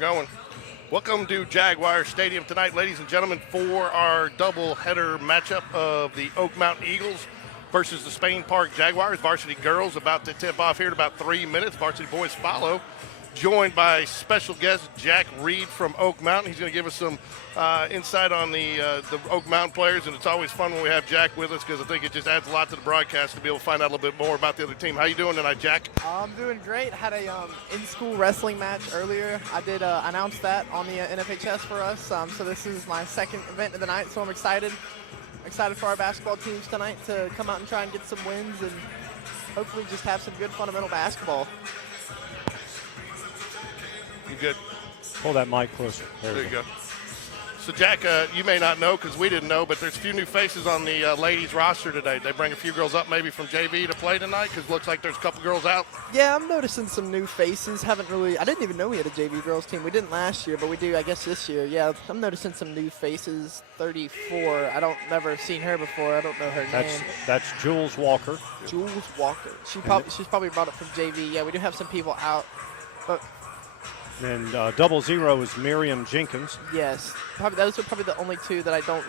going. Welcome to Jaguars Stadium tonight, ladies and gentlemen, for our double-header matchup of the Oak Mountain Eagles versus the Spain Park Jaguars. Varsity girls about to tip off here in about 3 minutes. Varsity boys follow, joined by special guest Jack Reid from Oak Mountain. He's going to give us some insight on the Oak Mountain players, and it's always fun when we have Jack with us because I think it just adds a lot to the broadcast to be able to find out a little bit more about the other team. How you doing tonight, Jack? I'm doing great. Had a in-school wrestling match earlier. I did announce that on the NFHS for us. So this is my second event of the night, so I'm excited. Excited for our basketball teams tonight to come out and try and get some wins and hopefully just have some good fundamental basketball. You good? Pull that mic closer. There you go. So, Jack, you may not know because we didn't know, but there's a few new faces on the ladies roster today. They bring a few girls up maybe from JV to play tonight because it looks like there's a couple girls out. Yeah, I'm noticing some new faces. I didn't even know we had a JV girls team. We didn't last year, but we do, I guess, this year. Yeah, I'm noticing some new faces. 34. I don't never seen her before. I don't know her name. That's Jules Walker. Jules Walker. She's probably brought it from JV. Yeah, we do have some people out, but. And 00 is Miriam Jenkins. Yes, those are probably the only two that I don't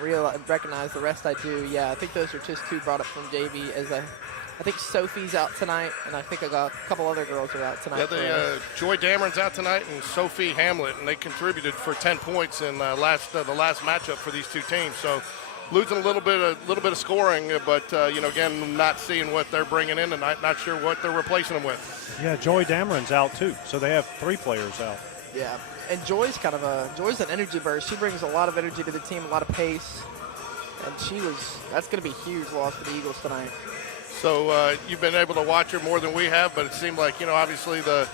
recognize. The rest I do. Yeah, I think those are just two brought up from JV. I think Sophie's out tonight, and I think I got a couple other girls are out tonight. Yeah, Joy Dameron's out tonight, and Sophie Hamlet, and they contributed for 10 points in the last matchup for these two teams. So losing a little bit of scoring, but again, not seeing what they're bringing in tonight. Not sure what they're replacing them with. Yeah, Joy Dameron's out too, so they have 3 players out. Yeah, and Joy's Joy's an energy burst. She brings a lot of energy to the team, a lot of pace, and that's going to be a huge loss for the Eagles tonight. So you've been able to watch her more than we have, but it seemed like, obviously the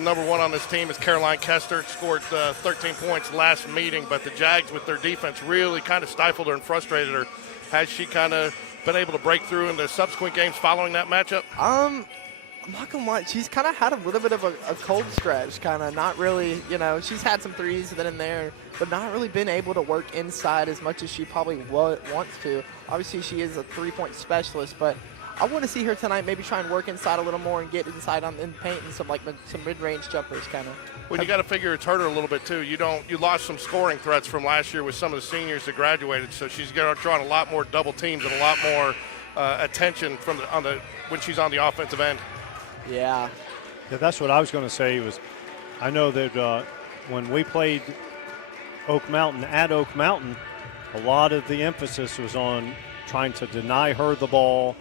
number one on this team is Caroline Kester. Scored 13 points last meeting, but the Jags with their defense really kind of stifled her and frustrated her. Has she kind of been able to break through in the subsequent games following that matchup? I'm not going to lie. She's kind of had a little bit of a cold stretch, kind of not really, she's had some threes then and there, but not really been able to work inside as much as she probably wants to. Obviously, she is a three-point specialist, but I want to see her tonight maybe try and work inside a little more and get inside in paint and some mid-range jumpers kind of. Well, you got to figure it's hurt her a little bit too. You lost some scoring threats from last year with some of the seniors that graduated, so she's drawing a lot more double teams and a lot more attention when she's on the offensive end. Yeah, that's what I was going to say. I know that when we played Oak Mountain at Oak Mountain, a lot of the emphasis was on trying to deny her the ball,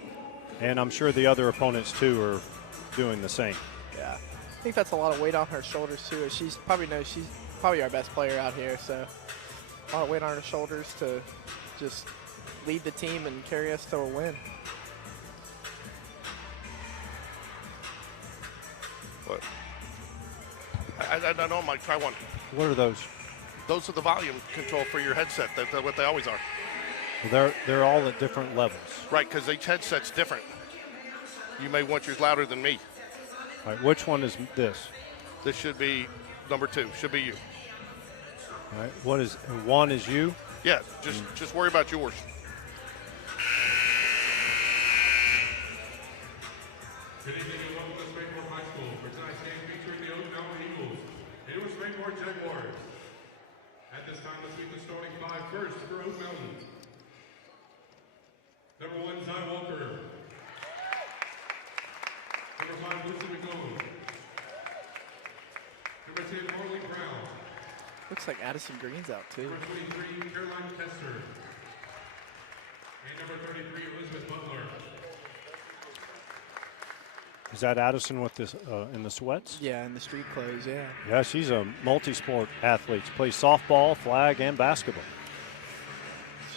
and I'm sure the other opponents too are doing the same. Yeah, I think that's a lot of weight on her shoulders too. She's probably our best player out here, so a lot of weight on her shoulders to just lead the team and carry us to a win. But I don't know, Mike. Try one. What are those? Those are the volume control for your headset. That's what they always are. Well, they're all at different levels. Right, because each headset's different. You may want yours louder than me. All right, which one is this? This should be number 2. Should be you. All right, one is you? Yeah, just worry about yours. Good evening and welcome to Spain Park High School for tonight's game featuring the Oak Mountain Eagles and your Spain Park Jaguars. At this time, let's meet the starting 5 first for Oak Mountain. Number 1, Ty Walker. Number 5, Lucy McCollum. Number 10, Marley Brown. Looks like Addison Green's out too. Number 23, Caroline Kester. And number 33, Elizabeth Butler. Is that Addison with this in the sweats? Yeah, in the street clothes, yeah. Yeah, she's a multi-sport athlete. She plays softball, flag, and basketball.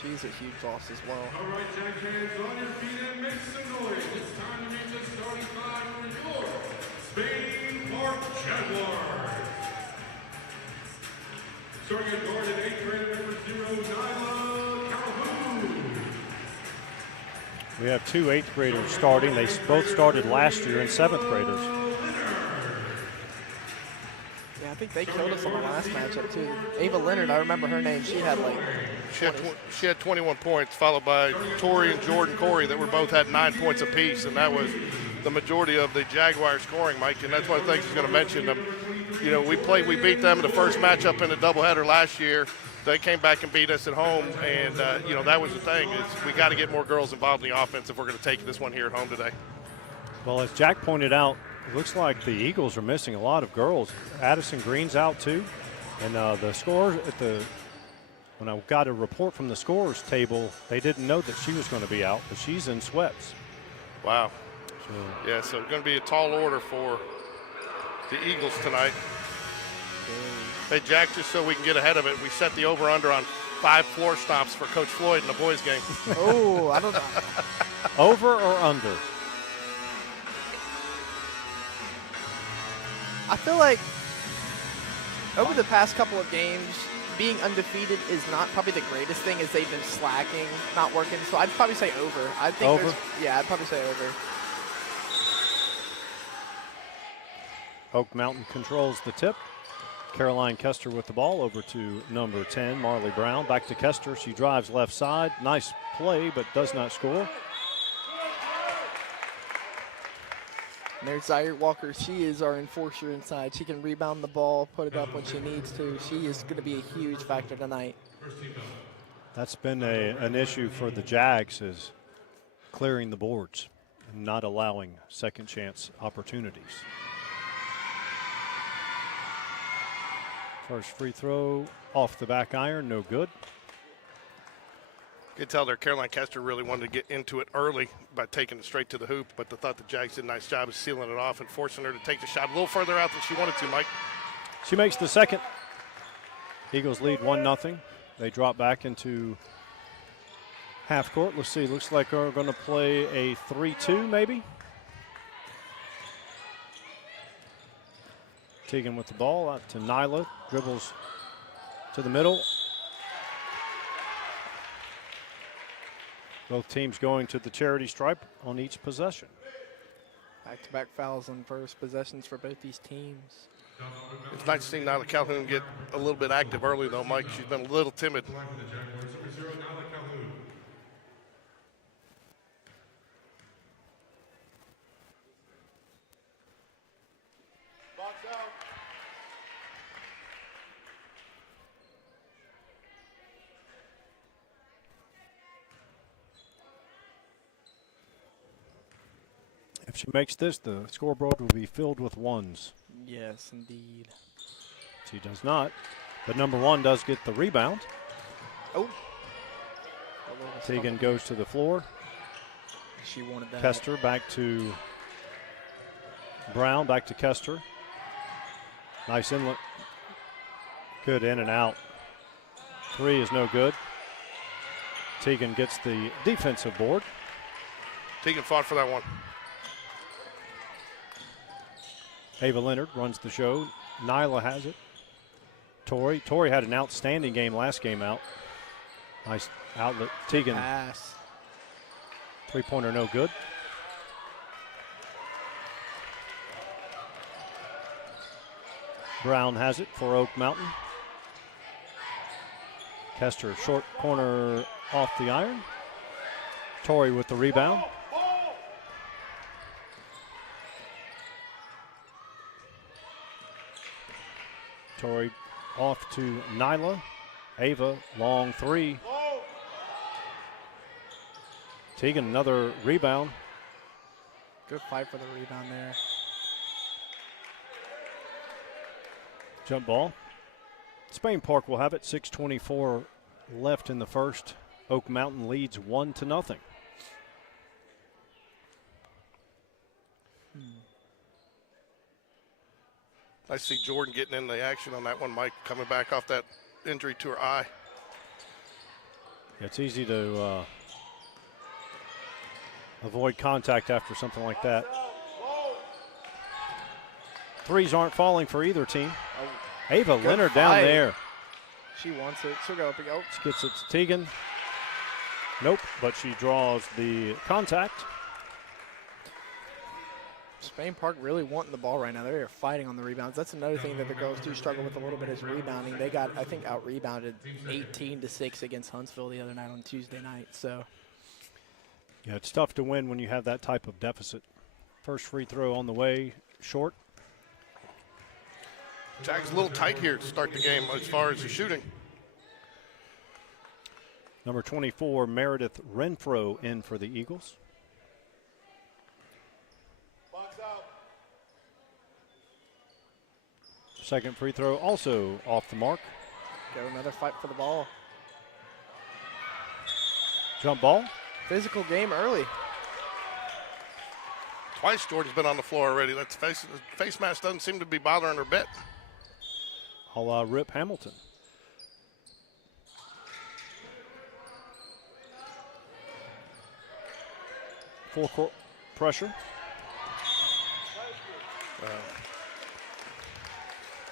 She's a huge loss as well. All right, Jag fans, on your feet and make some noise. It's time to meet the starting 5 for your Spain Park Jaguars. Starting at guard at 8th grade, number 0, Nyla Calhoun. We have 2 8th graders starting. They both started last year, and 7th graders. Yeah, I think they killed us on the last matchup too. Ava Leonard, I remember her name. She had she had 21 points, followed by Tori and Jordan Corey that both had 9 points apiece, and that was the majority of the Jaguar scoring, Mike. And that's one of the things he's going to mention. we beat them in the first matchup in the doubleheader last year. They came back and beat us at home, and that was the thing is we got to get more girls involved in the offense if we're going to take this one here at home today. Well, as Jack pointed out, it looks like the Eagles are missing a lot of girls. Addison Green's out too, and the scores when I got a report from the scores table, they didn't know that she was going to be out, but she's in sweats. Wow. So it's going to be a tall order for the Eagles tonight. Hey, Jack, just so we can get ahead of it, we set the over-under on 5 floor stomps for Coach Floyd in the boys' game. Oh, I don't know. Over or under? I feel like over the past couple of games, being undefeated is not probably the greatest thing as they've been slacking, not working. So I'd probably say over. I think over? I'd probably say over. Oak Mountain controls the tip. Caroline Kester with the ball over to number 10, Marley Brown. Back to Kester. She drives left side. Nice play, but does not score. And there's Zaire Walker. She is our enforcer inside. She can rebound the ball, put it up when she needs to. She is going to be a huge factor tonight. That's been an issue for the Jags, is clearing the boards and not allowing second chance opportunities. First free throw off the back iron, no good. You could tell there Caroline Kester really wanted to get into it early by taking it straight to the hoop, but I thought the Jags did a nice job of sealing it off and forcing her to take the shot a little further out than she wanted to, Mike. She makes the second. Eagles lead 1-0. They drop back into half court. Let's see, looks like we're going to play a 3-2 maybe. Teagan with the ball out to Nyla, dribbles to the middle. Both teams going to the charity stripe on each possession. Back-to-back fouls on first possessions for both these teams. It's nice to see Nyla Calhoun get a little bit active early, though, Mike. She's been a little timid. If she makes this, the scoreboard will be filled with ones. Yes, indeed. She does not, but number 1 does get the rebound. Oh. Teagan goes to the floor. She wanted that. Kester back to Brown, back to Kester. Nice inlet. Good in and out. 3 is no good. Teagan gets the defensive board. Teagan fought for that one. Ava Leonard runs the show. Nyla has it. Tori had an outstanding game last game out. Nice outlet. Teagan. Pass. Three-pointer no good. Brown has it for Oak Mountain. Kester, short corner off the iron. Tori with the rebound. Tori off to Nyla. Ava, long 3. Teagan, another rebound. Good fight for the rebound there. Jump ball. Spain Park will have it. 6:24 left in the first. Oak Mountain leads 1-0. I see Jordan getting in the action on that one, Mike, coming back off that injury to her eye. It's easy to avoid contact after something like that. Threes aren't falling for either team. Ava Leonard down there. She wants it. She'll go up and go. She gets it to Teagan. Nope, but she draws the contact. Spain Park really wanting the ball right now. They're fighting on the rebounds. That's another thing that the girls do struggle with a little bit is rebounding. They got, I think, out-rebounded 18-6 against Huntsville the other night on Tuesday night. So, yeah, it's tough to win when you have that type of deficit. First free throw on the way, short. Jags a little tight here to start the game as far as the shooting. Number 24, Meredith Renfro in for the Eagles. Second free throw also off the mark. Got another fight for the ball. Jump ball. Physical game early. Twice Jordan's been on the floor already. That face mask doesn't seem to be bothering her bit. A la Rip Hamilton. Full court pressure.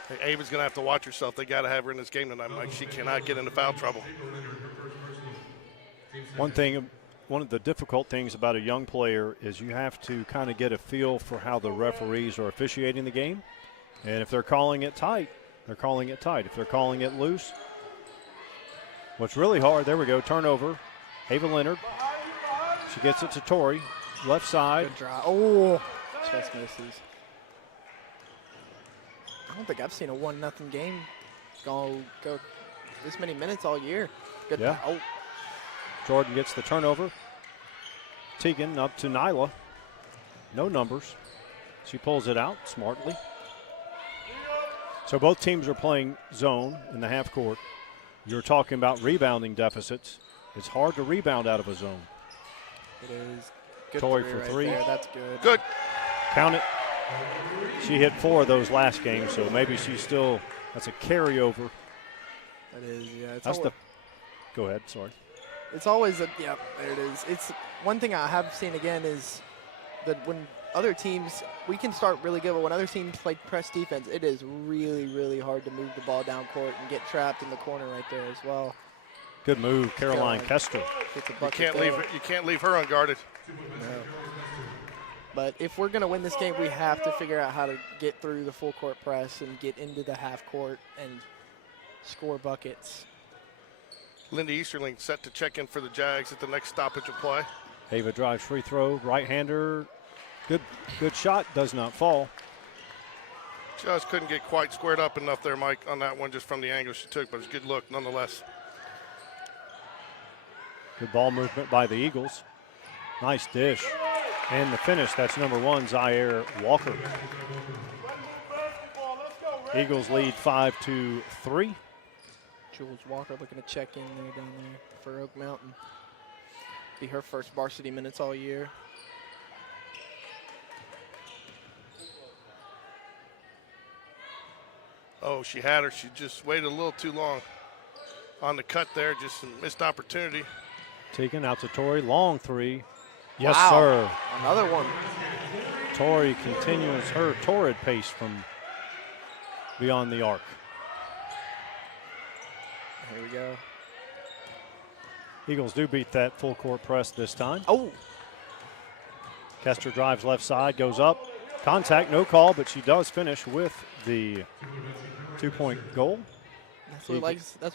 Hey, Ava's going to have to watch herself. They got to have her in this game tonight, Mike. She cannot get into foul trouble. One of the difficult things about a young player is you have to kind of get a feel for how the referees are officiating the game. And if they're calling it tight, they're calling it tight. If they're calling it loose, what's really hard, there we go, turnover. Ava Leonard. She gets it to Tori, left side. Good drive. Oh, just misses. I don't think I've seen a 1-0 game go this many minutes all year. Good. Yeah. Oh. Jordan gets the turnover. Tegan up to Nyla. No numbers. She pulls it out smartly. So both teams are playing zone in the half court. You're talking about rebounding deficits. It's hard to rebound out of a zone. It is. Good Tori three for right three. there. That's good. Good. Count it. She hit 4 of those last games, so maybe she's still, that's a carryover. That is, yeah. That's the, go ahead, sorry. It's always yeah, there it is. It's one thing I have seen again is that when other teams, we can start really good, but when other teams play press defense, it is really, really hard to move the ball down court and get trapped in the corner right there as well. Good move, Caroline Kester. You can't leave her unguarded. No. But if we're going to win this game, we have to figure out how to get through the full court press and get into the half court and score buckets. Lindy Easterling set to check in for the Jags at the next stoppage of play. Ava drives free throw, right-hander. Good shot, does not fall. Just couldn't get quite squared up enough there, Mike, on that one just from the angle she took, but it was a good look nonetheless. Good ball movement by the Eagles. Nice dish. And the finish, that's number 1, Zaire Walker. Eagles lead 5-3. Jules Walker looking to check in there down there for Oak Mountain. Be her first varsity minutes all year. Oh, she had her. She just waited a little too long on the cut there. Just some missed opportunity. Tegan out to Tori, long 3. Yes, wow. sir. Another one. Tori continues her torrid pace from beyond the arc. Here we go. Eagles do beat that full court press this time. Oh. Kester drives left side, goes up. Contact, no call, but she does finish with the 2-point goal. That's what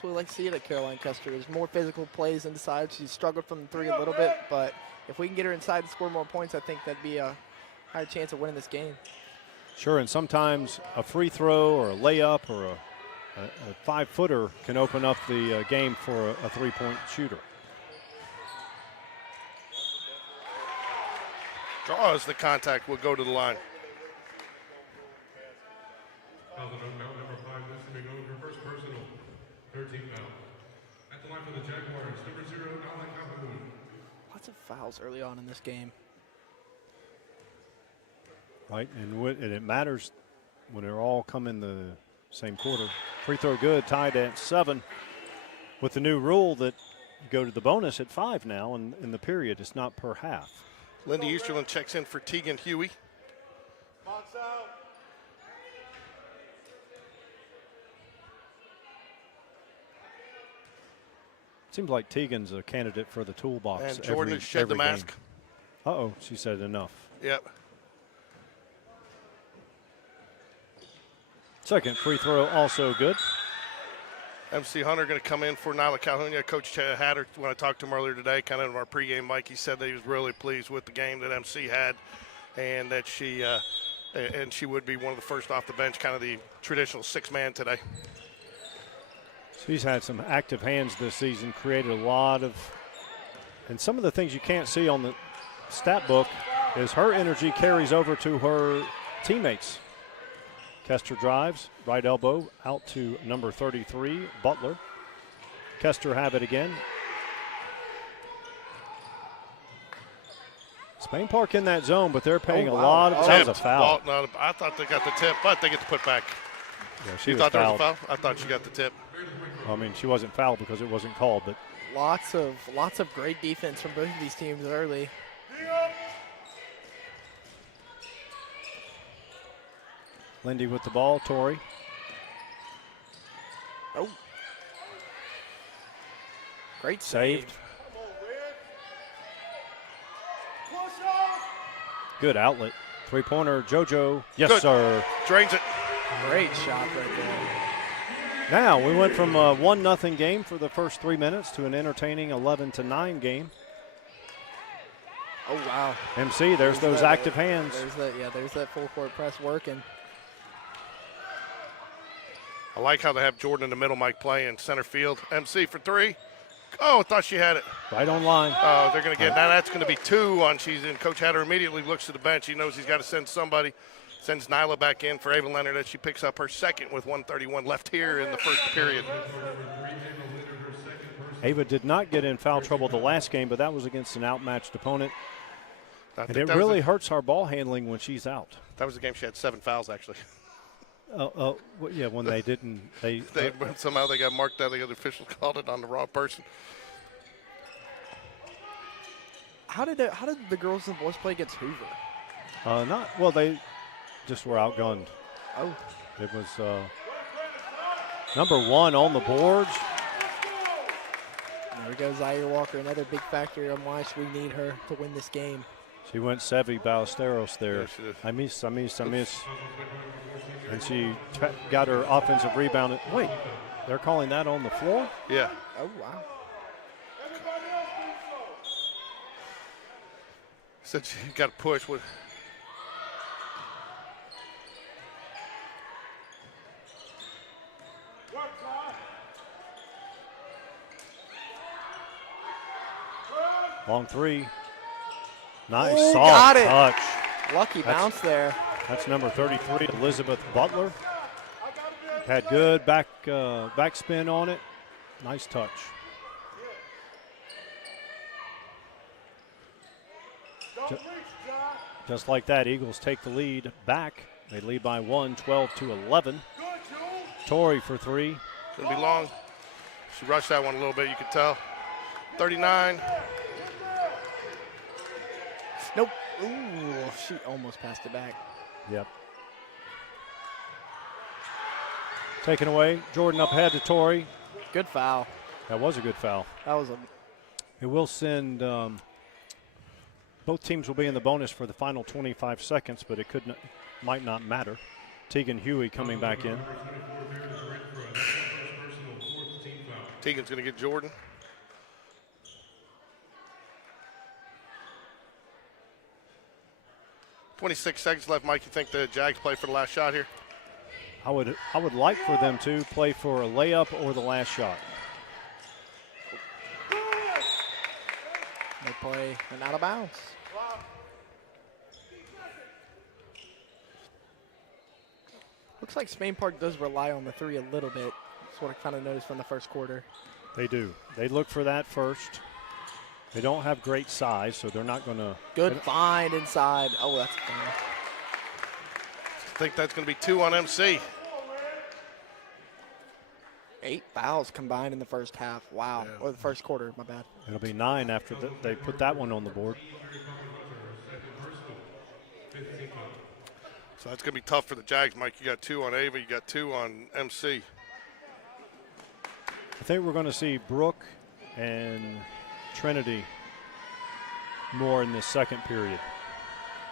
we like to see at Caroline Kester. There's more physical plays inside. She struggled from the 3 a little bit, but if we can get her inside and score more points, I think that'd be a higher chance of winning this game. Sure, and sometimes a free throw or a layup or a 5-footer can open up the game for a 3-point shooter. Draws the contact, will go to the line. Foul on Oak Mountain, number 5, this is going for first personal. 13th foul. At the line for the Jaguars, number 0, Nala Calhoun. Lots of fouls early on in this game. Right, and it matters when they're all come in the same quarter. Free throw good, tied at 7. With the new rule that you go to the bonus at 5 now in the period, it's not per half. Lindy Easterlin checks in for Tegan Huey. Seems like Tegan's a candidate for the toolbox. And Jordan has shed the every mask. game. Uh-oh, she said enough. Yep. Second free throw also good. MC Hunter going to come in for Nyla Calhoun. Yeah, Coach had her when I talked to him earlier today, kind of in our pregame, Mike. He said that he was really pleased with the game that MC had and that she and she would be one of the first off the bench, kind of the traditional six-man today. She's had some active hands this season, created a lot of, and some of the things you can't see on the stat book is her energy carries over to her teammates. Kester drives, right elbow out to number 33, Butler. Kester have it again. Spain Park in that zone, but they're paying a lot of. That was a foul. No, I thought they got the tip, but they get to put back. Yeah, she you was thought fouled. there was a foul? I thought she got the tip. I mean, she wasn't fouled because it wasn't called, but Lots of great defense from both of these teams early. Lindy with the ball, Tori. Oh. Great Saved. save. Good outlet. Three-pointer, JoJo. Yes, Good. sir. Drains it. Great shot right there. Now we went from a 1-0 game for the first 3 minutes to an entertaining 11-9 game. Oh, wow. MC, there's those that, active hands. There's that full court press working. I like how they have Jordan in the middle, Mike playing center field. MC for three. Oh, I thought she had it. Right on line. Oh, they're going to get, now that's going to be two on she's in. Coach Hatter immediately looks to the bench. He knows he's got to send somebody. Sends Nyla back in for Ava Leonard as she picks up her second with 1:31 left here in the first period. Ava did not get in foul trouble the last game, but that was against an outmatched opponent. And it really hurts our ball handling when she's out. That was the game she had 7 fouls, actually. Yeah, when they didn't. Somehow they got marked out. The other officials called it on the wrong person. How did the girls and boys play against Hoover? They just were outgunned. Oh. It was number 1 on the boards. There goes Zaire Walker, another big factor on why we need her to win this game. She went Sevi Ballesteros there. Yeah, she did. I miss. And she got her offensive rebound. Wait, they're calling that on the floor? Yeah. Oh, wow. Said she got to push. Long three. Nice, Ooh, soft got it. touch. Lucky bounce there. That's number 33, Elizabeth Butler. Had good back spin on it. Nice touch. Just like that, Eagles take the lead back. They lead by 1, 12-11. Tori for 3. It's going to be long. She rushed that one a little bit, you could tell. 39. Nope. Ooh, she almost passed it back. Yep. Taken away. Jordan up ahead to Tori. Good foul. That was a good foul. That was a. It will send. Both teams will be in the bonus for the final 25 seconds, but it might not matter. Tegan Huey coming back in. Tegan's going to get Jordan. .26 seconds left, Mike. You think the Jags play for the last shot here? I would like for them to play for a layup or the last shot. They play and out of bounds. Looks like Spain Park does rely on the three a little bit. That's what I kind of noticed from the first quarter. They do. They look for that first. They don't have great size, so they're not going to. Good find inside. Oh, that's fine. I think that's going to be 2 on MC. 8 fouls combined in the first half. Wow. Yeah. Or the first quarter, my bad. It'll be 9 after they put that one on the board. So that's going to be tough for the Jags, Mike. You got 2 on Ava. You got 2 on MC. I think we're going to see Brooke and Trinity more in this second period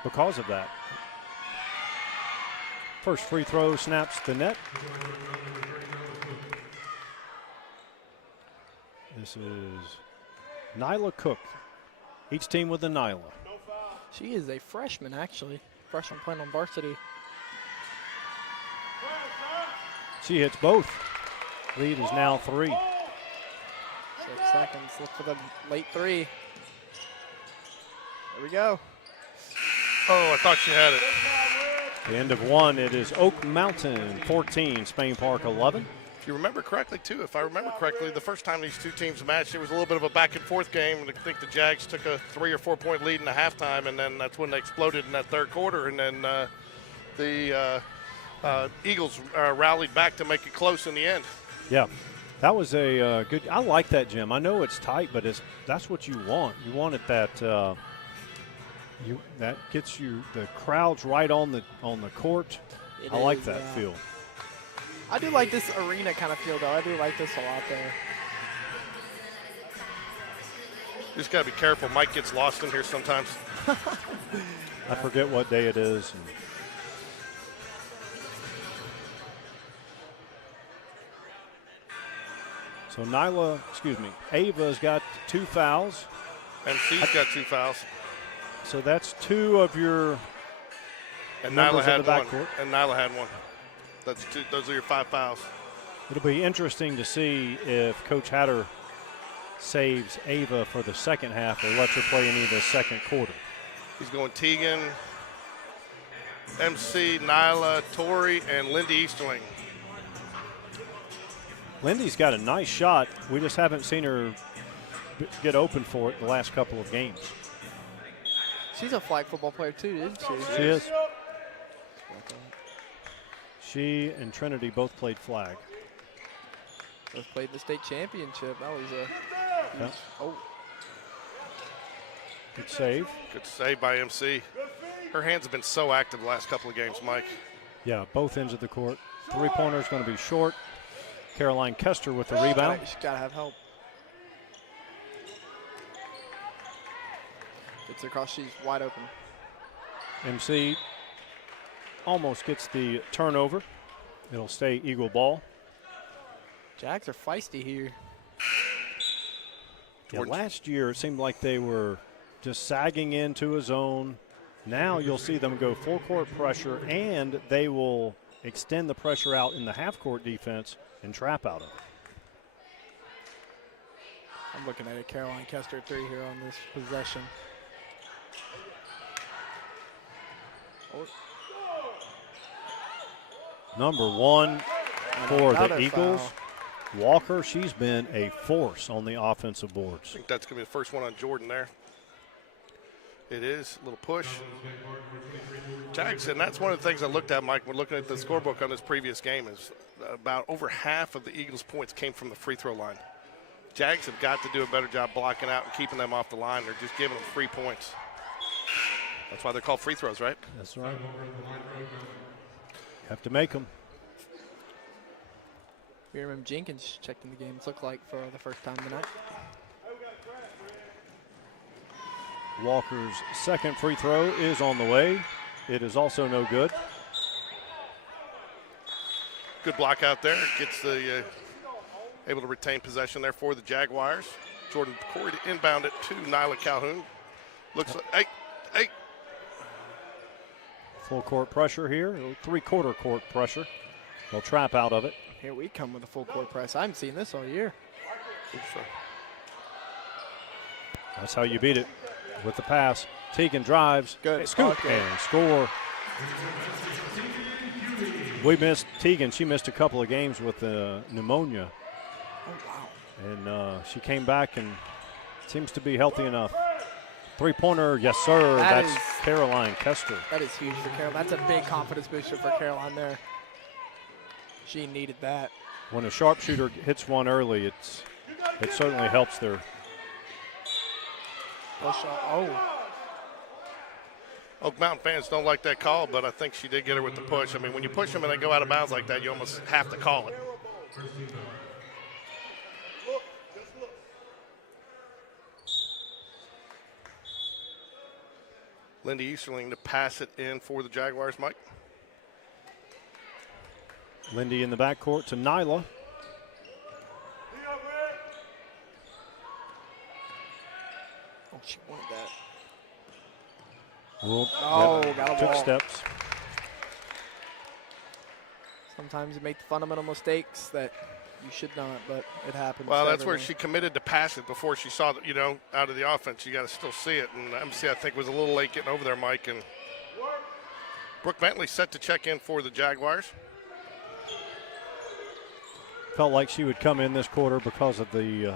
because of that. First free throw snaps the net. This is Nyla Cook. Each team with a Nyla. She is a freshman, actually. Freshman playing on varsity. She hits both. Lead is now 3. 6 seconds. Look for the late 3. There we go. Oh, I thought she had it. The end of 1. It is Oak Mountain 14, Spain Park 11. If you remember correctly, too, if I remember correctly, the first time these two teams matched, it was a little bit of a back-and-forth game. And I think the Jags took a 3 or 4 point lead in the halftime, and then that's when they exploded in that third quarter. And then the Eagles rallied back to make it close in the end. Yeah, that was a good. I like that, Jim. I know it's tight, but that's what you want. You want it that that gets you the crowds right on the court. I like that feel. I do like this arena kind of feel, though. I do like this a lot there. You just got to be careful. Mike gets lost in here sometimes. I forget what day it is. So Ava's got 2 fouls. MC's got 2 fouls. So that's 2 of your and Nyla had one. Backcourt. And Nyla had 1. That's 2. Those are your 5 fouls. It'll be interesting to see if Coach Hatter saves Ava for the second half or lets her play any of the second quarter. He's going Tegan, MC, Nyla, Tori, and Lindy Easterling. Lindy's got a nice shot. We just haven't seen her get open for it the last couple of games. She's a flag football player, too, isn't she? She is. She and Trinity both played flag. Both played the state championship. That was a huge, oh. Good save. Good save by MC. Her hands have been so active the last couple of games, Mike. Yeah, both ends of the court. 3-pointer is going to be short. Caroline Kester with the rebound. She's got to have help. Gets across, she's wide open. MC almost gets the turnover. It'll stay Eagle ball. Jags are feisty here. Yeah, last year it seemed like they were just sagging into a zone. Now you'll see them go full court pressure, and they will extend the pressure out in the half court defense and trap out of it. I'm looking at a Caroline Kester 3 here on this possession. Oh. Number 1 for the Eagles. Foul. Walker, she's been a force on the offensive boards. I think that's going to be the first one on Jordan there. It is. A little push. Jags, and that's one of the things I looked at, Mike, when looking at the scorebook on this previous game, is about over half of the Eagles' points came from the free throw line. Jags have got to do a better job blocking out and keeping them off the line. They're just giving them free points. That's why they're called free throws, right? That's right. Have to make them. Miriam Jenkins checked in the games, looked like, for the first time tonight. Walker's second free throw is on the way. It is also no good. Good block out there. Gets the able to retain possession there for the Jaguars. Jordan Corey to inbound it to Nyla Calhoun. Looks like, hey. Full court pressure here, 3-quarter court pressure. They'll trap out of it. Here we come with a full court press. I haven't seen this all year. That's how you beat it with the pass. Tegan drives, good scoop, and score. We missed Tegan. She missed a couple of games with pneumonia. Oh, wow. And she came back and seems to be healthy enough. 3-pointer, yes, sir. That's Caroline Kester. That is huge for Caroline. That's a big confidence booster for Caroline there. She needed that. When a sharpshooter hits one early, it certainly helps their. Oh. Oak Mountain fans don't like that call, but I think she did get her with the push. I mean, when you push them and they go out of bounds like that, you almost have to call it. Lindy Easterling to pass it in for the Jaguars, Mike. Lindy in the backcourt to Nyla. Oh, she wanted that. Well, got a took ball. steps. Sometimes you make the fundamental mistakes that you should not, but it happens. Well, to that's where everyone. she committed to pass it before she saw that, out of the offense. You got to still see it. And MC, I think, was a little late getting over there, Mike. And Brooke Bentley set to check in for the Jaguars. Felt like she would come in this quarter because of the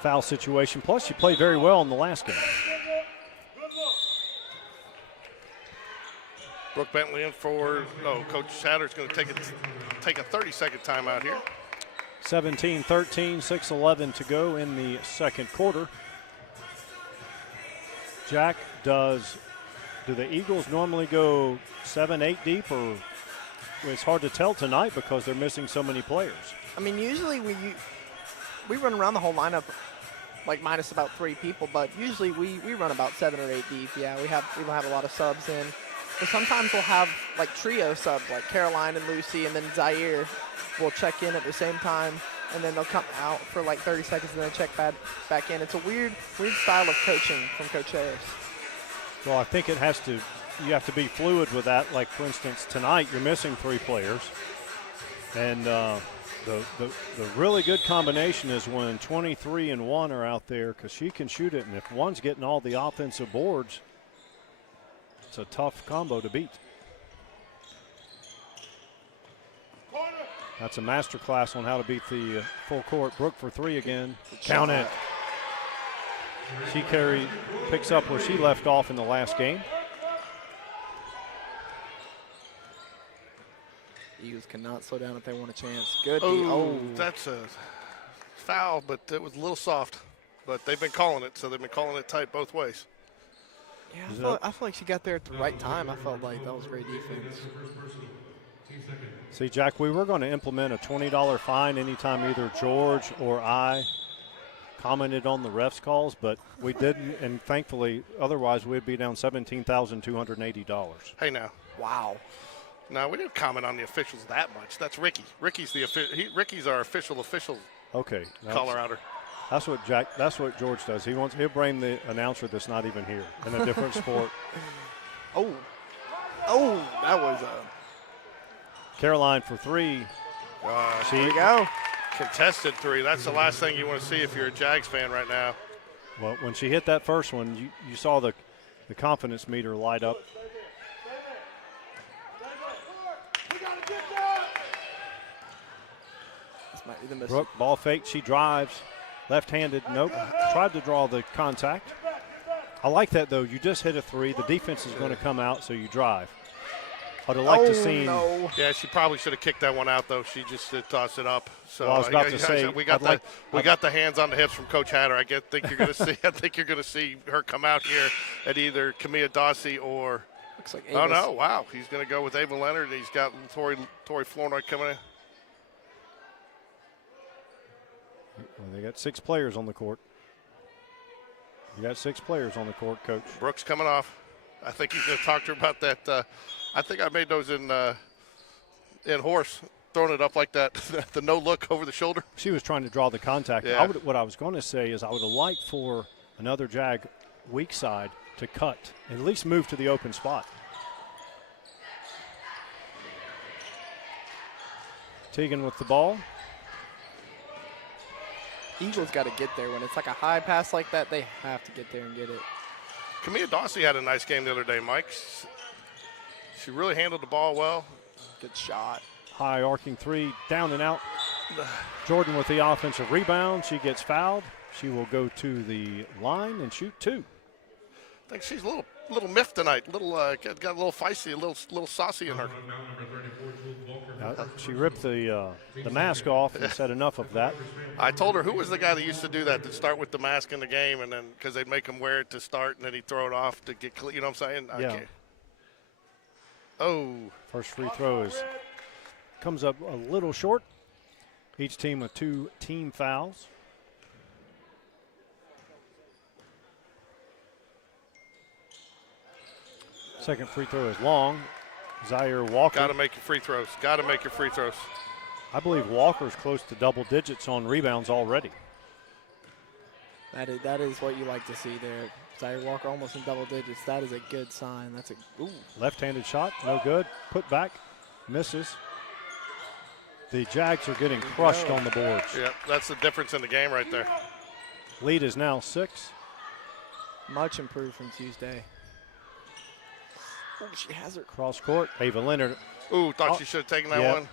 foul situation. Plus, she played very well in the last game. Brooke Bentley in for, Coach Satter's going to take a 30-second timeout here. 17-13, 6:11 to go in the second quarter. Jack, do the Eagles normally go 7-8 deep, or it's hard to tell tonight because they're missing so many players? I mean, usually we run around the whole lineup like minus about 3 people, but usually we run about 7 or 8 deep. Yeah, we don't have a lot of subs in. But sometimes we'll have like trio subs like Caroline and Lucy, and then Zaire will check in at the same time, and then they'll come out for like 30 seconds and then check back in. It's a weird style of coaching from Coach Harris. Well, I think you have to be fluid with that. Like, for instance, tonight you're missing 3 players. And the really good combination is when 23 and 1 are out there, because she can shoot it. And if one's getting all the offensive boards, it's a tough combo to beat. That's a master class on how to beat the full court. Brooke for 3 again. Count it. She picks up where she left off in the last game. Eagles cannot slow down if they want a chance. Good. That's a foul, but it was a little soft. But they've been calling it, so they've been calling it tight both ways. Yeah, I feel like she got there at the right time. I felt like that was great defense. See, Jack, we were going to implement a $20 fine anytime either George or I commented on the refs' calls, but we didn't, and thankfully, otherwise we'd be down $17,280. Hey, now. Wow. No, we didn't comment on the officials that much. That's Ricky. Ricky's our official Okay. caller outer. That's what George does. He'll blame the announcer that's not even here in a different sport. That was Caroline for 3. Here we go. Contested 3. That's the last thing you want to see if you're a Jags fan right now. Well, when she hit that first one, you saw the confidence meter light up. This might be the miss. Brooke, ball fake. She drives. Left-handed. Nope. Tried to draw the contact. I like that, though. You just hit a 3. The defense is going to come out, so you drive. I'd have liked to see. No. Yeah, she probably should have kicked that one out, though. She just tossed it up. So well, I was about to say we got the hands on the hips from Coach Hatter. I think you're going to see. I think you're going to see her come out here at either Camilla Dossie or. Looks like Oh no! Wow, he's going to go with Ava Leonard. He's got Tori Flournoy coming in. Well, they got 6 players on the court. You got 6 players on the court, Coach. Brooks coming off. I think he's going to talk to her about that. I think I made those in horse, throwing it up like that, the no look over the shoulder. She was trying to draw the contact. Yeah. What I was going to say is I would have liked for another Jag weak side to cut, at least move to the open spot. Teagan with the ball. Eagles got to get there. When it's like a high pass like that, they have to get there and get it. Camilla Dossie had a nice game the other day, Mike. She really handled the ball well. Good shot. High arcing 3, down and out. Jordan with the offensive rebound. She gets fouled. She will go to the line and shoot 2. I think she's a little miffed tonight. Got a little feisty, a little saucy in her. She ripped the mask off and said enough of that. I told her who was the guy that used to do that, to start with the mask in the game, and then because they'd make him wear it to start, and then he'd throw it off to get, you know what I'm saying? Yeah. Oh. First free throw comes up a little short. Each team with 2 team fouls. Second free throw is long. Zaire Walker. Got to make your free throws. Got to make your free throws. I believe Walker's close to double digits on rebounds already. That is what you like to see there. Zaire Walker almost in double digits. That is a good sign. That's a left-handed shot, no good. Put back. Misses. The Jags are getting crushed on the boards. Yeah, that's the difference in the game right there. Lead is now 6. Much improved from Tuesday. Oh, she has her. Cross court. Ava Leonard. Ooh, thought she should have taken that Yeah. one.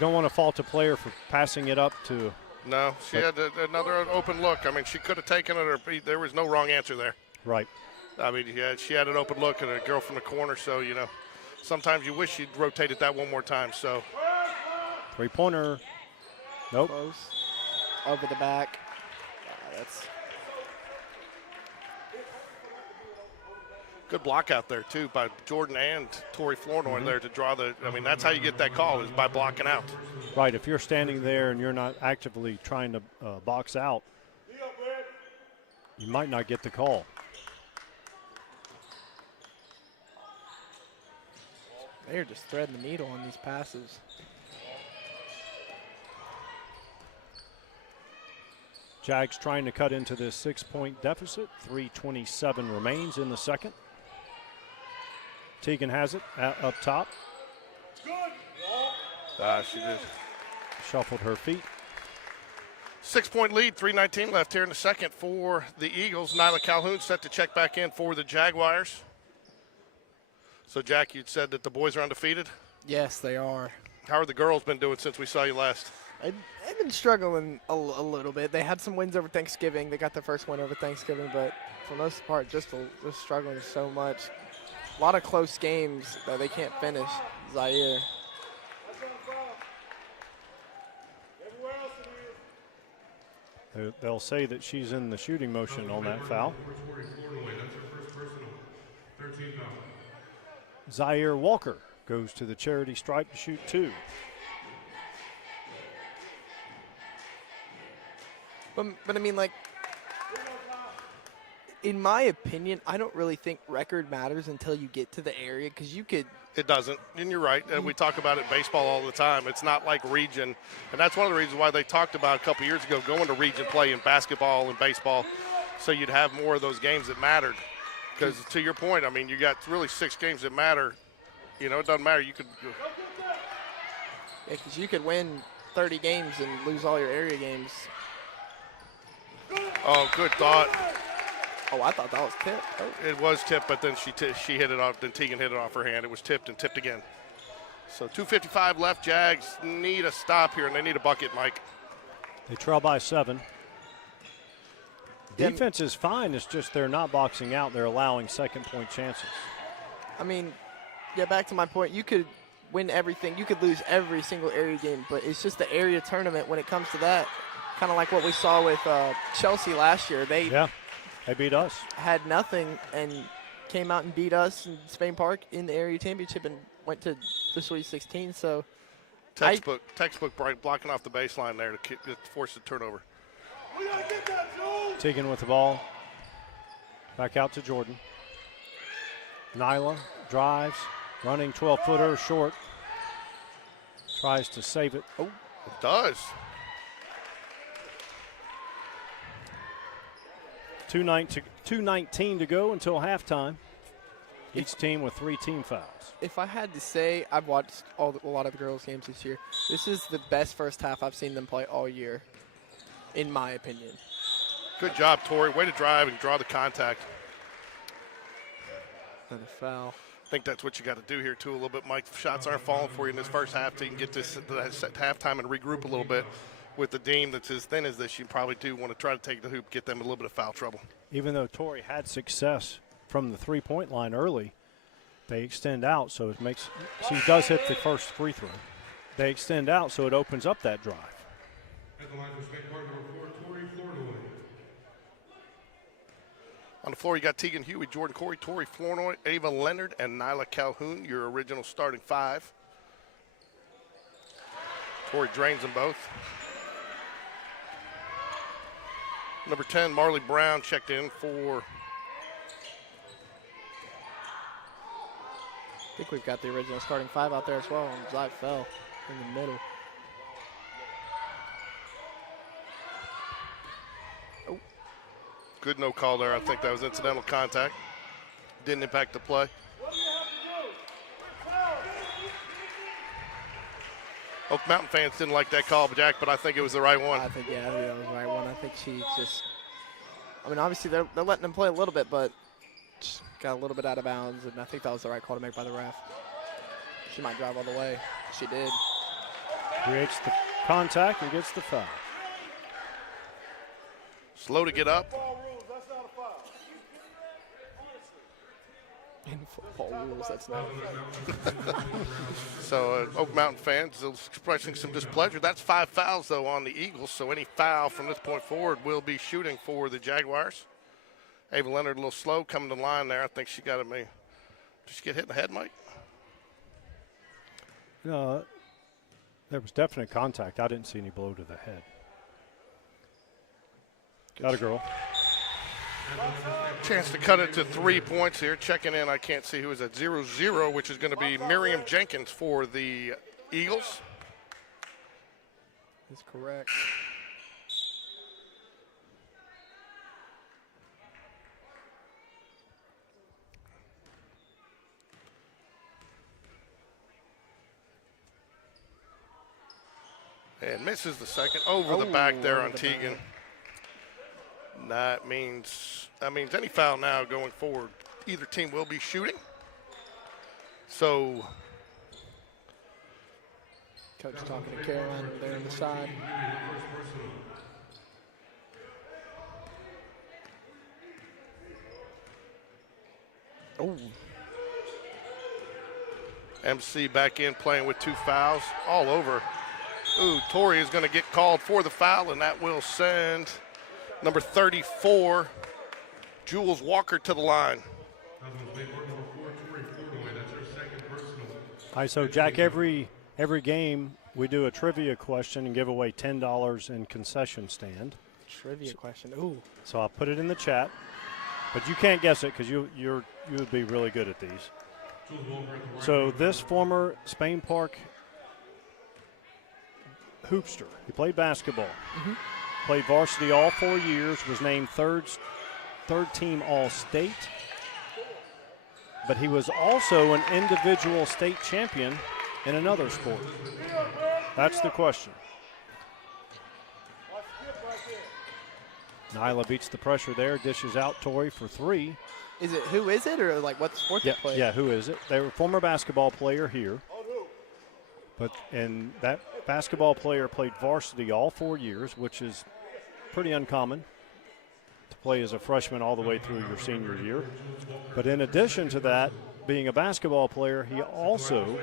Don't want to fault a player for passing it up to. No, she had another open look. I mean, she could have taken it, or there was no wrong answer there. Right. I mean, yeah, she had an open look at a girl from the corner, so, you know, sometimes you wish you'd rotated that one more time. So, 3-pointer. Nope. Close. Over the back. That's good block out there, too, by Jordan and Tori Flournoy there to draw the – I mean, that's how you get that call is by blocking out. Right. If you're standing there and you're not actively trying to box out, you might not get the call. they're just threading the needle on these passes. Jags trying to cut into this 6-point deficit. 3:27 remains in the second. Tegan has it up top. She just Shuffled her feet. 6-point lead, 3:19 left here in the second for the Eagles. Nyla Calhoun set to check back in for the Jaguars. So, Jack, you'd said that the boys are undefeated. Yes, they are. How are the girls been doing since we saw you last? They've been struggling a little bit. They had some wins over Thanksgiving. They got their first win over Thanksgiving, but for the most part, just struggling so much. A lot of close games that they can't finish. Zaire. They'll say that she's in the shooting motion on that foul. Zaire Walker goes to the charity stripe to shoot 2. But I mean, like, in my opinion, I don't really think record matters until you get to the area, because you could. It doesn't, and you're right. And we talk about it in baseball all the time. It's not like region, and that's one of the reasons why they talked about a couple years ago going to region play in basketball and baseball, so you'd have more of those games that mattered. Because to your point, I mean, you got really 6 games that matter. You know, it doesn't matter. You could. Yeah, because you could win 30 games and lose all your area games. Oh, good thought. Oh, I thought that was tipped. Oh. It was tipped, but then she hit it off. Then Tegan hit it off her hand. It was tipped and tipped again. So 2:55 left. Jags need a stop here, and they need a bucket, Mike. They trail by 7. Defense is fine. It's just they're not boxing out. They're allowing second-point chances. I mean, yeah, back to my point. You could win everything. You could lose every single area game, but it's just the area tournament when it comes to that. Kind of like what we saw with Chelsea last year. They beat us. Had nothing and came out and beat us in Spain Park in the area championship and went to the Sweet 16. So textbook blocking off the baseline there to force the turnover. Tegan with the ball. Back out to Jordan. Nyla drives, running 12-footer short. Tries to save it. Oh, it does. 2:19 to go until halftime. Each team with 3 team fouls. If I had to say, I've watched a lot of the girls' games this year. This is the best first half I've seen them play all year, in my opinion. Good job, Tori. Way to drive and draw the contact. And a foul. I think that's what you got to do here, too, a little bit, Mike. Shots aren't falling for you in this first half. So you can get this at halftime and regroup a little bit. With the team that's as thin as this, you probably do want to try to take the hoop, get them a little bit of foul trouble. Even though Tori had success from the 3-point line early, they extend out, so it makes – she does hit the first free throw. They extend out, so it opens up that drive. At the line for Spain Park, number 4, Tori Flournoy. On the floor, you got Tegan Huey, Jordan Corey, Tori Flournoy, Ava Leonard, and Nyla Calhoun, your original starting 5. Tori drains them both. Number 10, Marley Brown, checked in for. I think we've got the original starting 5 out there as well. And Zai fell in the middle. Oh. Good no call there. I think that was incidental contact. Didn't impact the play. Oak Mountain fans didn't like that call, Jack, but I think it was the right one. I think, yeah, that was the right one. I think she just, I mean, obviously they're letting them play a little bit, but just got a little bit out of bounds, and I think that was the right call to make by the ref. She might drive all the way. She did. Creates the contact and gets the foul. Slow to get up. In football rules, that's not. So Oak Mountain fans expressing some displeasure. That's 5 fouls, though, on the Eagles. So any foul from this point forward will be shooting for the Jaguars. Ava Leonard a little slow coming to the line there. I think she got it. Did she get hit in the head, Mike? There was definite contact. I didn't see any blow to the head. Got a girl. Chance to cut it to 3 points here. Checking in, I can't see who is at 0-0, which is going to be Miriam Jenkins for the Eagles. That's correct. And misses the second over the back there on over the Teagan. back. That means any foul now going forward, either team will be shooting. So Coach talking to Caroline over there on the side. Oh, MC back in playing with 2 fouls all over. Ooh, Tori is going to get called for the foul, and that will send number 34, Jules Walker, to the line. All right, so Jack, every game we do a trivia question and give away $10 in concession stand. trivia question. Ooh. So I'll put it in the chat, but you can't guess it because you would be really good at these. So this former Spain Park hoopster, he played basketball, played varsity all 4 years, was named third team All-State, but he was also an individual state champion in another sport. That's the question. Nyla beats the pressure there, dishes out Tori for 3. Who is it, or like what sport they play? Yeah, who is it? They were a former basketball player here. And that basketball player played varsity all 4 years, which is pretty uncommon to play as a freshman all the way through your senior year. But in addition to that, being a basketball player, he also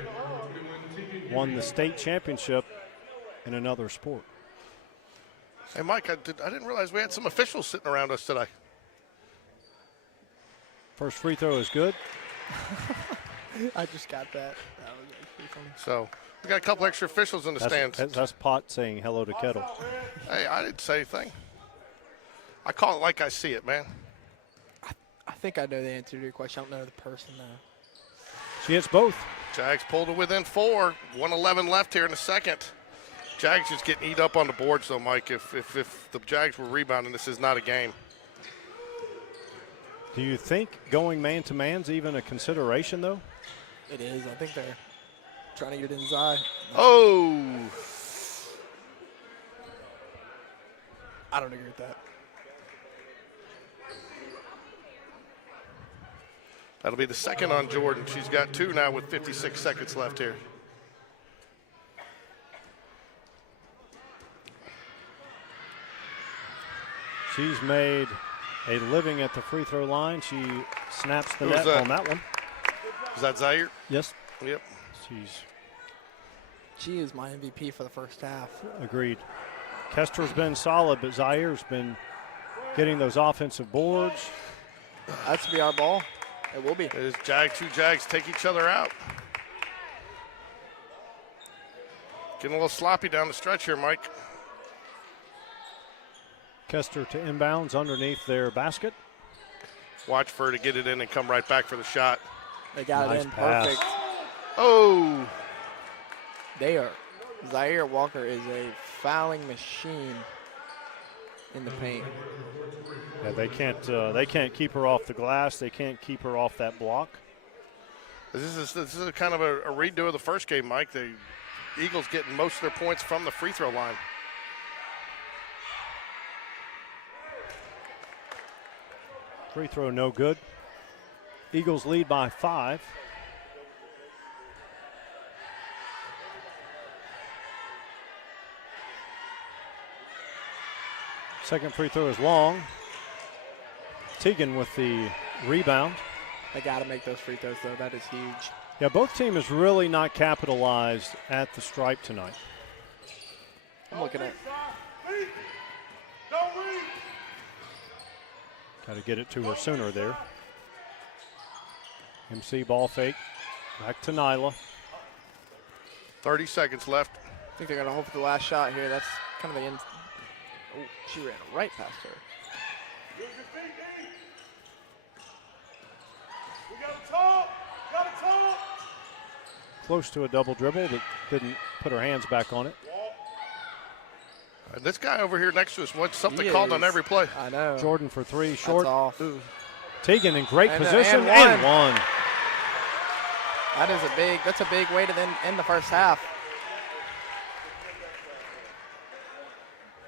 won the state championship in another sport. Hey, Mike, I didn't realize we had some officials sitting around us today. First free throw is good. I just got that. That was pretty funny. So we got a couple extra officials in the stands. That's Pot saying hello to Kettle. Hey, I didn't say anything. I call it like I see it, man. I think I know the answer to your question. I don't know the person, though. She hits both. Jags pulled it within 4. 1:11 left here in the second. Jags just getting eat up on the boards, though, Mike. If the Jags were rebounding, this is not a game. Do you think going man-to-man is even a consideration, though? It is. I think they're trying to get it inside. Oh! I don't agree with that. That'll be the second on Jordan. She's got 2 now with 56 seconds left here. She's made a living at the free throw line. She snaps the net on that one. Is that Zaire? Yes. Yep. She is my MVP for the first half. Agreed. Kester's been solid, but Zaire's been getting those offensive boards. That's to be our ball. It will be. As two Jags take each other out. Getting a little sloppy down the stretch here, Mike. Kester to inbounds underneath their basket. Watch for her to get it in and come right back for the shot. They got Nice it in pass. perfect. Oh! Zaire Walker is a fouling machine in the paint. Yeah, they can't keep her off the glass. They can't keep her off that block. This is kind of a redo of the first game, Mike. They Eagles getting most of their points from the free throw line. Free throw no good. Eagles lead by 5. Second free throw is long. Teagan with the rebound. They got to make those free throws, though. That is huge. Yeah, both teams really not capitalized at the stripe tonight. I'm looking at. Got to get it to her sooner there. MC ball fake. Back to Nyla. 30 seconds left. I think they're going to hope for the last shot here. That's kind of the end. Oh, she ran right past her. Close to a double dribble, but didn't put her hands back on it. And this guy over here next to us wants something He called on is. every play. I know. Jordan for 3, short. That's off. Teagan in great And, position, and and one. one. That's a big way to then end the first half.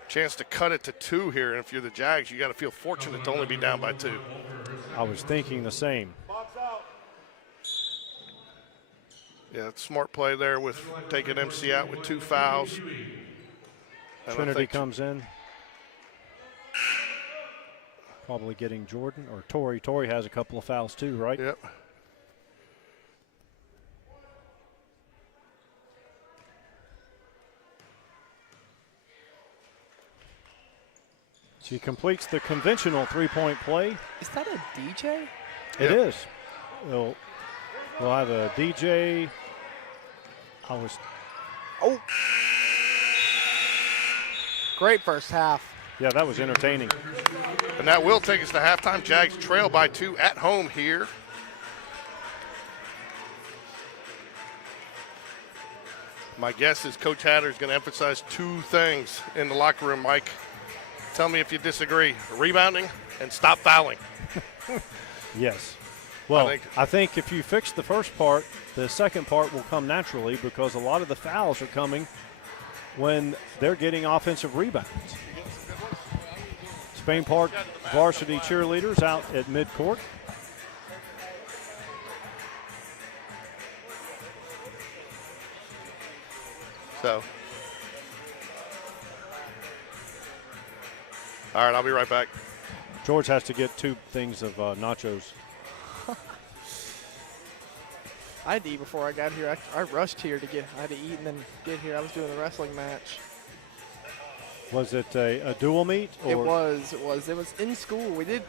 Chance to cut it to 2 here, and if you're the Jags, you got to feel fortunate to only be down by 2. I was thinking the same. Yeah, smart play there with taking MC out with 2 fouls. And Trinity comes in. Probably getting Jordan or Tori. Tori has a couple of fouls too, right? Yep. She completes the conventional three-point play. Is that a DJ? It Yep. is. We'll have a DJ. Oh. Great first half. Yeah, that was entertaining. And that will take us to halftime. Jags trail by 2 at home here. My guess is Coach Hatter is going to emphasize 2 things in the locker room, Mike. Tell me if you disagree. Rebounding and stop fouling. Yes. Well, I I think if you fix the first part, the second part will come naturally because a lot of the fouls are coming when they're getting offensive rebounds. Spain Park varsity cheerleaders out at midcourt. So, all right, I'll be right back. George has to get 2 things of nachos. I had to eat before I got here. I rushed here I had to eat and then get here. I was doing the wrestling match. Was it a dual meet? Or? It was in school. We did,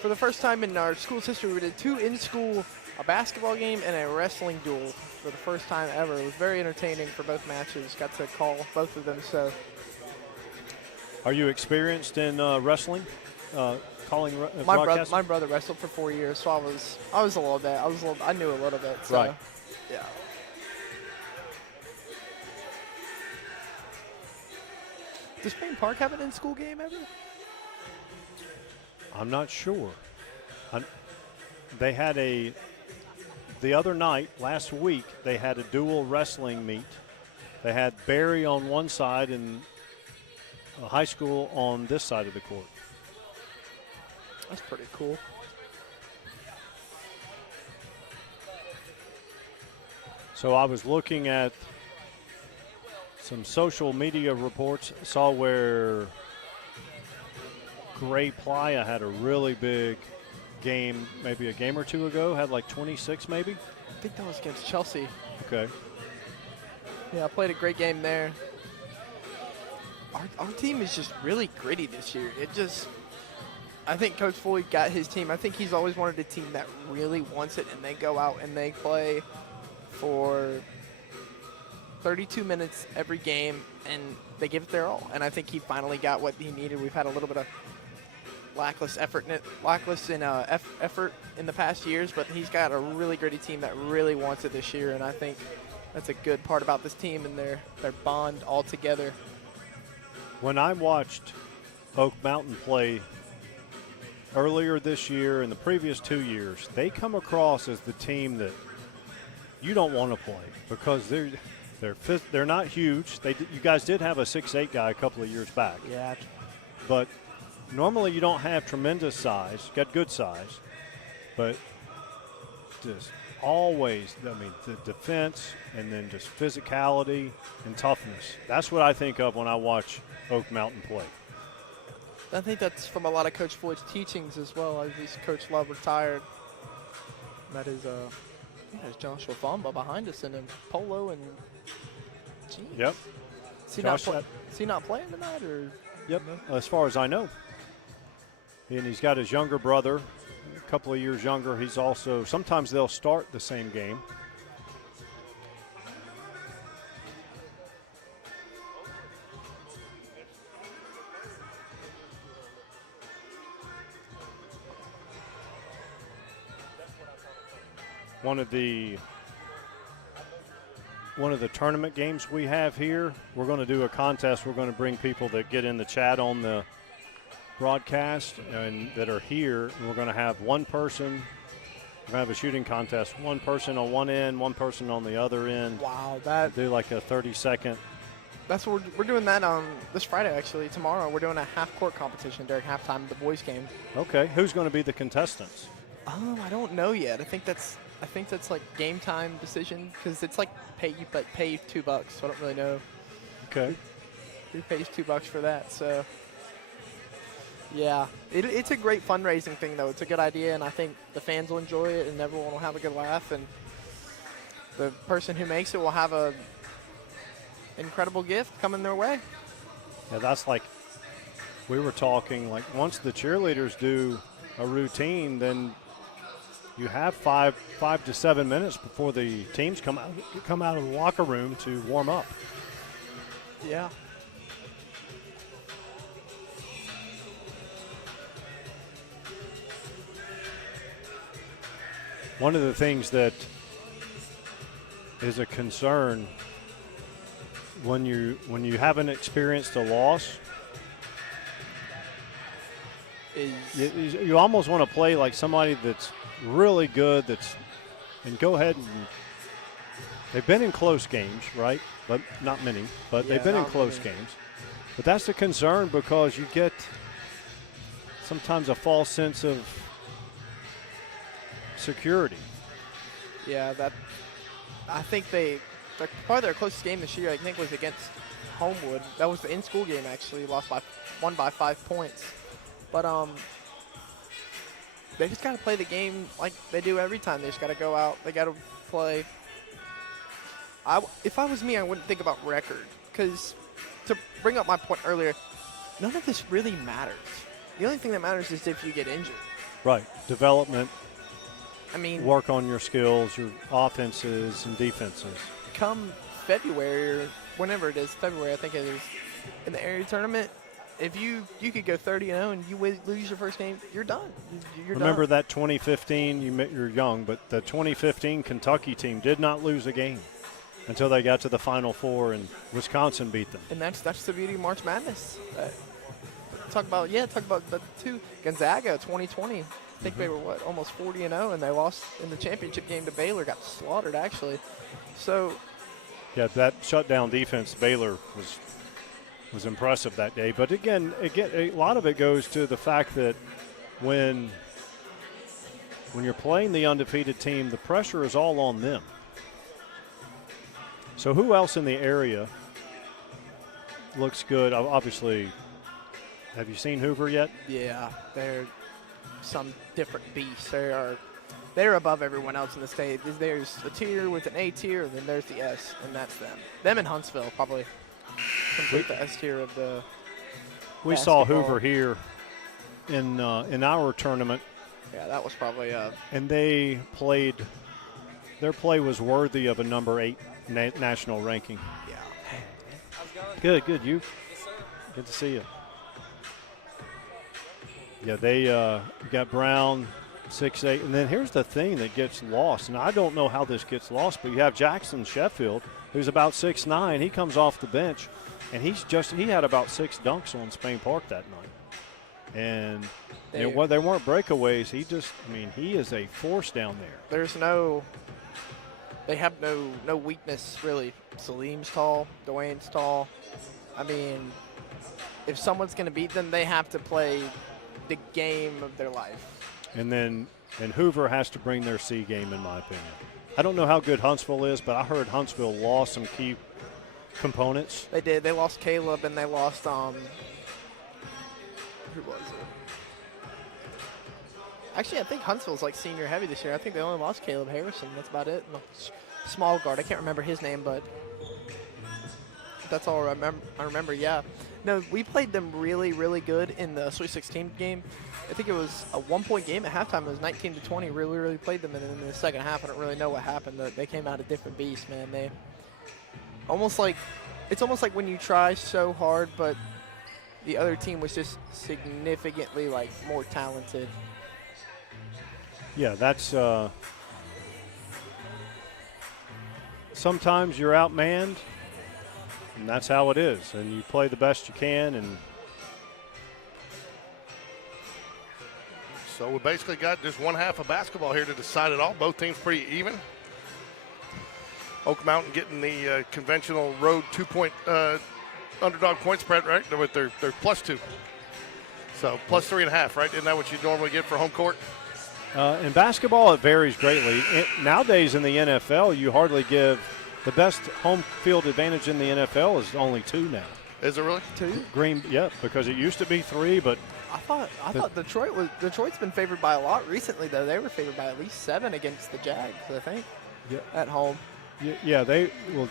for the first time in our school's history, we did 2 in school, a basketball game and a wrestling duel for the first time ever. It was very entertaining for both matches. Got to call both of them. So, Are you experienced in wrestling? Calling broadcasting? my brother wrestled for 4 years, so I was a little bit. I knew a little bit. So, Right. Yeah. Does Spain Park have an in-school game ever? I'm not sure. They had the other night, last week, they had a dual wrestling meet. They had Barry on one side and a high school on this side of the court. That's pretty cool. So I was looking at some social media reports, saw where Gray Playa had a really big game, maybe a game or 2 ago, had like 26 maybe? I think that was against Chelsea. Okay. Yeah, I played a great game there. Our team is just really gritty this year. I think Coach Floyd got his team. I think he's always wanted a team that really wants it, and they go out and they play for 32 minutes every game, and they give it their all. And I think he finally got what he needed. We've had a little bit of lackless effort in the past years, but he's got a really gritty team that really wants it this year, and I think that's a good part about this team and their bond all together. When I watched Oak Mountain play earlier this year and the previous 2 years, they come across as the team that you don't want to play because They're not huge. You guys did have a 6'8" guy a couple of years back. Yeah. But normally you don't have tremendous size. You got good size, but just always, I mean, the defense and then just physicality and toughness. That's what I think of when I watch Oak Mountain play. I think that's from a lot of Coach Floyd's teachings as well. As he's Coach Love retired. That is there's Joshua Famba behind us in a polo and jeans. Yep. Is he not playing tonight, or? Yep. As far as I know. And he's got his younger brother, a couple of years younger. He's also, sometimes they'll start the same game. One of the tournament games we have here, we're going to do a contest. We're going to bring people that get in the chat on the broadcast and that are here. And we're going to have one person. We're going to have a shooting contest. One person on one end, one person on the other end. Wow, do like a 30-second. That's what we're doing that on this Friday, actually. Tomorrow we're doing a half-court competition during halftime of the boys' game. Okay, who's going to be the contestants? Oh, I don't know yet. I think that's like game time decision, because it's like pay $2. So I don't really know. Okay. Who pays $2 for that? So yeah, it's a great fundraising thing though. It's a good idea, and I think the fans will enjoy it, and everyone will have a good laugh, and the person who makes it will have a incredible gift coming their way. Yeah, that's like we were talking. Like once the cheerleaders do a routine, then you have 5 to 7 minutes before the teams come out of the locker room to warm up. Yeah. One of the things that is a concern when you haven't experienced a loss is you almost want to play like somebody that's really good, and go ahead and they've been in close games, right? But not many, but they've been in close games. But that's the concern, because you get sometimes a false sense of security. Yeah, I think probably their closest game this year, I think, was against Homewood. That was the in-school game, actually. Won by 5 points. But they just got to play the game like they do every time. They just got to go out. They got to play. If I was me, I wouldn't think about record, because to bring up my point earlier, none of this really matters. The only thing that matters is if you get injured. Right. Development. I mean, work on your skills, your offenses and defenses. Come February, or whenever it is, February I think it is, in the area tournament, if you could go 30-0 and you lose your first game, you're done. Remember that 2015, you're young, but the 2015 Kentucky team did not lose a game until they got to the Final Four and Wisconsin beat them. And that's the beauty of March Madness. Talk about the two. Gonzaga 2020. I think they were almost 40-0, and they lost in the championship game to Baylor. Got slaughtered actually. So yeah, that shutdown defense, Baylor was impressive that day. But again, a lot of it goes to the fact that when you're playing the undefeated team, the pressure is all on them. So who else in the area looks good? Obviously, have you seen Hoover yet? Yeah, they're some different beasts. They're above everyone else in the state. There's a tier with an A tier, and then there's the S, and that's them. Them in Huntsville probably complete the S tier of the We saw Hoover here in our tournament. Yeah, that was probably and their play was worthy of a number 8 national ranking. Yeah. Good. You? Yes, sir. Good to see you. Yeah, they got Brown, 6'8", and then here's the thing that gets lost, and I don't know how this gets lost, but you have Jackson Sheffield, who's about 6'9". He comes off the bench, and he had about 6 dunks on Spain Park that night, and they weren't breakaways. He is a force down there. They have no weakness really Salim's tall. Dwayne's tall. I mean, if someone's going to beat them, they have to play the game of their life. And Hoover has to bring their C game, in my opinion. I don't know how good Huntsville is, but I heard Huntsville lost some key components. They did. They lost Caleb and they lost who was it? Actually, I think Huntsville's like senior heavy this year. I think they only lost Caleb Harrison. That's about it. And the small guard. I can't remember his name, but that's all I remember. Yeah. No, we played them really, really good in the Sweet 16 game. I think it was a 1-point game at halftime. It was 19-20. Really, really played them. And then in the second half, I don't really know what happened. They came out a different beast, man. It's almost like when you try so hard, but the other team was just significantly like more talented. Yeah, that's sometimes you're outmanned, and that's how it is. And you play the best you can. And So we basically got just one half of basketball here to decide it all. Both teams pretty even. Oak Mountain getting the conventional road 2-point underdog point spread, right? They're +2. So +3.5, right? Isn't that what you normally get for home court? in basketball, it varies greatly. Nowadays in the NFL, you hardly give the best home field advantage in the NFL is only 2 now. Is it really? 2? Yeah, because it used to be 3, but I thought Detroit's been favored by a lot recently though. They were favored by at least 7 against the Jags, I think. Yeah. At home. Yeah,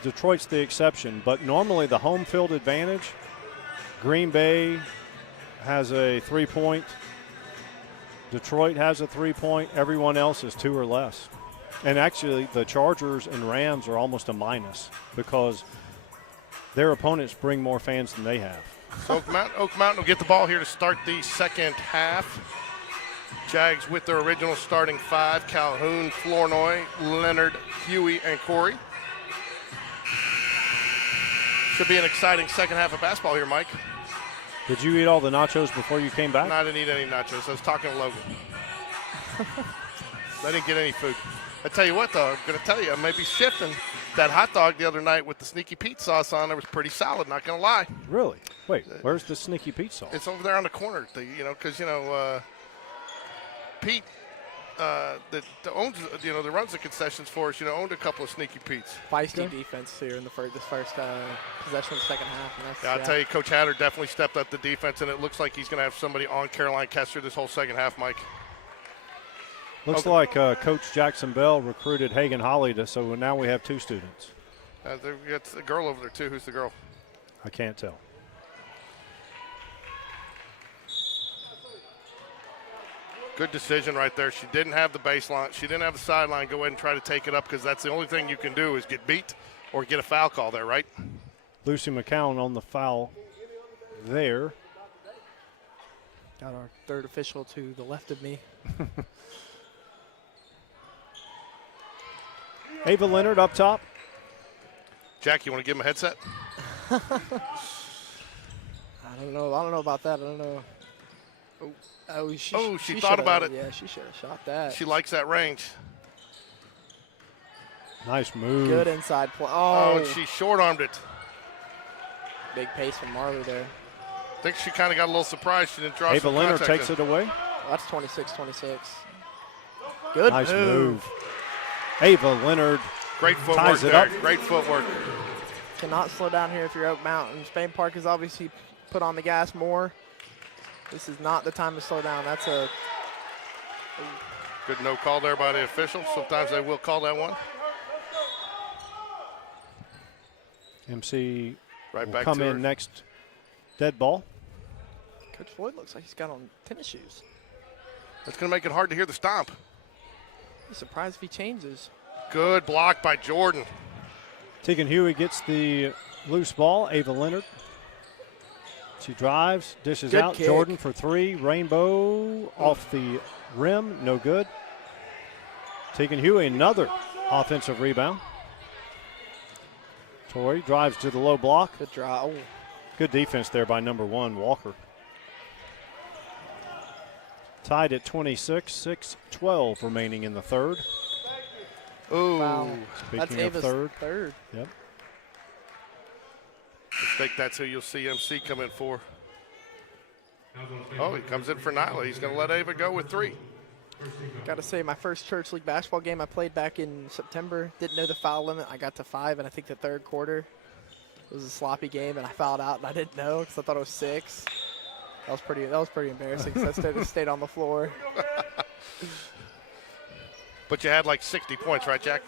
Detroit's the exception, but normally the home field advantage, Green Bay has a 3-point, Detroit has a 3-point, everyone else is 2 or less. And actually the Chargers and Rams are almost a minus because their opponents bring more fans than they have. So Oak Mountain will get the ball here to start the second half. Jags with their original starting 5, Calhoun, Flournoy, Leonard, Huey, and Corey. Should be an exciting second half of basketball here, Mike. Did you eat all the nachos before you came back? No, I didn't eat any nachos. I was talking to Logan. I didn't get any food. I tell you what, though, I'm going to tell you, I may be shifting. That hot dog the other night with the Sneaky Pete sauce on there was pretty solid, not going to lie. Really? Wait, where's the Sneaky Pete sauce? It's over there on the corner, because, Pete that owns, that runs the concessions for us, owned a couple of Sneaky Pete's. Feisty defense here in this first possession of the second half. And that's, I'll tell you, Coach Hatter definitely stepped up the defense, and it looks like he's going to have somebody on Caroline Kessler this whole second half, Mike. Looks like Coach Jackson Bell recruited Hagan Holly, so now we have 2 students. We got a girl over there, too. Who's the girl? I can't tell. Good decision right there. She didn't have the baseline. She didn't have the sideline. Go ahead and try to take it up because that's the only thing you can do is get beat or get a foul call there, right? Lucy McCown on the foul there. Got our third official to the left of me. Ava Leonard up top. Jack, you want to give him a headset? I don't know about that. I don't know. She thought about it. Yeah, she should have shot that. She likes that range. Nice move. Good inside play. Oh, she short-armed it. Big pace from Marley there. I think she kind of got a little surprised. She didn't draw Ava some Leonard contact takes in. it away. That's 26-26. Good nice move. Ava Leonard Great footwork ties it there. up. Great footwork. Cannot slow down here if you're Oak Mountain. Spain Park has obviously put on the gas more. This is not the time to slow down. That's a Good no call there by the official. Sometimes they will call that one. MC Right will back come to in her. next. Dead ball. Coach Floyd looks like he's got on tennis shoes. That's going to make it hard to hear the stomp. Be surprised if he changes. Good block by Jordan. Tegan Huey gets the loose ball. Ava Leonard. She drives, dishes Good out. kick. Jordan for 3. Rainbow off the rim. No good. Tegan Huey, another offensive rebound. Torrey drives to the low block. Good draw. Oh, Good defense there by number 1, Walker. Tied at 26, 6-12 remaining in the third. Ooh. foul. Speaking That's of Ava's third. third. Yep. think that's who you'll see MC come in for. Oh, he comes in for Nyla. He's going to let Ava go with 3. Got to say, my first church league basketball game I played back in September, didn't know the foul limit. I got to 5, and I think the third quarter it was a sloppy game, and I fouled out, and I didn't know because I thought it was 6. That was pretty embarrassing because I stayed on the floor. But you had like 60 points, right, Jack?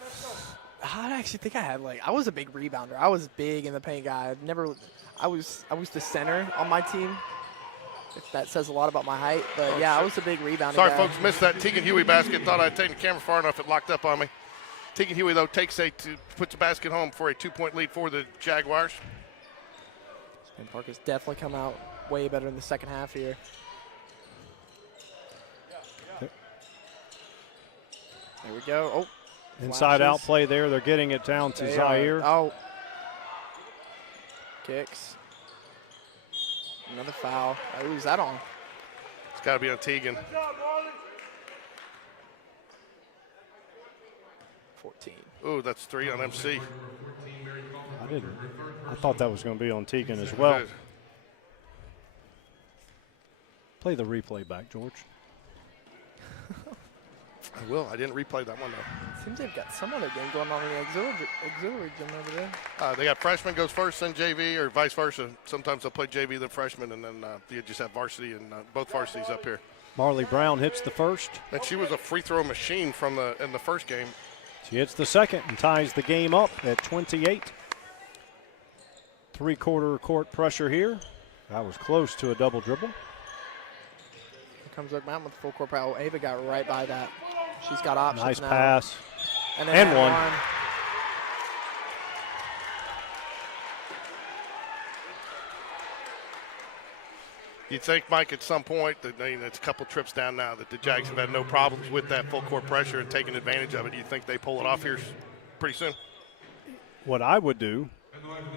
I actually think I had I was a big rebounder. I was big in the paint guy. I was the center on my team. If that says a lot about my height, but yeah, I was a big rebounder. Sorry, guy. folks, missed that Tegan Huey basket. Thought I'd taken the camera far enough, it locked up on me. Tegan Huey, though, puts the basket home for a 2-point lead for the Jaguars. Spain Park has definitely come out way better in the second half here. There we go. Oh, inside flashes. out play there. They're getting it down to Zaire. Oh, kicks. Another foul. Who's that on? It's got to be on Tegan. 14. Ooh, that's 3 on MC. I thought that was going to be on Tegan as well. Good. Play the replay back, George. I will. I didn't replay that one, though. Seems they've got some other game going on in the auxiliary gym over there. They got freshman goes first, then JV, or vice versa. Sometimes they'll play JV, then freshman, and then you just have varsity and both varsities up here. Marley Brown hits the first. And she was a free throw machine in the first game. She hits the second and ties the game up at 28. 3/4 court pressure here. That was close to a double dribble. Here comes Oak Mountain with the full court power. Ava got right by that. She's got options Nice now. pass. And one. You'd think, Mike, at some point, that it's a couple trips down now, that the Jags have had no problems with that full court pressure and taking advantage of it. Do you think they pull it off here pretty soon? What I would do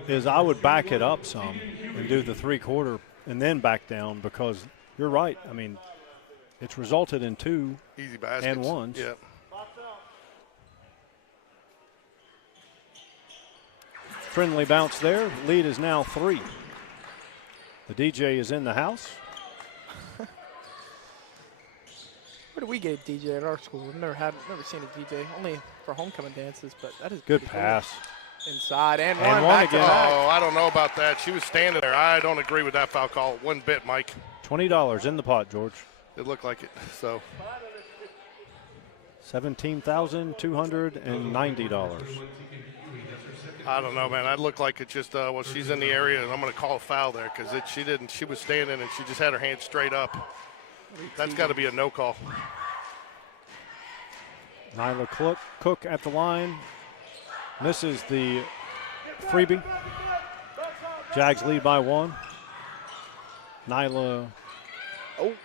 is I would back it up some and do the 3/4 and then back down, because you're right. I mean, it's resulted in 2 easy baskets and 1s. Yeah. Friendly bounce there. Lead is now 3. The DJ is in the house. Where do we get a DJ at our school? We've never seen a DJ, only for homecoming dances, but that is Good pretty pass. Cool. Inside and And one. one Back to again. back. Oh, I don't know about that. She was standing there. I don't agree with that foul call one bit, Mike. $20 in the pot, George. It looked like it. So $17,290. I don't know, man. I'd look like it just well, she's in the area, and I'm going to call a foul there because she didn't. She was standing and she just had her hands straight up. That's got to be a no call. Nyla Cook at the line. Misses the freebie. Jags lead by 1. Nyla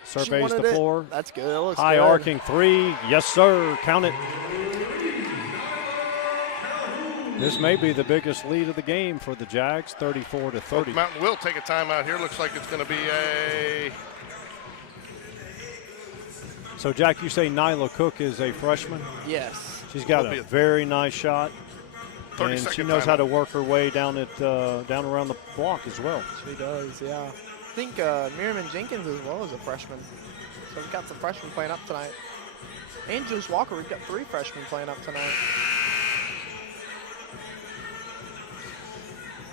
surveys the floor. That's good. That looks High good. arcing 3. Yes, sir. Count it. This may be the biggest lead of the game for the Jags, 34-30. Oak Mountain will take a timeout here. Looks like it's going to be a. So, Jack, you say Nyla Cook is a freshman? Yes. She's got a very nice shot, and she knows how to work her way down around the block as well. She does, yeah. I think Miriam Jenkins as well as a freshman. So we've got some freshmen playing up tonight. And Juice Walker, we've got 3 freshmen playing up tonight.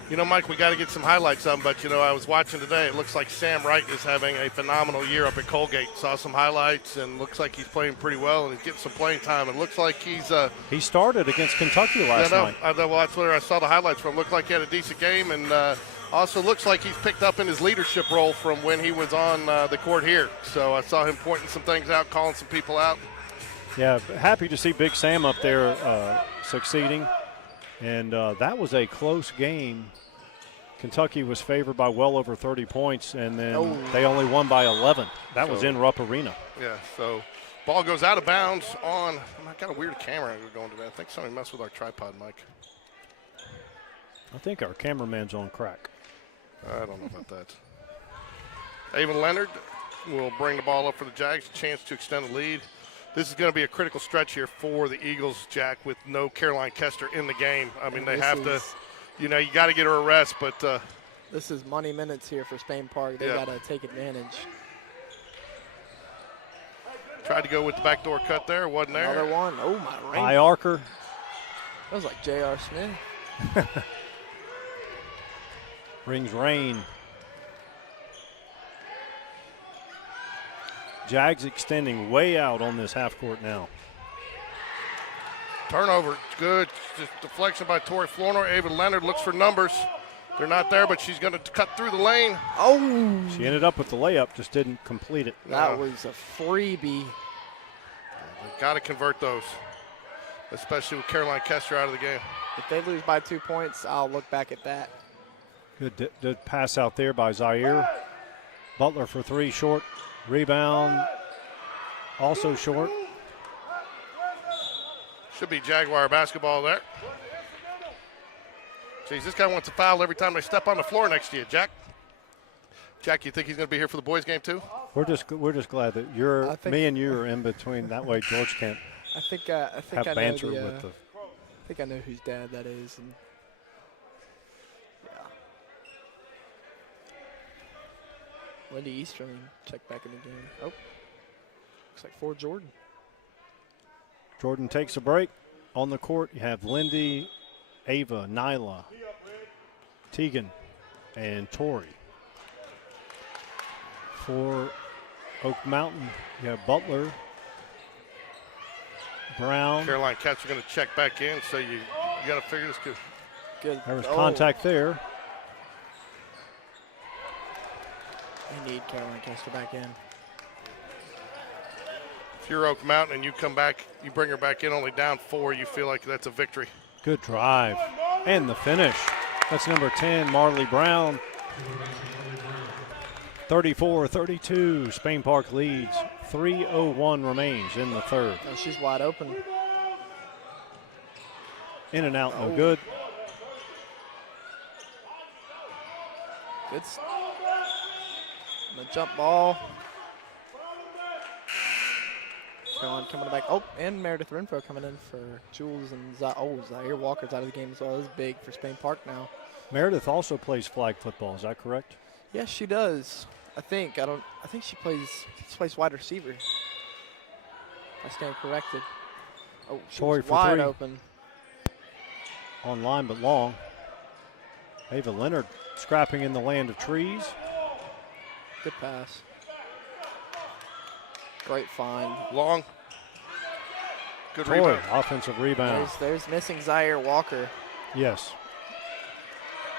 You know, Mike, we got to get some highlights of him, but, I was watching today. It looks like Sam Wright is having a phenomenal year up at Colgate. Saw some highlights, and looks like he's playing pretty well, and he's getting some playing time. It looks like he's he started against Kentucky last night. Well, that's where I saw the highlights from. Looked like he had a decent game, and also looks like he's picked up in his leadership role from when he was on the court here. So I saw him pointing some things out, calling some people out. Yeah, happy to see Big Sam up there succeeding. And that was a close game. Kentucky was favored by well over 30 points, and then they only won by 11. That was in Rupp Arena. Yeah, so ball goes out of bounds on – I got a weird camera going today. I think somebody messed with our tripod, Mike. I think our cameraman's on crack. I don't know about that. Ava Leonard will bring the ball up for the Jags, a chance to extend the lead. This is going to be a critical stretch here for the Eagles, Jack, with no Caroline Kester in the game. I mean, they have to – you got to get her a rest, but This is money minutes here for Spain Park. They got to take advantage. Tried to go with the backdoor cut there. Wasn't there. Another one. Oh, my rain. High arcer. That was like J.R. Smith. Brings rain. Jags extending way out on this half court now. Turnover. Good. Just deflection by Tori Flournoy. Ava Leonard looks for numbers. They're not there, but she's going to cut through the lane. Oh. She ended up with the layup, just didn't complete it. That was a freebie. Got to convert those, especially with Caroline Kester out of the game. If they lose by 2 points, I'll look back at that. Good pass out there by Zaire. Butler for 3, short. Rebound, also short. Should be Jaguar basketball there. Geez, this guy wants a foul every time they step on the floor next to you, Jack. Jack, you think he's going to be here for the boys' game too? We're just glad that me and you are in between. That way, George can't I think have I banter know with the. I think I know whose dad that is. And yeah. Lindy Easterling check back in the game. Oh, looks like for Jordan. Jordan takes a break. On the court, you have Lindy, Ava, Nyla, Tegan, and Tori. For Oak Mountain, you have Butler, Brown. Caroline Kester going to check back in, so you got to figure this good. Good. There was contact there. We need Caroline Kester back in. If you're Oak Mountain and you come back, you bring her back in only down 4, you feel like that's a victory. Good drive. And the finish. That's number 10, Marley Brown. 34-32. Spain Park leads. 3:01 remains in the third. Oh, she's wide open. In and out, no good. Good. The jump ball. Caroline coming back. Oh, and Meredith Renfro coming in for Jules and Zaire Walker's out of the game as well. This is big for Spain Park now. Meredith also plays flag football. Is that correct? Yes, she does. I think she plays wide receiver. I stand corrected. Oh, Tori she's for wide 3. open. Online but long. Ava Leonard scrapping in the land of trees. Good pass. Great find. Long. Good Tori, rebound. offensive rebound. There's missing Zaire Walker. Yes.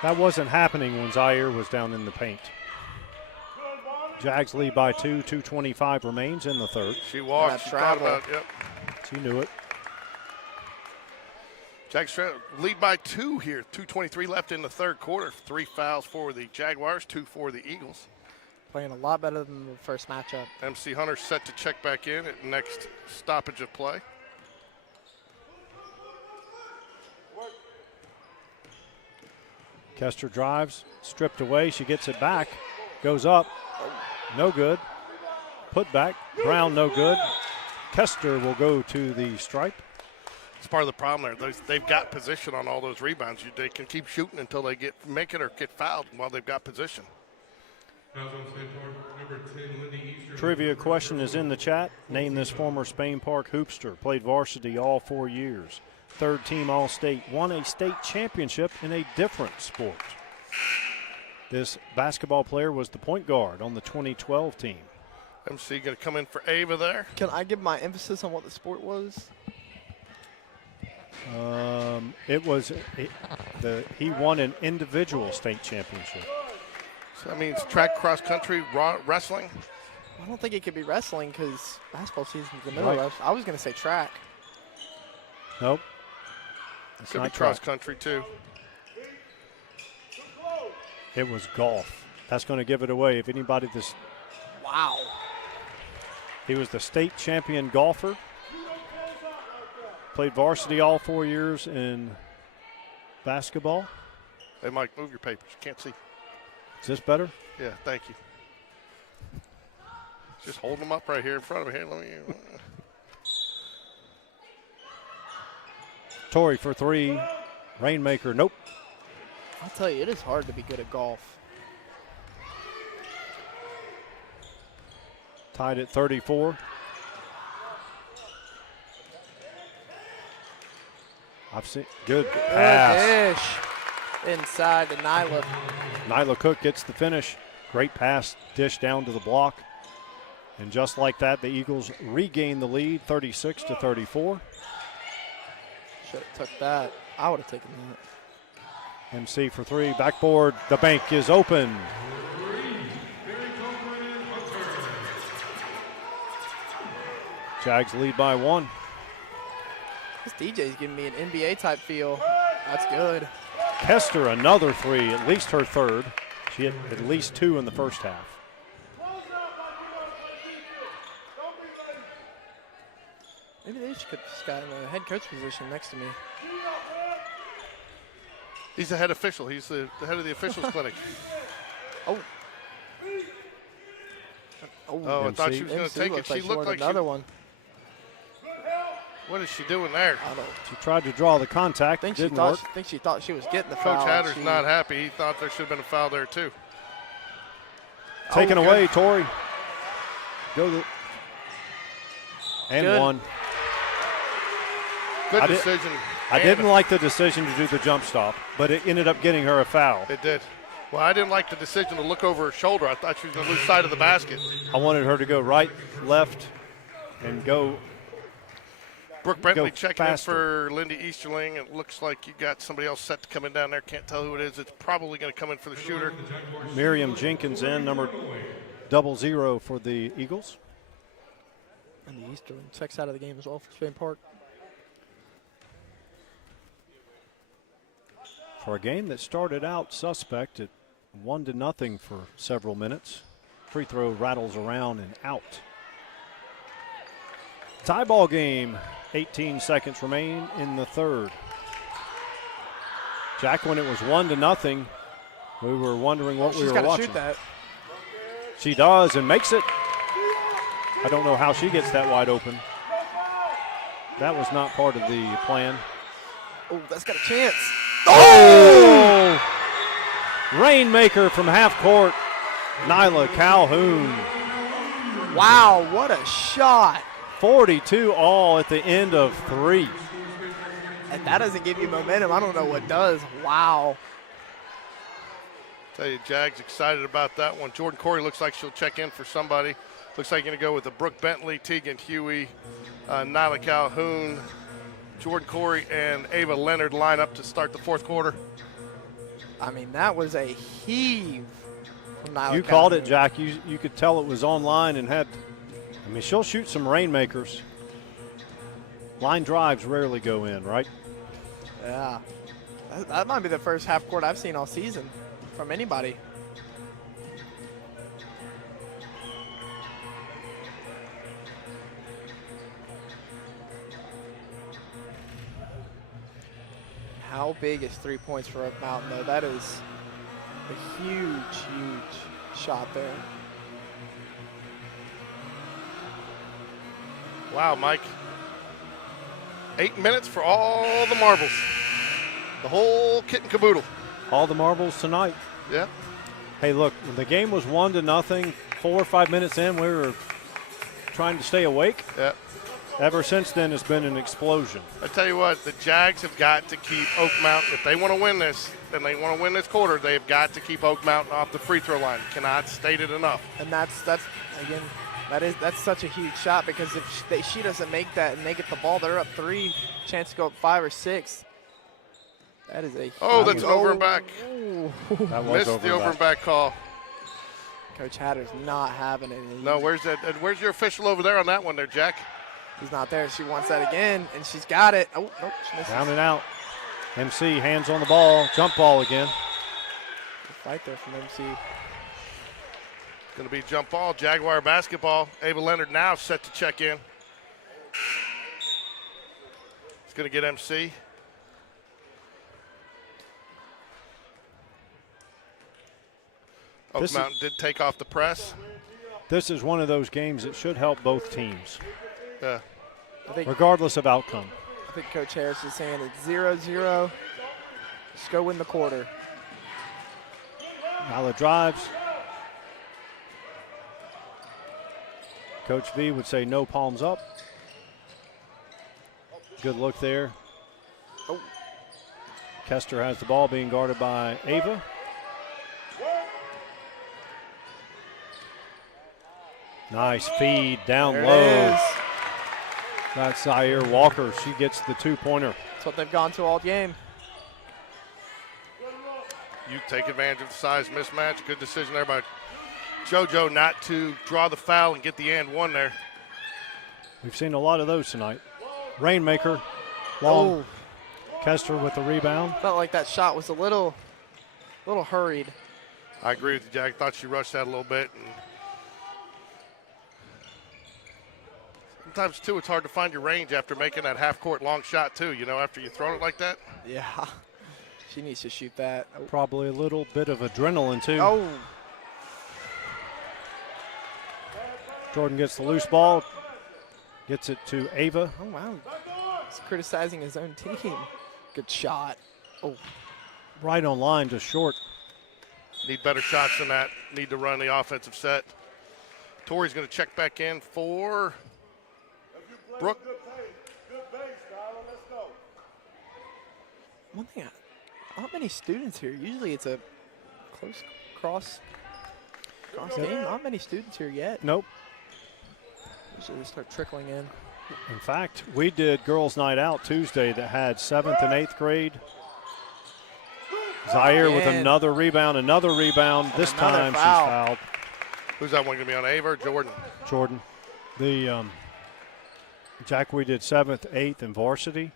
That wasn't happening when Zaire was down in the paint. Jags lead by 2. 2:25 remains in the third. She walked. She thought about it. Yep. She knew it. Jags lead by 2 here. 2:23 left in the third quarter. 3 fouls for the Jaguars, 2 for the Eagles. Playing a lot better than the first matchup. MC Hunter set to check back in at next stoppage of play. Kester drives, stripped away. She gets it back, goes up, no good. Put back, Brown, no good. Kester will go to the stripe. It's part of the problem there. They've got position on all those rebounds. They can keep shooting until they make it or get fouled while they've got position. Trivia question is in the chat. Name this former Spain Park hoopster. Played varsity all 4 years. Third team All-State. Won a state championship in a different sport. This basketball player was the point guard on the 2012 team. MC going to come in for Ava there. Can I give my emphasis on what the sport was? He won an individual state championship. So that means track, cross country, wrestling. I don't think it could be wrestling because basketball season's in the middle Right. of. I was going to say track. Nope. It's Could be not cross track. country too. It was golf. That's going to give it away. If anybody this, Wow. he was the state champion golfer. Played varsity all 4 years in basketball. Hey, Mike, move your papers. Can't see. Is this better? Yeah, thank you. Just hold them up right here in front of me. Here, let me. Tori for 3. Rainmaker, nope. I'll tell you, it is hard to be good at golf. Tied at 34. I've seen good pass. Dish inside to Nyla. Nyla Cook gets the finish. Great pass, dish down to the block. And just like that, the Eagles regain the lead, 36-34. Should have took that. I would have taken that. MC for three, backboard. The bank is open. Jags lead by 1. This DJ's giving me an NBA type feel. That's good. Kester, another three, at least her third. She hit at least 2 in the first half. Maybe they should put this guy in the head coach position next to me. He's the head official. He's the head of the officials clinic. Oh. Oh, I thought she was going to take it. She looked like another one. What is she doing there? I don't. She tried to draw the contact. Didn't work. I think she thought she was getting the foul. Coach Hatter's not happy. He thought there should have been a foul there too. Taken away, Tori. And Good. 1. Good decision. I didn't like the decision to do the jump stop, but it ended up getting her a foul. It did. Well, I didn't like the decision to look over her shoulder. I thought she was going to lose sight of the basket. I wanted her to go right, left, and go. Brooke Bentley checking faster. in for Lindy Easterling. It looks like you got somebody else set to come in down there. Can't tell who it is. It's probably going to come in for the shooter. Miriam Jenkins in, number 00 for the Eagles. And the Easterling checks out of the game as well for Spain Park. For a game that started out suspect at 1-0 for several minutes. Free throw rattles around and out. Tie ball game. 18 seconds remain in the third. Jack, when it was 1-0, we were wondering what we were watching. Shoot that. She does and makes it. I don't know how she gets that wide open. That was not part of the plan. Oh, that's got a chance. Oh! Rainmaker from half court. Nyla Calhoun. Wow, what a shot. 42 all at the end of 3. If that doesn't give you momentum, I don't know what does. Wow. Tell you, Jags excited about that one. Jordan Corey looks like she'll check in for somebody. Looks like you're going to go with the Brooke Bentley, Tegan Huey, Nyla Calhoun, Jordan Corey, and Ava Leonard line up to start the fourth quarter. I mean, that was a heave from Nyla You Calhoun. called it, Jack. You could tell it was online and had, I mean, she'll shoot some rainmakers. Line drives rarely go in, right? Yeah. That might be the first half court I've seen all season from anybody. How big is 3 points for Oak Mountain, though? That is a huge, huge shot there. Wow, Mike. 8 minutes for all the marbles. The whole kit and caboodle. All the marbles tonight. Yeah. Hey, look, when the game was 1-0, 4 or 5 minutes in, we were trying to stay awake. Yeah. Ever since then, it's been an explosion. I tell you what, the Jags have got to keep Oak Mountain. If they want to win this, and they want to win this quarter, they have got to keep Oak Mountain off the free throw line. Cannot state it enough. And that's again, that's such a huge shot, because if she doesn't make that and they get the ball, they're up 3, chance to go up 5 or 6. That is a that's an over and back. That was Missed the over and back call. Coach Hatter's not having it. No, where's your official over there on that one there, Jack? He's not there. She wants that again, and she's got it. Oh, nope, she misses. Down and out. MC, hands on the ball, jump ball again. Good fight there from MC. Going to be jump ball, Jaguar basketball. Ava Leonard now set to check in. It's going to get MC. Oak Mountain did take off the press. This is one of those games that should help both teams, Yeah. regardless of outcome. I think Coach Harris is saying it's 0-0. Just go win the quarter. Nyla drives. Coach V would say no palms up. Good look there. Oh. Kester has the ball being guarded by Ava. Nice feed down There it low. is. That's Zaire Walker. She gets the 2-pointer. That's what they've gone to all game. You take advantage of the size mismatch. Good decision there by JoJo not to draw the foul and get the and one there. We've seen a lot of those tonight. Rainmaker, long. Oh, Kester with the rebound. felt like that shot was a little hurried. I agree with you, Jack. Thought she rushed that a little bit. And sometimes, too, it's hard to find your range after making that half-court long shot, too, you know, after you throw it like that. Yeah. She needs to shoot that. Oh. Probably a little bit of adrenaline, too. Oh. Jordan gets the loose ball. Gets it to Ava. Oh, wow. He's criticizing his own team. Good shot. Oh. Right on line, just short. Need better shots than that. Need to run the offensive set. Tori's going to check back in for Brooke. One thing, not many students here. Usually it's a close cross game. Not many students here yet. Nope. Usually they start trickling in. In fact, we did girls' night out Tuesday that had 7th and 8th grade. Zaire with another rebound. This another time foul. she's fouled. Who's that one going to be on, Ava or Jordan? Jordan. The Jack, we did 7th, 8th, and varsity,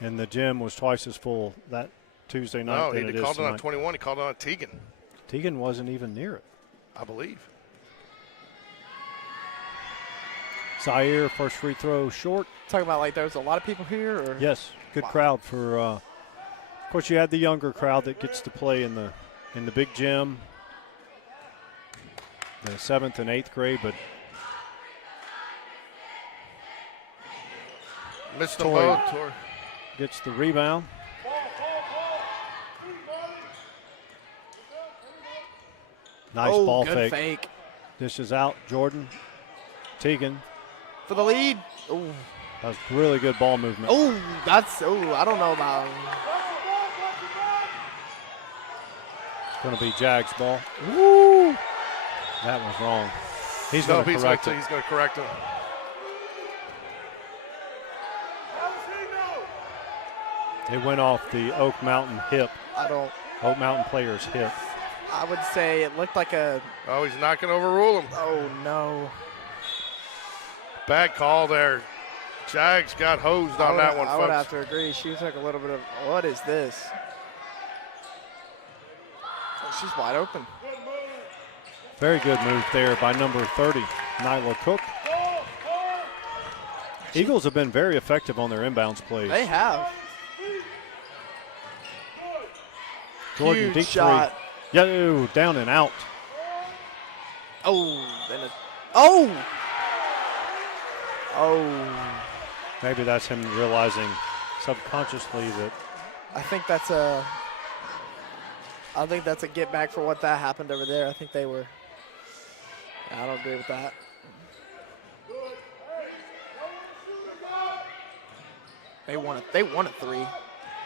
and the gym was twice as full that Tuesday night No, than he it is called it on tonight. 21. He called it on Tegan, Tegan wasn't even near it. I believe. Zaire, first free throw short. Talking about like there's a lot of people here, or Yes, good crowd for. Of course, you had the younger crowd that gets to play in the big gym, the 7th and 8th grade, but Missed them Tori. both. Tori. gets the rebound. Nice oh, ball good fake. This is out. Jordan, Tegan. for the lead. Oh, That was really good ball movement. I don't know about him. It's going to be Jag's ball. Woo! That was wrong. He's No, going to correct it. he's going to correct him. It went off the Oak Mountain hip. Oak Mountain player's hip. I would say it looked like a. Oh, he's not going to overrule him. Oh no! Bad call there. Jags got hosed on that one, I would folks. have to agree. She took a little bit of. What is this? Oh, she's wide open. Very good move there by number 30, Nyla Cook. Eagles have been very effective on their inbounds plays. They have. Jordan, Huge deep shot. three. Yeah, ooh, down and out. Oh, then it. Oh. Oh. Maybe that's him realizing subconsciously that. I think that's a get back for what that happened over there. I think they were. I don't agree with that. They want a three.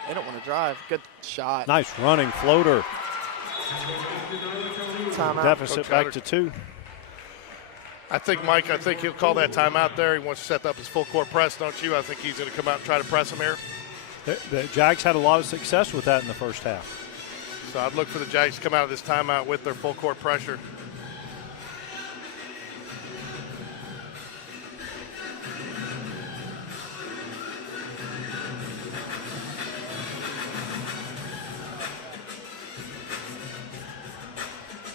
They don't want to drive. Good shot. Nice running floater. Timeout. Deficit Coach back Hatter. to 2. I think, Mike, he'll call that timeout there. He wants to set up his full court press, don't you? I think he's going to come out and try to press him here. The Jags had a lot of success with that in the first half. So I'd look for the Jags to come out of this timeout with their full court pressure.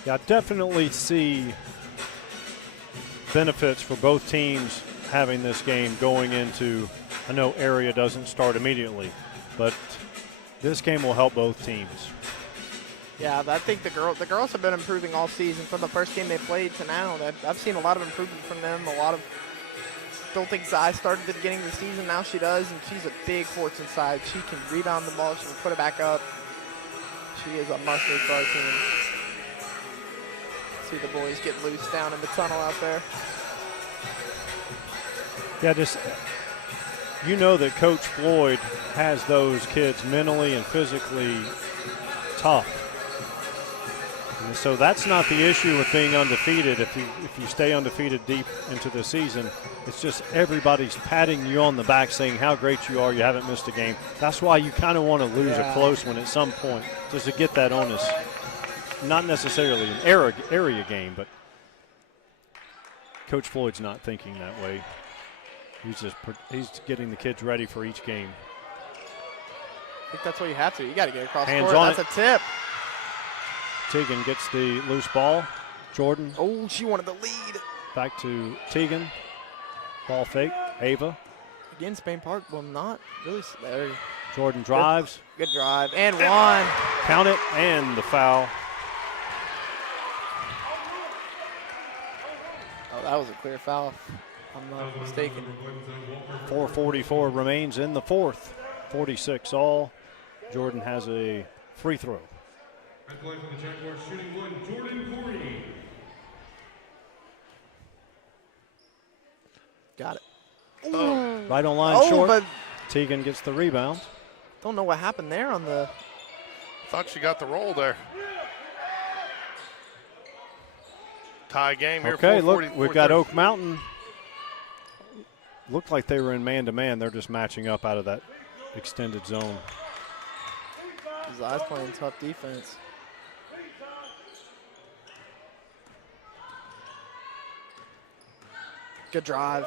Yeah, I definitely see benefits for both teams having this game going into, I know area doesn't start immediately, but this game will help both teams. Yeah, I think the girls have been improving all season from the first game they played to now. I've seen a lot of improvement from them. Don't think Zai started at the beginning of the season. Now she does, and she's a big force inside. She can rebound the ball. She can put it back up. She is a must-have for our team. See the boys get loose down in the tunnel out there. Yeah, just you know that Coach Floyd has those kids mentally and physically tough. And so that's not the issue with being undefeated. If you stay undefeated deep into the season, it's just everybody's patting you on the back saying how great you are, you haven't missed a game. That's why you kind of want to lose a close one at some point, just to get that onus. Not necessarily an area game, but Coach Floyd's not thinking that way. He's getting the kids ready for each game. I think that's what you have to. You got to get across Hands court. on That's a tip. Tegan gets the loose ball. Jordan. Oh, she wanted the lead. Back to Tegan. Ball fake. Ava. Again, Spain Park will not really. There. Jordan drives. Good drive. And one. Count it. And the foul. Oh, that was a clear foul. If I'm not mistaken. 4:44 remains in the fourth. 46 all. Jordan has a free throw. At the line for the Jaguars, shooting one, Jordan Corey. Got it. Oh. Right on line short. But Tegan gets the rebound. don't know what happened there on the. Thought she got the roll there. Tie game here. Okay, look, 4:40, we've got 4:30. Oak Mountain. Looked like they were in man-to-man. They're just matching up out of that extended zone. Zai's playing tough defense. Good drive.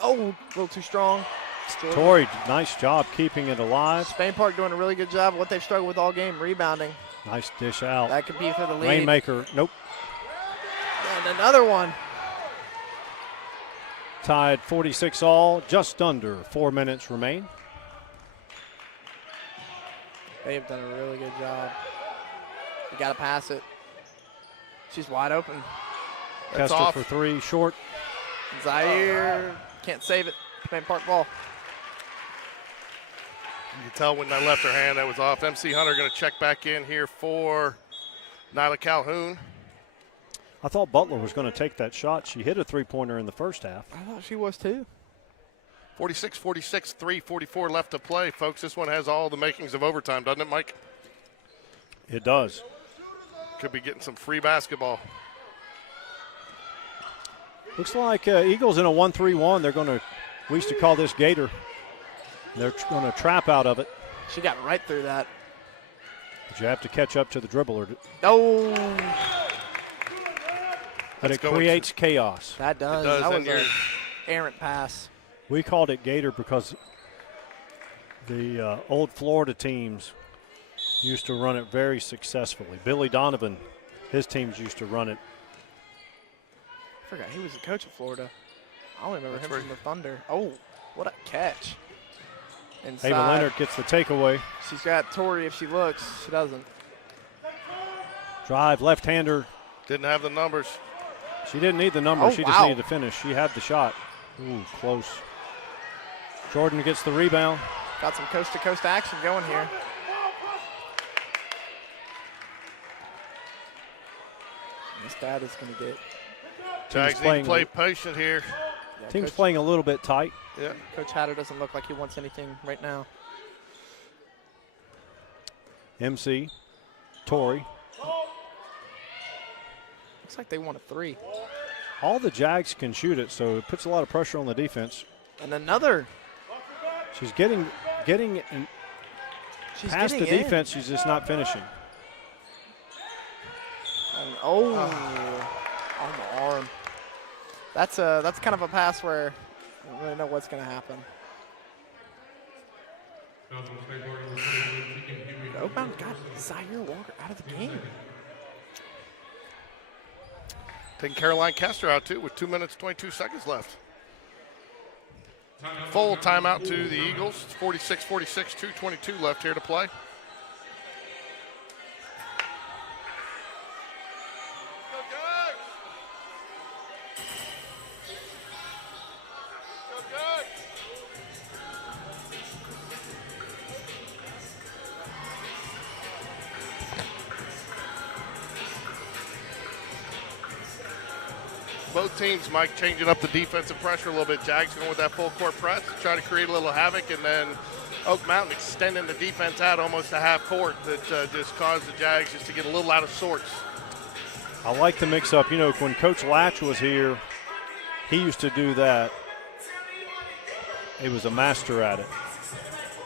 Oh, a little too strong. Still. Torrey, nice job keeping it alive. Spain Park doing a really good job. What they've struggled with all game, rebounding. Nice dish out. That could be for the lead. Rainmaker, nope. And another one. Tied 46 all, just under 4 minutes remain. They've done a really good job. You got to pass it. She's wide open. That's Kester off. for three, short. Zaire can't save it. Spain Park ball. You can tell when I left her hand that was off. MC Hunter going to check back in here for Nyla Calhoun. I thought Butler was going to take that shot. She hit a three-pointer in the first half. I thought she was too. 46-46, 3:44 left to play, folks. This one has all the makings of overtime, doesn't it, Mike? It does. Could be getting some free basketball. Looks like Eagles in a 1-3-1. They're going to, we used to call this Gator. They're going to trap out of it. She got right through that. But you have to catch up to the dribbler. Oh, But Let's it go creates chaos. that does. It does, That and was you're- an errant pass. We called it Gator because the old Florida teams used to run it very successfully. Billy Donovan, his teams used to run it. I forgot he was the coach of Florida. I only remember That's him right. from the Thunder. Oh, what a catch. Inside. Ava Leonard gets the takeaway. She's got Tori if she looks. She doesn't. Drive, left-hander. Didn't have the numbers. She didn't need the number. Oh, She just wow. needed to finish. She had the shot. Ooh, close. Jordan gets the rebound. Got some coast-to-coast action going here. This dad is going to get. Jags need to play patient here. Yeah, Team's Coach, playing a little bit tight. Yeah. Coach Hatter doesn't look like he wants anything right now. MC, Torrey. Looks like they want a three. All the Jags can shoot it, so it puts a lot of pressure on the defense. And another. She's getting in, She's past the getting in. defense. She's just not finishing. And, oh, on the arm. That's kind of a pass where I don't really know what's going to happen. Oakbound got Zaire Walker out of the game. Taking Caroline Kester out, too, with 2 minutes, 22 seconds left. Full timeout to the Eagles. It's 46-46, 2:22 left here to play. Both teams, Mike, changing up the defensive pressure a little bit. Jags going with that full court press, trying to create a little havoc, and then Oak Mountain extending the defense out almost to half court that just caused the Jags just to get a little out of sorts. I like the mix-up. You know, when Coach Latch was here, he used to do that. He was a master at it.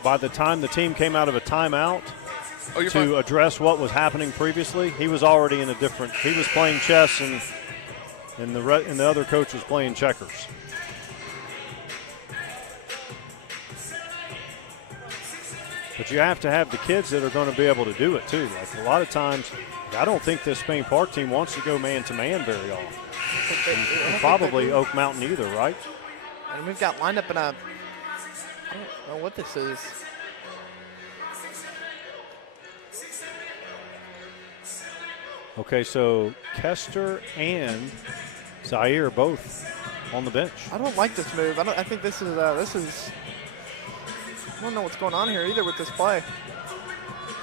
By the time the team came out of a timeout to address what was happening previously, he was already in a different – he was playing chess and the other coach was playing checkers. But you have to have the kids that are going to be able to do it too. Like a lot of times, I don't think this Spain Park team wants to go man-to-man very often. And probably Oak Mountain either, right? And we've got lined up in a, I don't know what this is. Okay, so Kester and Zaire both on the bench. I don't like this move. I think this is I don't know what's going on here either with this play.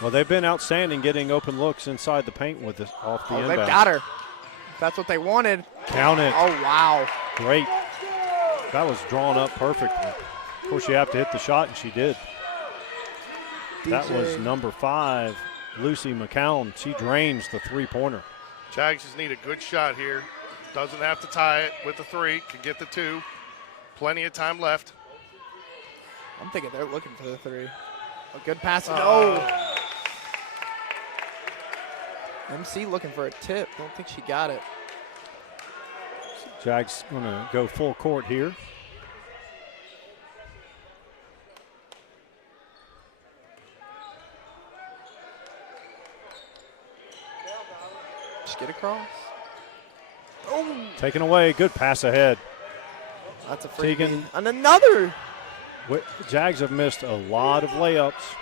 Well, they've been outstanding getting open looks inside the paint with this off the inbound. They've got her. That's what they wanted. Count it. Oh, wow. Great. That was drawn up perfectly. Of course, you have to hit the shot, and she did. That was number 5, Lucy McCown. She drains the three-pointer. Jags just need a good shot here. Doesn't have to tie it with the 3. Can get the 2. Plenty of time left. I'm thinking they're looking for the 3. A good pass. Oh. MC looking for a tip. Don't think she got it. Jags going to go full court here. Just get across. Oh. Taken away. Good pass ahead. That's a free. Tegan. And another. Jags have missed a lot of layups.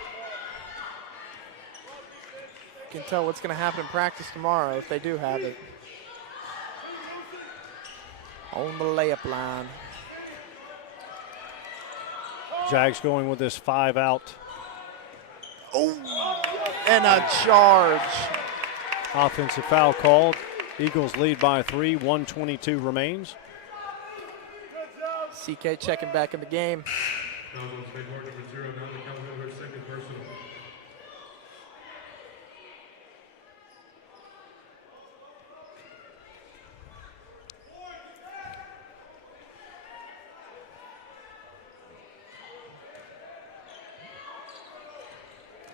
You can tell what's going to happen in practice tomorrow if they do have it. On the layup line. Jags going with this 5 out. Oh, and a charge. Offensive foul called. Eagles lead by 3, 1:22 remains. CK checking back in the game. Now on Spain Park number 0, now the count number 2nd personal.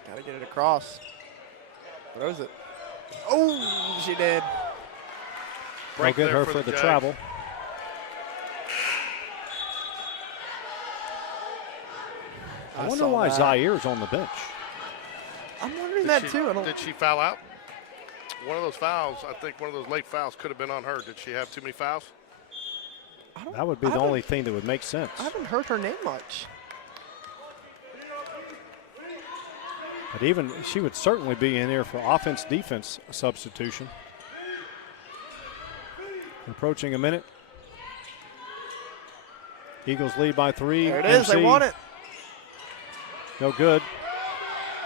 Gotta get it across. Throws it. Oh, she did. They'll get her for the travel. I wonder why Zaire's on the bench. I'm wondering that too. Did she foul out? One of those fouls, I think one of those late fouls could have been on her. Did she have too many fouls? That would be the only thing that would make sense. I haven't heard her name much. But even she would certainly be in here for offense-defense substitution. Approaching a minute. Eagles lead by 3. There it is. They want it. No good.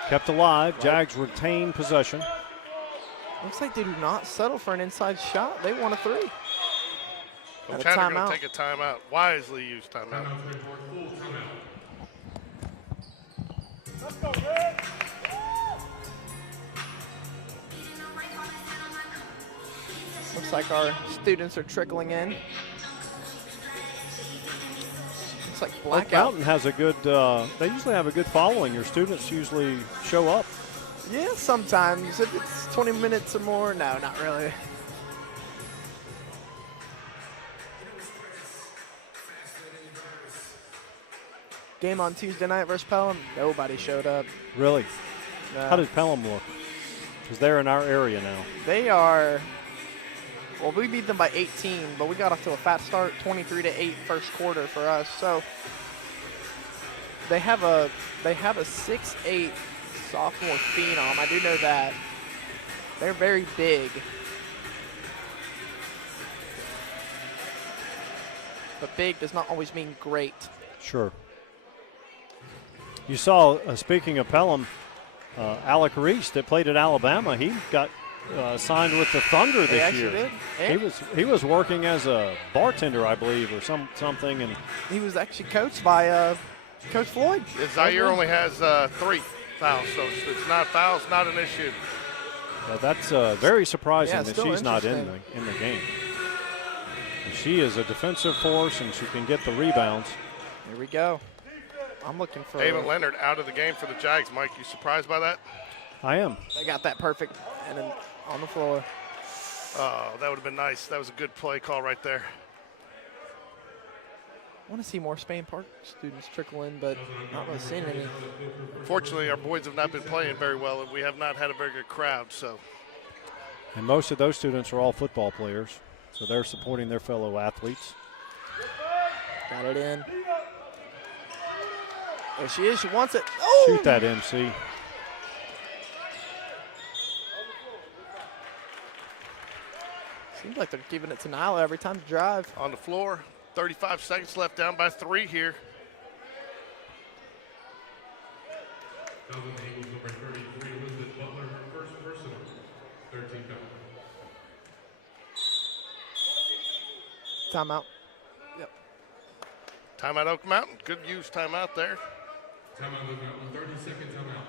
Kept alive. Jags retain possession. Looks like they do not settle for an inside shot. They want a 3. Coach Hatter going to take a timeout. Wisely used timeout. Let's go, Red. Looks like our students are trickling in. Looks like Blackout. Oak Mountain has a good, they usually have a good following. Your students usually show up. Yeah, sometimes. If it's 20 minutes or more, no, not really. Game on Tuesday night versus Pelham, nobody showed up. Really? How did Pelham look? Because they're in our area now. They are, well, we beat them by 18, but we got off to a fast start, 23-8 first quarter for us. So they have a 6'8" sophomore phenom. I do know that. They're very big. But big does not always mean great. Sure. You saw, speaking of Pelham, Alec Reese that played at Alabama, he got signed with the Thunder He this actually year. did. Yeah. He was working as a bartender, I believe, or something, and He was actually coached by Coach Floyd. Zaire only has 3 fouls, so it's not fouls, not an issue. that's very surprising Yeah, that still she's not in interesting. the game. And she is a defensive force, and she can get the rebounds. Here we go. I'm looking for. David Leonard out of the game for the Jags. Mike, you surprised by that? I am. They got that perfect, and then on the floor. Oh, that would have been nice. That was a good play call right there. I want to see more Spain Park students trickle in, but not really seeing any. Fortunately, our boys have not been playing very well, and we have not had a very good crowd. So And most of those students are all football players, so they're supporting their fellow athletes. Got it in. There she is. She wants it. Oh! Shoot that, MC. Seems like they're giving it to Nyla every time to drive. on the floor, 35 seconds left, down by 3 here. Thousand Eagles number 33, Elizabeth Butler, her first personal, 13 foul. Timeout. Yep. Timeout Oak Mountain. Good use timeout there. Timeout, Luke Mountain, 30-second timeout.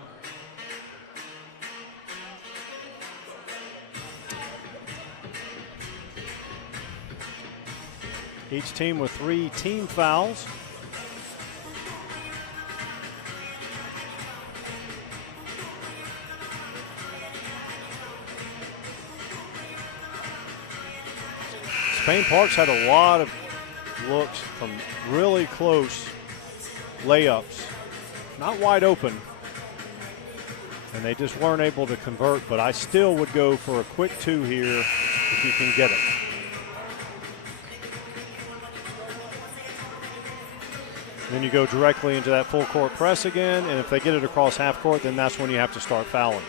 Each team with 3 team fouls. Spain Park's had a lot of looks from really close layups, not wide open, and they just weren't able to convert, but I still would go for a quick 2 here if you can get it. Then you go directly into that full court press again, and if they get it across half court, then that's when you have to start fouling.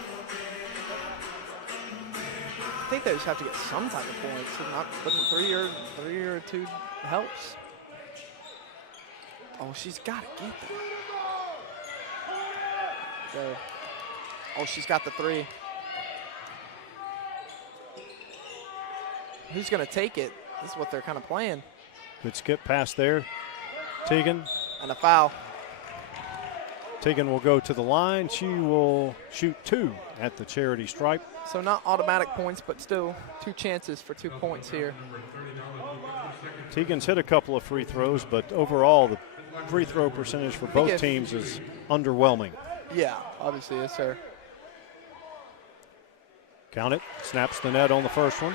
I think they just have to get some type of points. So not putting 3 or 2 helps. Oh, she's got to get that. Go. Oh, she's got the 3. Who's going to take it? This is what they're kind of playing. Good skip pass there. Tegan. And a foul. Tegan will go to the line. She will shoot 2 at the charity stripe. So not automatic points, but still 2 chances for 2 points here. Tegan's hit a couple of free throws, but overall the free throw percentage for both teams is underwhelming. Yeah, obviously, yes, sir. Count it. Snaps the net on the first one.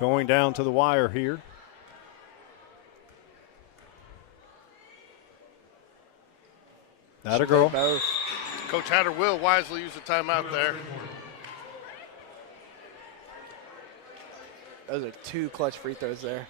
Going down to the wire here. That a girl. Both. Coach Hatter will wisely use the timeout there. Those are 2 clutch free throws there.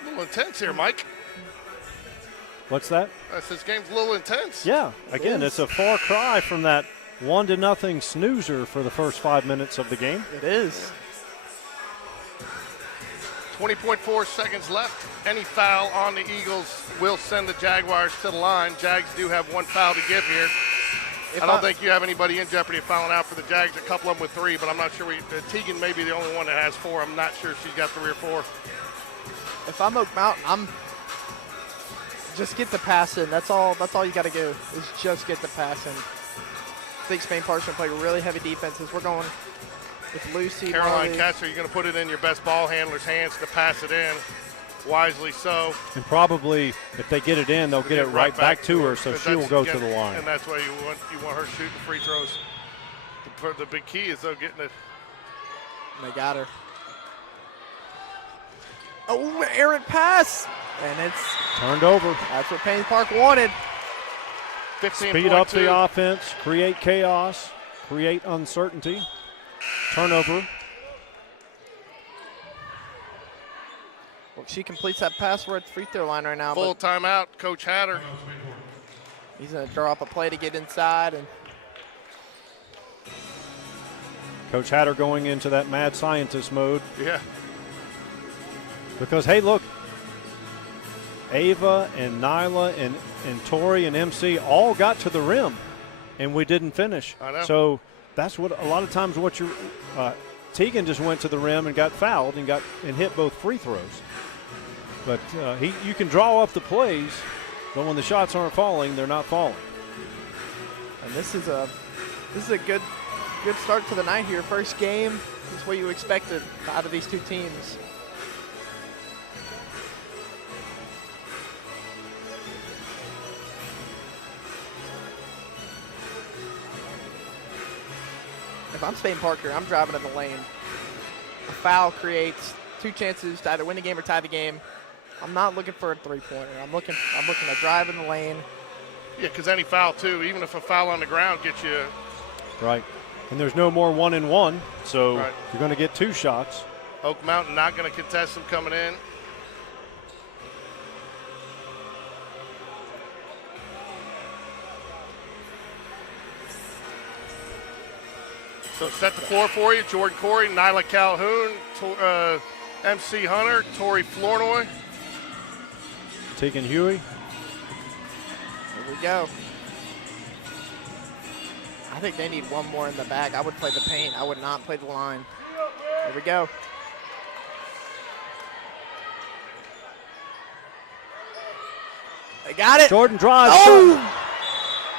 A little intense here, Mike. What's that? This game's a little intense. Yeah, again, it's a far cry from that 1-0 snoozer for the first 5 minutes of the game. It is. 20.4 seconds left. Any foul on the Eagles will send the Jaguars to the line. Jags do have 1 foul to give here. I don't think you have anybody in jeopardy of fouling out for the Jags. A couple of them with 3, but I'm not sure. Tegan may be the only one that has 4. I'm not sure if she's got 3 or 4. If I'm Oak Mountain, I'm just get the pass in. That's all you got to do is just get the pass in. I think Spain Park's going to play really heavy defenses. We're going with Lucy. Caroline Marley. Kessler, you're going to put it in your best ball handler's hands to pass it in. Wisely so. And probably if they get it in, they'll get it right back to her, so she will go to the line. And that's why you want her shooting free throws. The big key is though getting it. And they got her. Oh, errant pass. And it's Turned over. that's what Payne Park wanted. 15.2. Speed up the offense, create chaos, create uncertainty. Turnover. She completes that pass. We're at the free throw line right now. Full But timeout, Coach Hatter. he's going to draw up a play to get inside. And Coach Hatter going into that mad scientist mode. Yeah. Because, hey, look, Ava and Nyla and Tori and MC all got to the rim, and we didn't finish. I know. So that's what a lot of times what you're Tegan just went to the rim and got fouled and hit both free throws. But you can draw up the plays, but when the shots aren't falling, they're not falling. And this is a good start to the night here. First game is what you expected out of these two teams. If I'm Spain Parker, I'm driving in the lane. A foul creates two chances to either win the game or tie the game. I'm not looking for a three-pointer. I'm looking to drive in the lane. Yeah, because any foul, too, even if a foul on the ground gets you. Right. And there's no more 1-and-1, so Right. you're going to get two shots. Oak Mountain not going to contest them coming in. So set the floor for you. Jordan Corey, Nyla Calhoun, MC Hunter, Tori Flournoy. Tegan Huey. Here we go. I think they need one more in the back. I would play the paint. I would not play the line. Here we go. They got it. Jordan drives. Oh!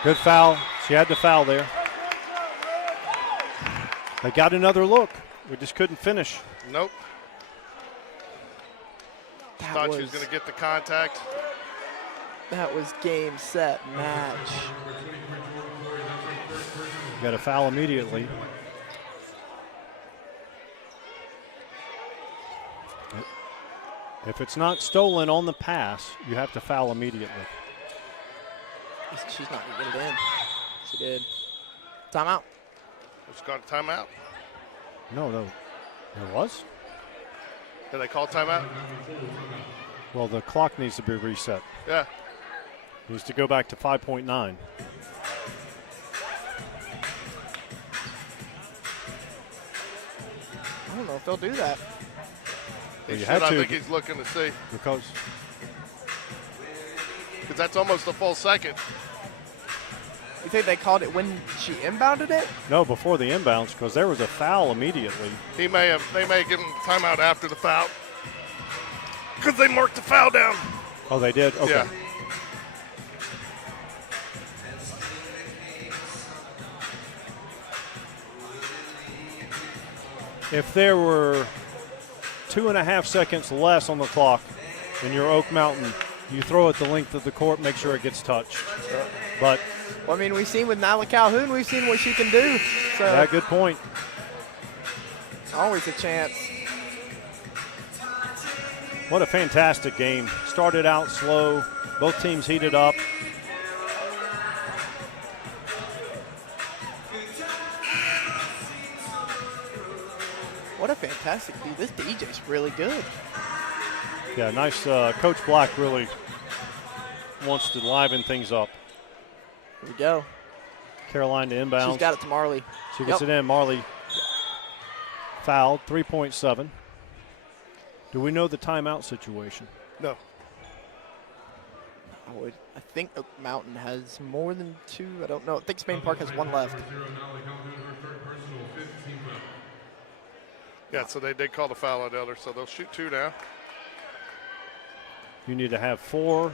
Good foul. She had to foul there. They got another look. We just couldn't finish. Nope. That Thought was, she was going to get the contact. that was game, set, match. Got a foul immediately. If it's not stolen on the pass, you have to foul immediately. She's not going to get it in. She did. Timeout. Just got a timeout. No. There was? Did they call timeout? Well, the clock needs to be reset. Yeah. Needs to go back to 5.9. I don't know if they'll do that. He Well, you should. had I to think he's looking to see. Because That's almost a full second. You think they called it when she inbounded it? no, before the inbounds, because there was a foul immediately. They may have given him timeout after the foul. Because they marked the foul down. Oh, they did? Okay. Yeah. If there were 2.5 seconds less on the clock and you're Oak Mountain, you throw it the length of the court, make sure it gets touched. But Well, I mean, we've seen with Nyla Calhoun, we've seen what she can do. So yeah, good point. always a chance. What a fantastic game. Started out slow. Both teams heated up. What a fantastic beat. This DJ's really good. Yeah, nice. Coach Black really wants to liven things up. Here we go. Caroline to inbounds. She's got it to Marley. She gets it in. Marley fouled, 3.7. Do we know the timeout situation? No. I think Oak Mountain has more than two. I don't know. I think Spain Park has one left. Yeah, so they did call the foul on the other, so they'll shoot two now. You need to have four.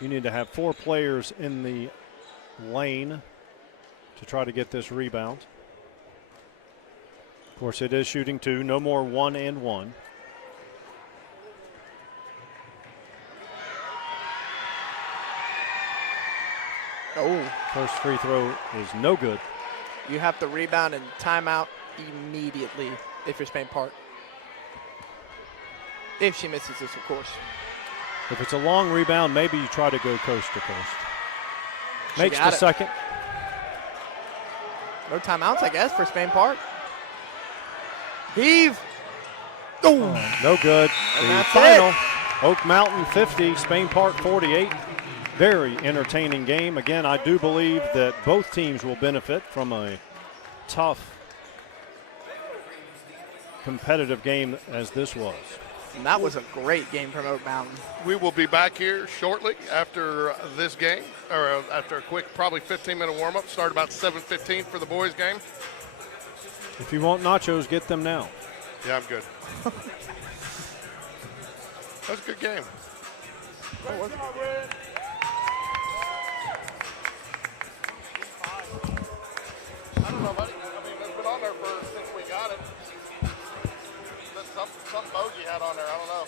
You need to have 4 players in the lane to try to get this rebound. Of course, it is shooting 2. No more 1-and-1. Oh, First free throw is no good. you have to rebound and timeout immediately if you're Spain Park. If she misses this, of course. If it's a long rebound, maybe you try to go coast to coast. She Makes got the it. second. No timeouts, I guess, for Spain Park. Heave. No good. And The that's final, it. Oak Mountain 50, Spain Park 48. Very entertaining game. Again, I do believe that both teams will benefit from a tough, competitive game as this was. And that was a great game from Oak Mountain. We will be back here shortly after this game, or after a quick, probably 15-minute warm-up. Start about 7:15 for the boys' game. If you want nachos, get them now. Yeah, I'm good. That was a good game. I don't know, buddy. I mean, it's been on there since we got it. Some bogey had on there. I don't know.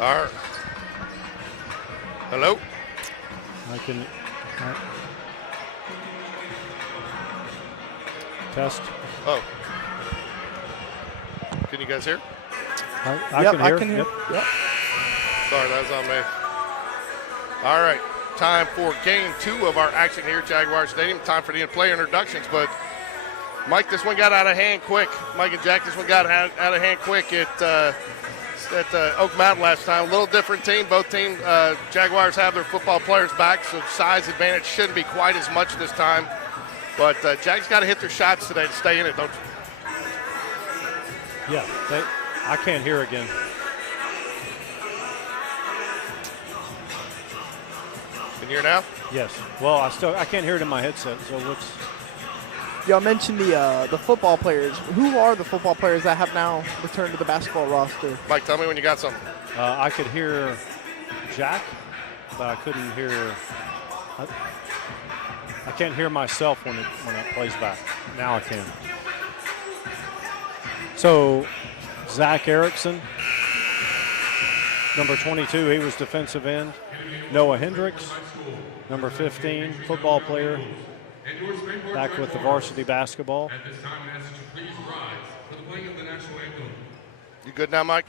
All right. Hello? I can. Test. Oh. Can you guys hear? I Yep, can hear. I can hear. Yep. Sorry, that was on me. All right. Time for game 2 of our action here at Jaguar Stadium. Time for the player introductions, but Mike, this one got out of hand quick. Mike and Jack, this one got out of hand quick at Oak Mountain last time. A little different team. Both teams, Jaguars have their football players back, so size advantage shouldn't be quite as much this time. But Jags got to hit their shots today to stay in it, don't you? Yeah, I can't hear again. Can you hear now? Yes. Well, I can't hear it in my headset. So let's. Y'all mentioned the football players. Who are the football players that have now returned to the basketball roster? Mike, tell me when you got something. I could hear Jack, but I couldn't hear. I can't hear myself when it plays back. Now I can. So, Zach Erickson, number 22, he was defensive end. Noah Hendricks, number 15, football player, back with the varsity basketball. At this time, I ask you please rise for the playing of the national anthem. You good now, Mike?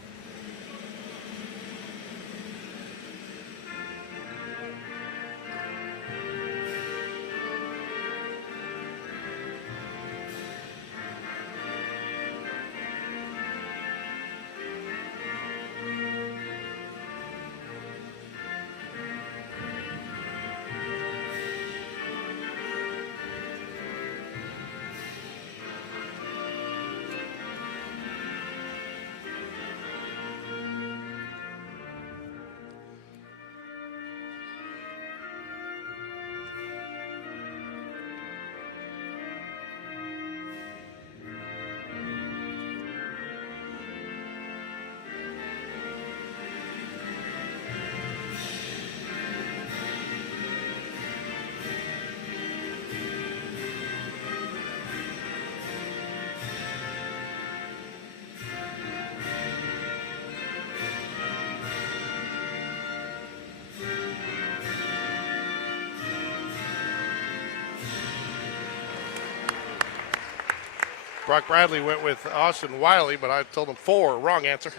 Brock Bradley went with Austin Wiley, but I told him 4. Wrong answer.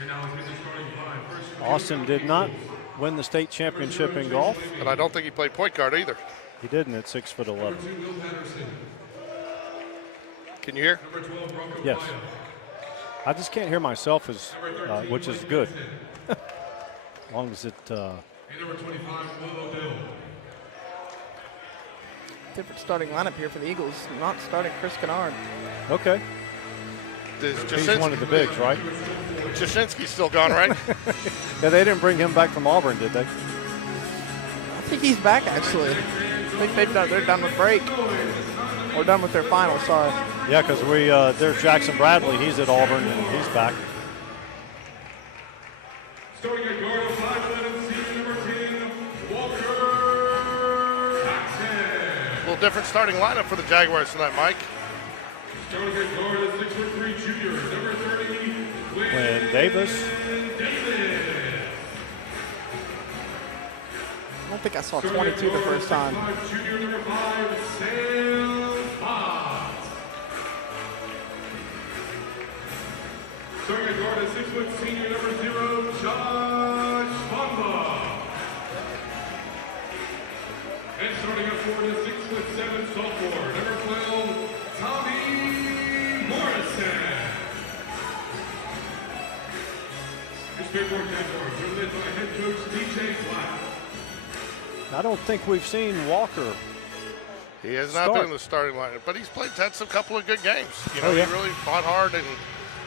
Austin did not win the state championship in golf. And I don't think he played point guard either. He didn't at 6'11". Can you hear? Yes. I just can't hear myself, which is good. As long as it. Different starting lineup here for the Eagles. Not starting Chris Kennard. Okay. He's one of the bigs, right? Jasinski's still gone, right? Yeah, they didn't bring him back from Auburn, did they? I think he's back, actually. I think they're done with break. Or done with their final, sorry. Yeah, because there's Jackson Bradley. He's at Auburn, and he's back. Starting at guard, 5'11", senior number 10, Walker Jackson. A little different starting lineup for the Jaguars tonight, Mike. Starting at guard, 6'3", junior, number 30, Quinn Davis. I don't think I saw 22 the first time. Junior number 5, Sam Fox. Starting at guard, 6' senior number 0, Josh Bamba. And starting at forward, 6'7" sophomore, number 12, Tommy Morrison. This paperwork Jaguars are led by head coach DJ Black. I don't think we've seen Walker. He has not been in the starting lineup, but he's had some couple of good games. You know, yeah. He really fought hard, and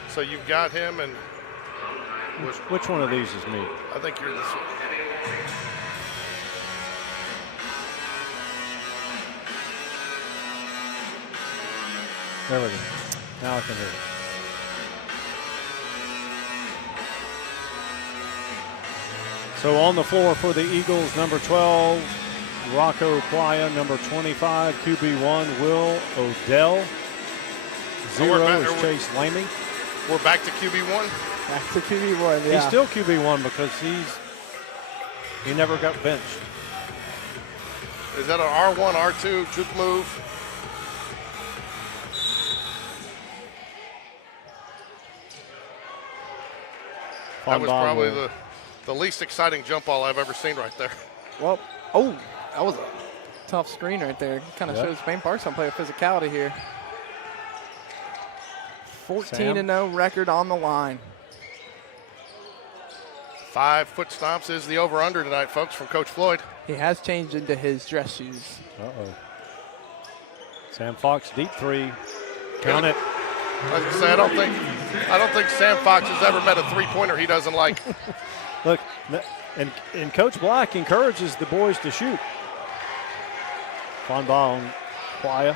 so you've got him. And Which one of these is me? I think you're this one. There we go. Now I can hear it. So on the floor for the Eagles, number 12, Rocco Playa, number 25, QB1, Will Odell. 0 is Chase Lamey. We're back to QB1. Back to QB1, yeah. He's still QB1 because he never got benched. Is that an R1, R2 juke move? That was probably the least exciting jump ball I've ever seen right there. Well, that was a tough screen right there. Kind of shows Spain Park's going to play with physicality here. 14-0 record on the line. 5 foot stomps is the over-under tonight, folks, from Coach Floyd. He has changed into his dress shoes. Uh-oh. Sam Fox, deep three. Count it. Like I say, I don't think Sam Fox has ever met a three-pointer he doesn't like. Look, and Coach Black encourages the boys to shoot. Fun ball on Playa.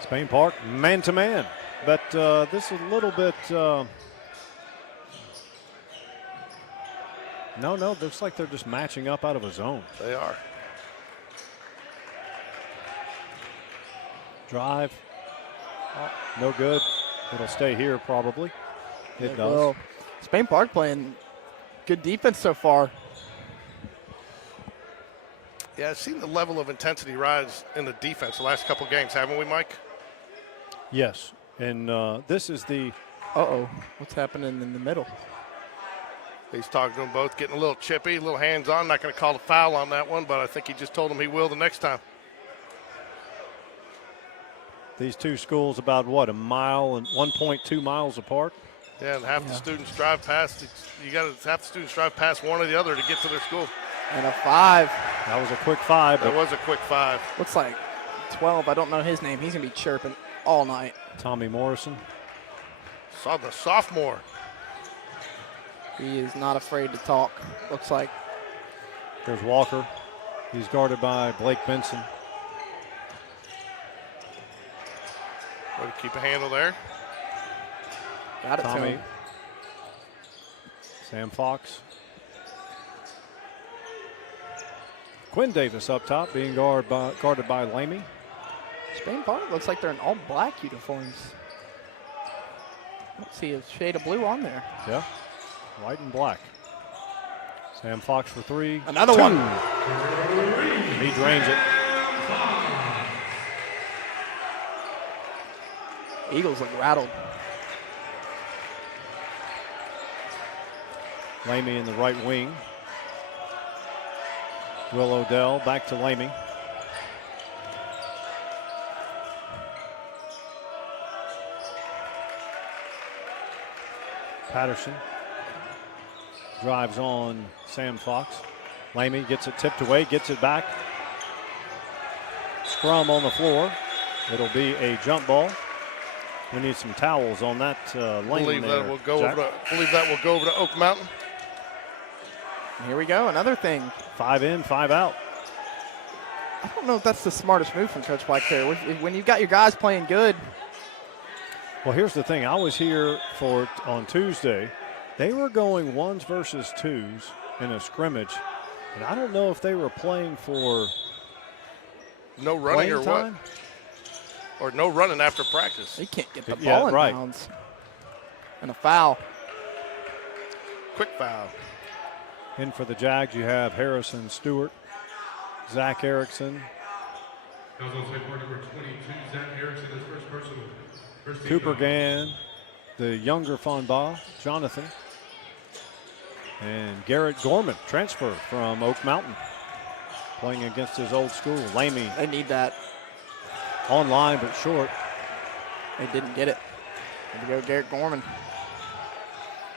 Spain Park, man-to-man. But this is a little bit, no, looks like they're just matching up out of a zone. They are. Drive, no good. It'll stay here probably. It does. Well, Spain Park playing good defense so far. Yeah, I've seen the level of intensity rise in the defense the last couple games, haven't we, Mike? Yes, and this is the. What's happening in the middle? He's talking to them both, getting a little chippy, a little hands-on. Not going to call a foul on that one, but I think he just told him he will the next time. These two schools about, what, a mile and 1.2 miles apart? Yeah, and half the students drive past. Half the students drive past one or the other to get to their school. And a 5. That was a quick 5. That was a quick 5. Looks like 12. I don't know his name. He's going to be chirping all night. Tommy Morrison. Saw the sophomore. He is not afraid to talk, looks like. There's Walker. He's guarded by Blake Benson. Way to keep a handle there. Got it Tommy. to him. Sam Fox. Quinn Davis up top, being guarded by Lamy. Spain Park looks like they're in all black uniforms. Let's see a shade of blue on there. Yeah, white and black. Sam Fox for 3. Another one. He drains it. Eagles look rattled. Lamy in the right wing. Will Odell back to Lamy. Patterson drives on Sam Fox. Lamy gets it tipped away, gets it back. Scrum on the floor. It'll be a jump ball. We need some towels on that lane Believe there, that will go over to Oak Mountain. Here we go, another thing. 5 in, 5 out. I don't know if that's the smartest move from Coach Black there. When you've got your guys playing good. Well, here's the thing. I was here on Tuesday. They were going 1s versus 2s in a scrimmage, and I don't know if they were playing for no running or time. What? Or no running after practice. They can't get the ball in bounds. And a foul. Quick foul. In for the Jags, you have Harrison Stewart, Zach Erickson, That was on site number 22, Zach Erickson, his first personal. Cooper Gann, the younger Fonbaugh, Jonathan, and Garrett Gorman, transfer from Oak Mountain, playing against his old school. Lamy. They need that. Online but short. They didn't get it. Here we go, Garrett Gorman.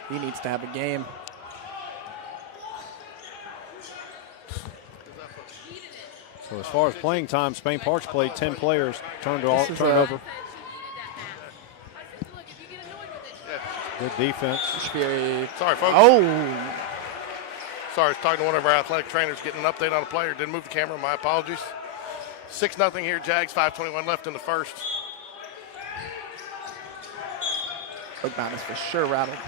He needs to have a game. So as far as playing time, Spain Park's played 10 players, turnover. Good defense. Sorry, folks. Oh. Sorry, I was talking to one of our athletic trainers, getting an update on a player. Didn't move the camera. My apologies. 6-0 here, Jags. 5:21 left in the first. Oak Mountain is for sure rattled.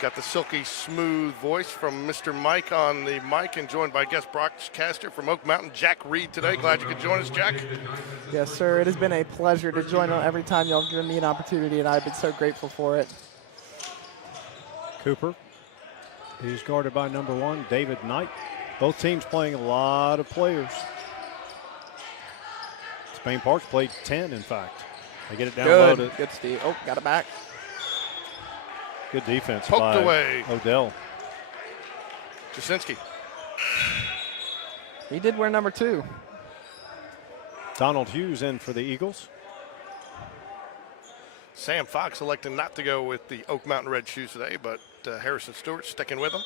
Got the silky smooth voice from Mr. Mike on the mic, and joined by guest broadcaster from Oak Mountain, Jack Reid today. Glad you could join us, Jack. Yes, sir. It has been a pleasure to join every time y'all give me an opportunity, and I've been so grateful for it. Cooper. He's guarded by number 1, David Knight. Both teams playing a lot of players. Spain Park's played 10, in fact. They get it down low. Good steal. Oh, got it back. Good defense Poked by away. Odell. Jasinski. He did wear number 2. Donald Hughes in for the Eagles. Sam Fox electing not to go with the Oak Mountain Red shoes today, but Harrison Stewart sticking with them.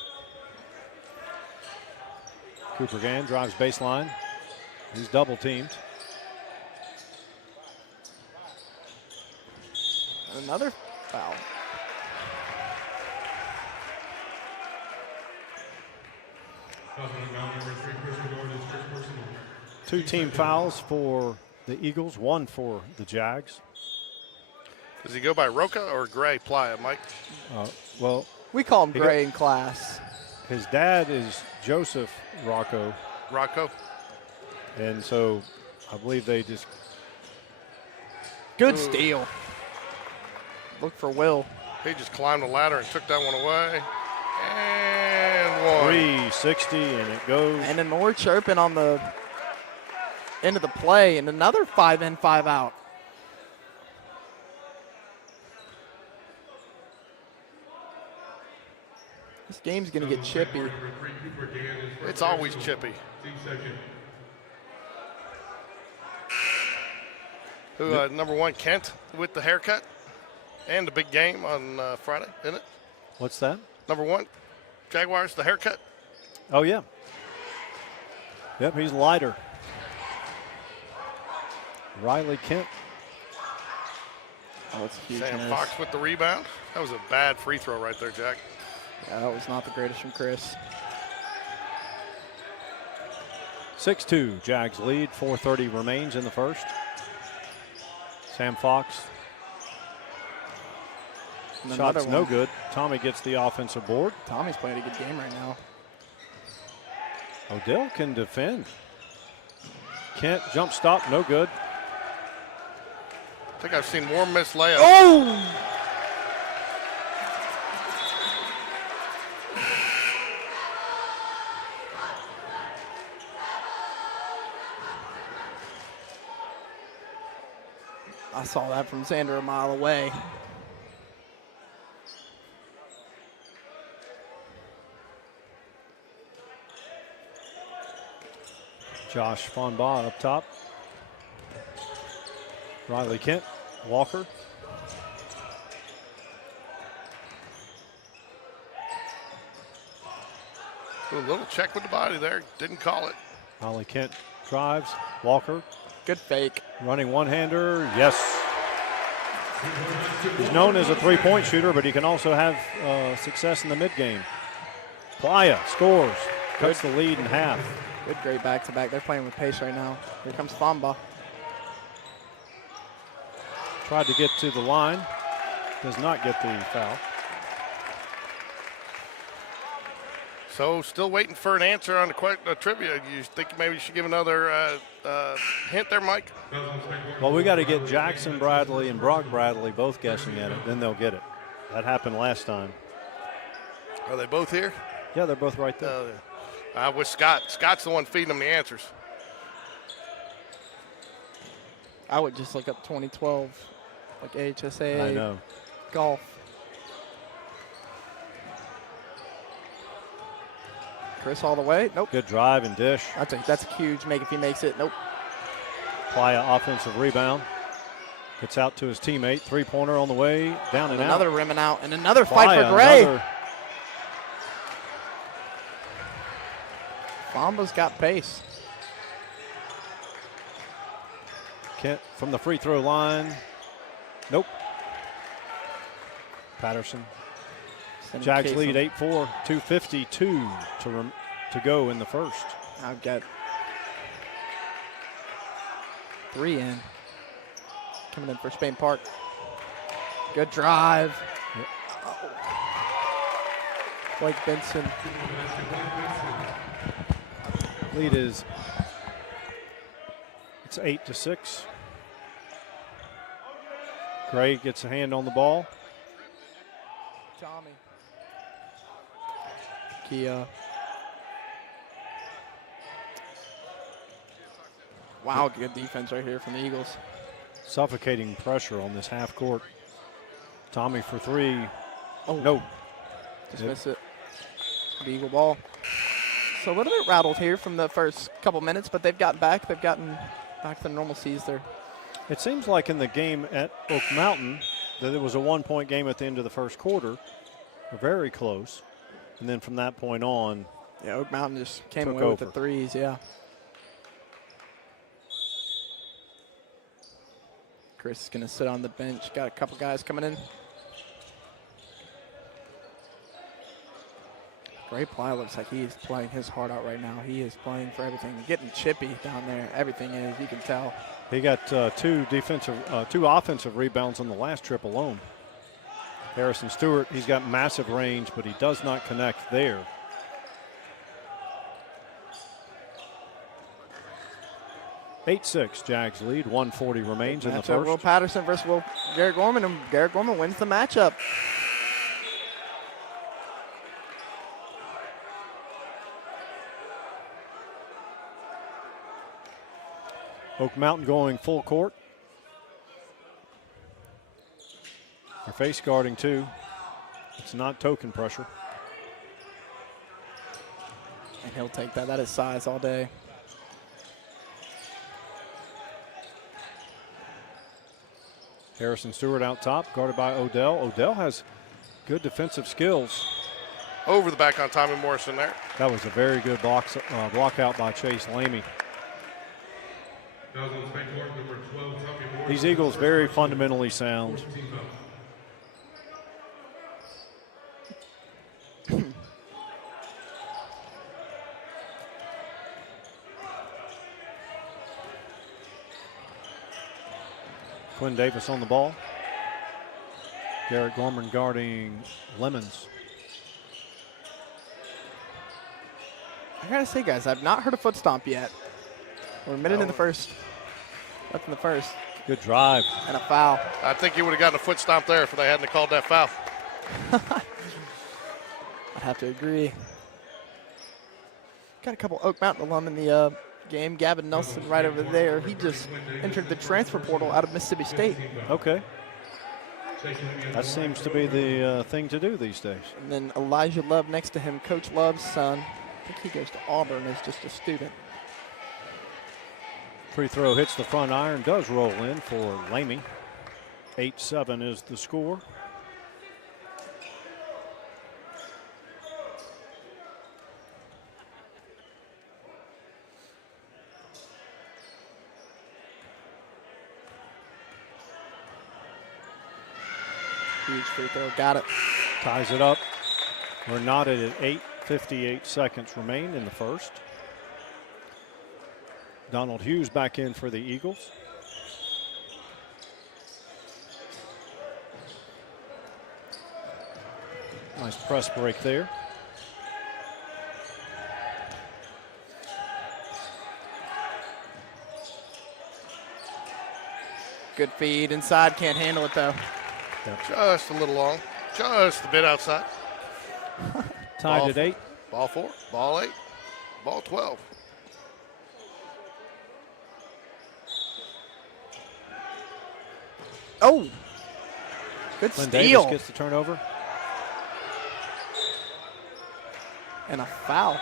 Cooper Gann drives baseline. He's double teamed. Another foul. Two team fouls for the Eagles, 1 for the Jags. Does he go by Roca or Gray Playa, Mike? Well, We call him Gray in class. his dad is Joseph Rocco, and so I believe they just Good steal. Look for Will. He just climbed the ladder and took that one away. And one. 360, and it goes. And then more chirping on the end of the play, and another 5 in, 5 out. This game's going to get chippy. It's always chippy. Who, number 1, Kent with the haircut and the big game on Friday, isn't it? What's that? Number 1, Jaguars, the haircut. Oh, yeah. Yep, he's lighter. Riley Kent. Oh, it's a huge Sam miss. Fox with the rebound. That was a bad free throw right there, Jack. Yeah, that was not the greatest from Chris. 6-2, Jags lead. 4:30 remains in the first. Sam Fox. And Shot's another no one. good. Tommy gets the offensive board. Tommy's playing a good game right now. Odell can defend. Kent jump stop, no good. I think I've seen more missed layups. Oh! I saw that from Xander a mile away. Josh Fonbaugh up top. Riley Kent, Walker. A little check with the body there. Didn't call it. Riley Kent drives. Walker Good fake. running one-hander. Yes. He's known as a three-point shooter, but he can also have success in the mid-game. Playa scores. Cuts the lead in half. Good, great back-to-back. They're playing with pace right now. Here comes Famba. Tried to get to the line. Does not get the foul. So still waiting for an answer on the trivia. You think maybe you should give another hint there, Mike? Well, we got to get Jackson Bradley and Brock Bradley both guessing at it. Then they'll get it. That happened last time. Are they both here? Yeah, they're both right there. With Scott. Scott's the one feeding them the answers. I would just look up 2012, like HSA I know. golf. Chris all the way. Nope. Good drive and dish. That's a huge make if he makes it. Nope. Playa offensive rebound. Gets out to his teammate. Three-pointer on the way. Down and Another out. rimming out. And another Playa, fight for Gray. another. Famba's got pace. Kent from the free throw line. Nope. Patterson. Sending Jags Case lead on- 8-4. 2:52 to go in the first. I've got 3 in. Coming in for Spain Park. Good drive. Blake Benson. Lead is, it's 8-6. Gray gets a hand on the ball. Tommy. Kia. Wow, good defense right here from the Eagles. Suffocating pressure on this half court. Tommy for three. Oh, no. Just missed it. The Eagle ball. So a little bit rattled here from the first couple minutes, but they've gotten back. They've gotten back to the normalcies there. It seems like in the game at Oak Mountain that it was a 1-point game at the end of the first quarter. Very close. And then from that point on, yeah, Oak Mountain just came took away with over. the threes, yeah. Chris is going to sit on the bench. Got a couple guys coming in. Gray Ply looks like he is playing his heart out right now. He is playing for everything. Getting chippy down there. Everything is, you can tell. he got two offensive rebounds on the last trip alone. Harrison Stewart, he's got massive range, but he does not connect there. (8-6) Jags lead. 140 remains in the first. Will Patterson versus Garrett Gorman, and Garrett Gorman wins the matchup. Oak Mountain going full court. They're face guarding too. It's not token pressure. And he'll take that. That is size all day. Harrison Stewart out top, guarded by Odell. Odell has good defensive skills. Over the back on Tommy Morrison there. That was a very good block out by Chase Lamy. These Eagles very fundamentally sound. Quinn Davis on the ball. Garrett Gorman guarding Lemons. I gotta say, guys, I've not heard a foot stomp yet. We're a minute in the first. That's in the first. Good drive. And a foul. I think you would have gotten a foot stomp there if they hadn't called that foul. I'd have to agree. Got a couple Oak Mountain alum in the game. Gavin Nelson right over there. He just entered the transfer portal out of Mississippi State. Okay. That seems to be the thing to do these days. And then Elijah Love next to him, Coach Love's son. I think he goes to Auburn as just a student. Free throw hits the front iron, does roll in for Lamy. 8-7 is the score. Huge free throw, got it. Ties it up. We're knotted at 8:58 seconds remain in the first. Donald Hughes back in for the Eagles. Nice press break there. Good feed inside, can't handle it though. Just a little long. Just a bit outside. Tied Ball at 8. Ball 4, ball 8, ball 12. Oh, good Glenn steal. Davis gets the turnover. And a foul.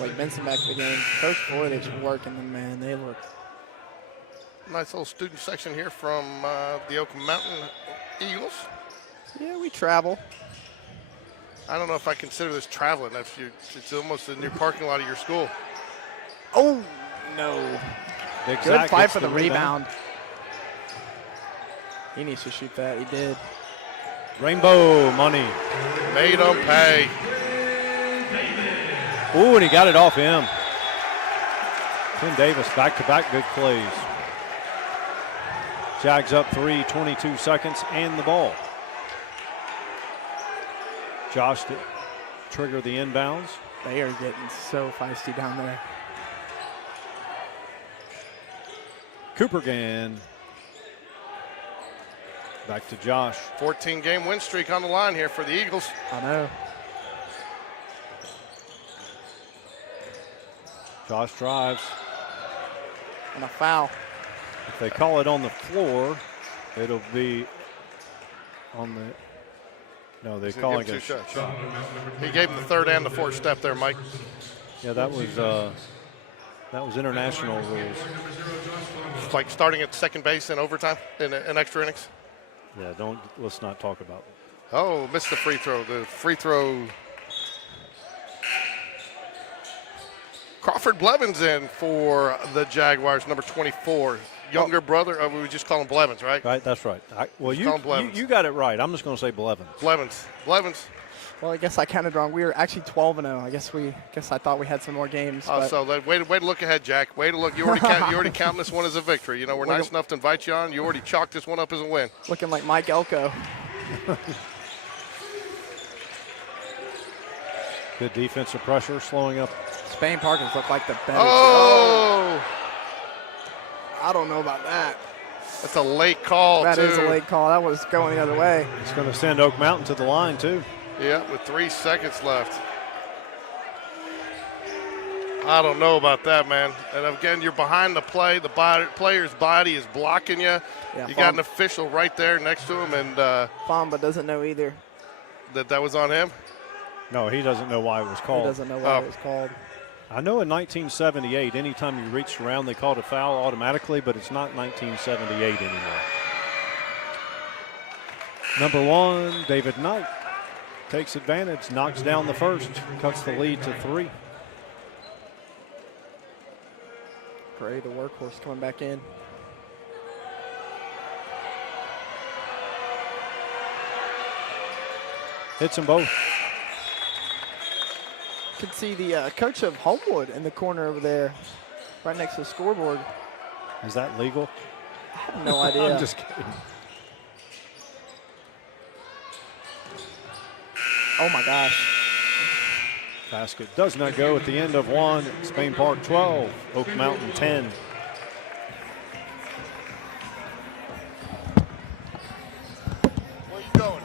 Wait, Benson back in the game. Coach Floyd is working them, man. They look. Nice little student section here from the Oak Mountain Eagles. Yeah, we travel. I don't know if I consider this traveling. It's almost in your parking lot of your school. Oh, no. Big Good Zach fight gets for the rebound. He needs to shoot that. He did. Rainbow money. Made him pay. Ooh, and he got it off him. Quinn Davis back-to-back good plays. Jags up 3, 22 seconds, and the ball. Josh to trigger the inbounds. They are getting so feisty down there. Coopergan. Back to Josh. 14-game win streak on the line here for the Eagles. I know. Josh drives. And a foul. If they call it on the floor, it'll be on the. No, they're calling two it. shots. He gave him the third and the fourth step there, Mike. Yeah, that was international rules. It's like starting at second base in overtime in extra innings. Yeah, let's not talk about it. Oh, missed the free throw. The free throw. Crawford Blevins in for the Jaguars, number 24. Younger brother, we would just call him Blevins, right? Right, that's right. Well, Just call him Blevins. you got it right. I'm just going to say Blevins. Blevins. Well, I guess I counted wrong. We were actually 12-0. I guess I thought we had some more games. Oh, but so way to look ahead, Jack. Way to look. You already counting this one as a victory. You know, we're nice enough to invite you on. You already chalked this one up as a win. looking like Mike Elko. Good defensive pressure, slowing up. Spain Parkins look like the better. Oh! I don't know about that. That's a late call, That too. is a late call. That was going the other way. It's going to send Oak Mountain to the line, too. Yeah, with 3 seconds left. I don't know about that, man. And again, you're behind the play. The player's body is blocking you. Yeah, You got an official right there next to him, and Famba doesn't know either. that was on him. No, he doesn't know why it was He called. doesn't know why it was called. I know in 1978, anytime you reached around, they called a foul automatically, but it's not 1978 anymore. Number 1, David Knight takes advantage, knocks down the first, cuts the lead to 3. Gray, the workhorse, coming back in. Hits them both. Could see the coach of Homewood in the corner over there, right next to the scoreboard. Is that legal? I have no idea. I'm just kidding. Oh my gosh. Basket does not go at the end of 1. Spain Park 12, Oak Mountain 10. Where you going?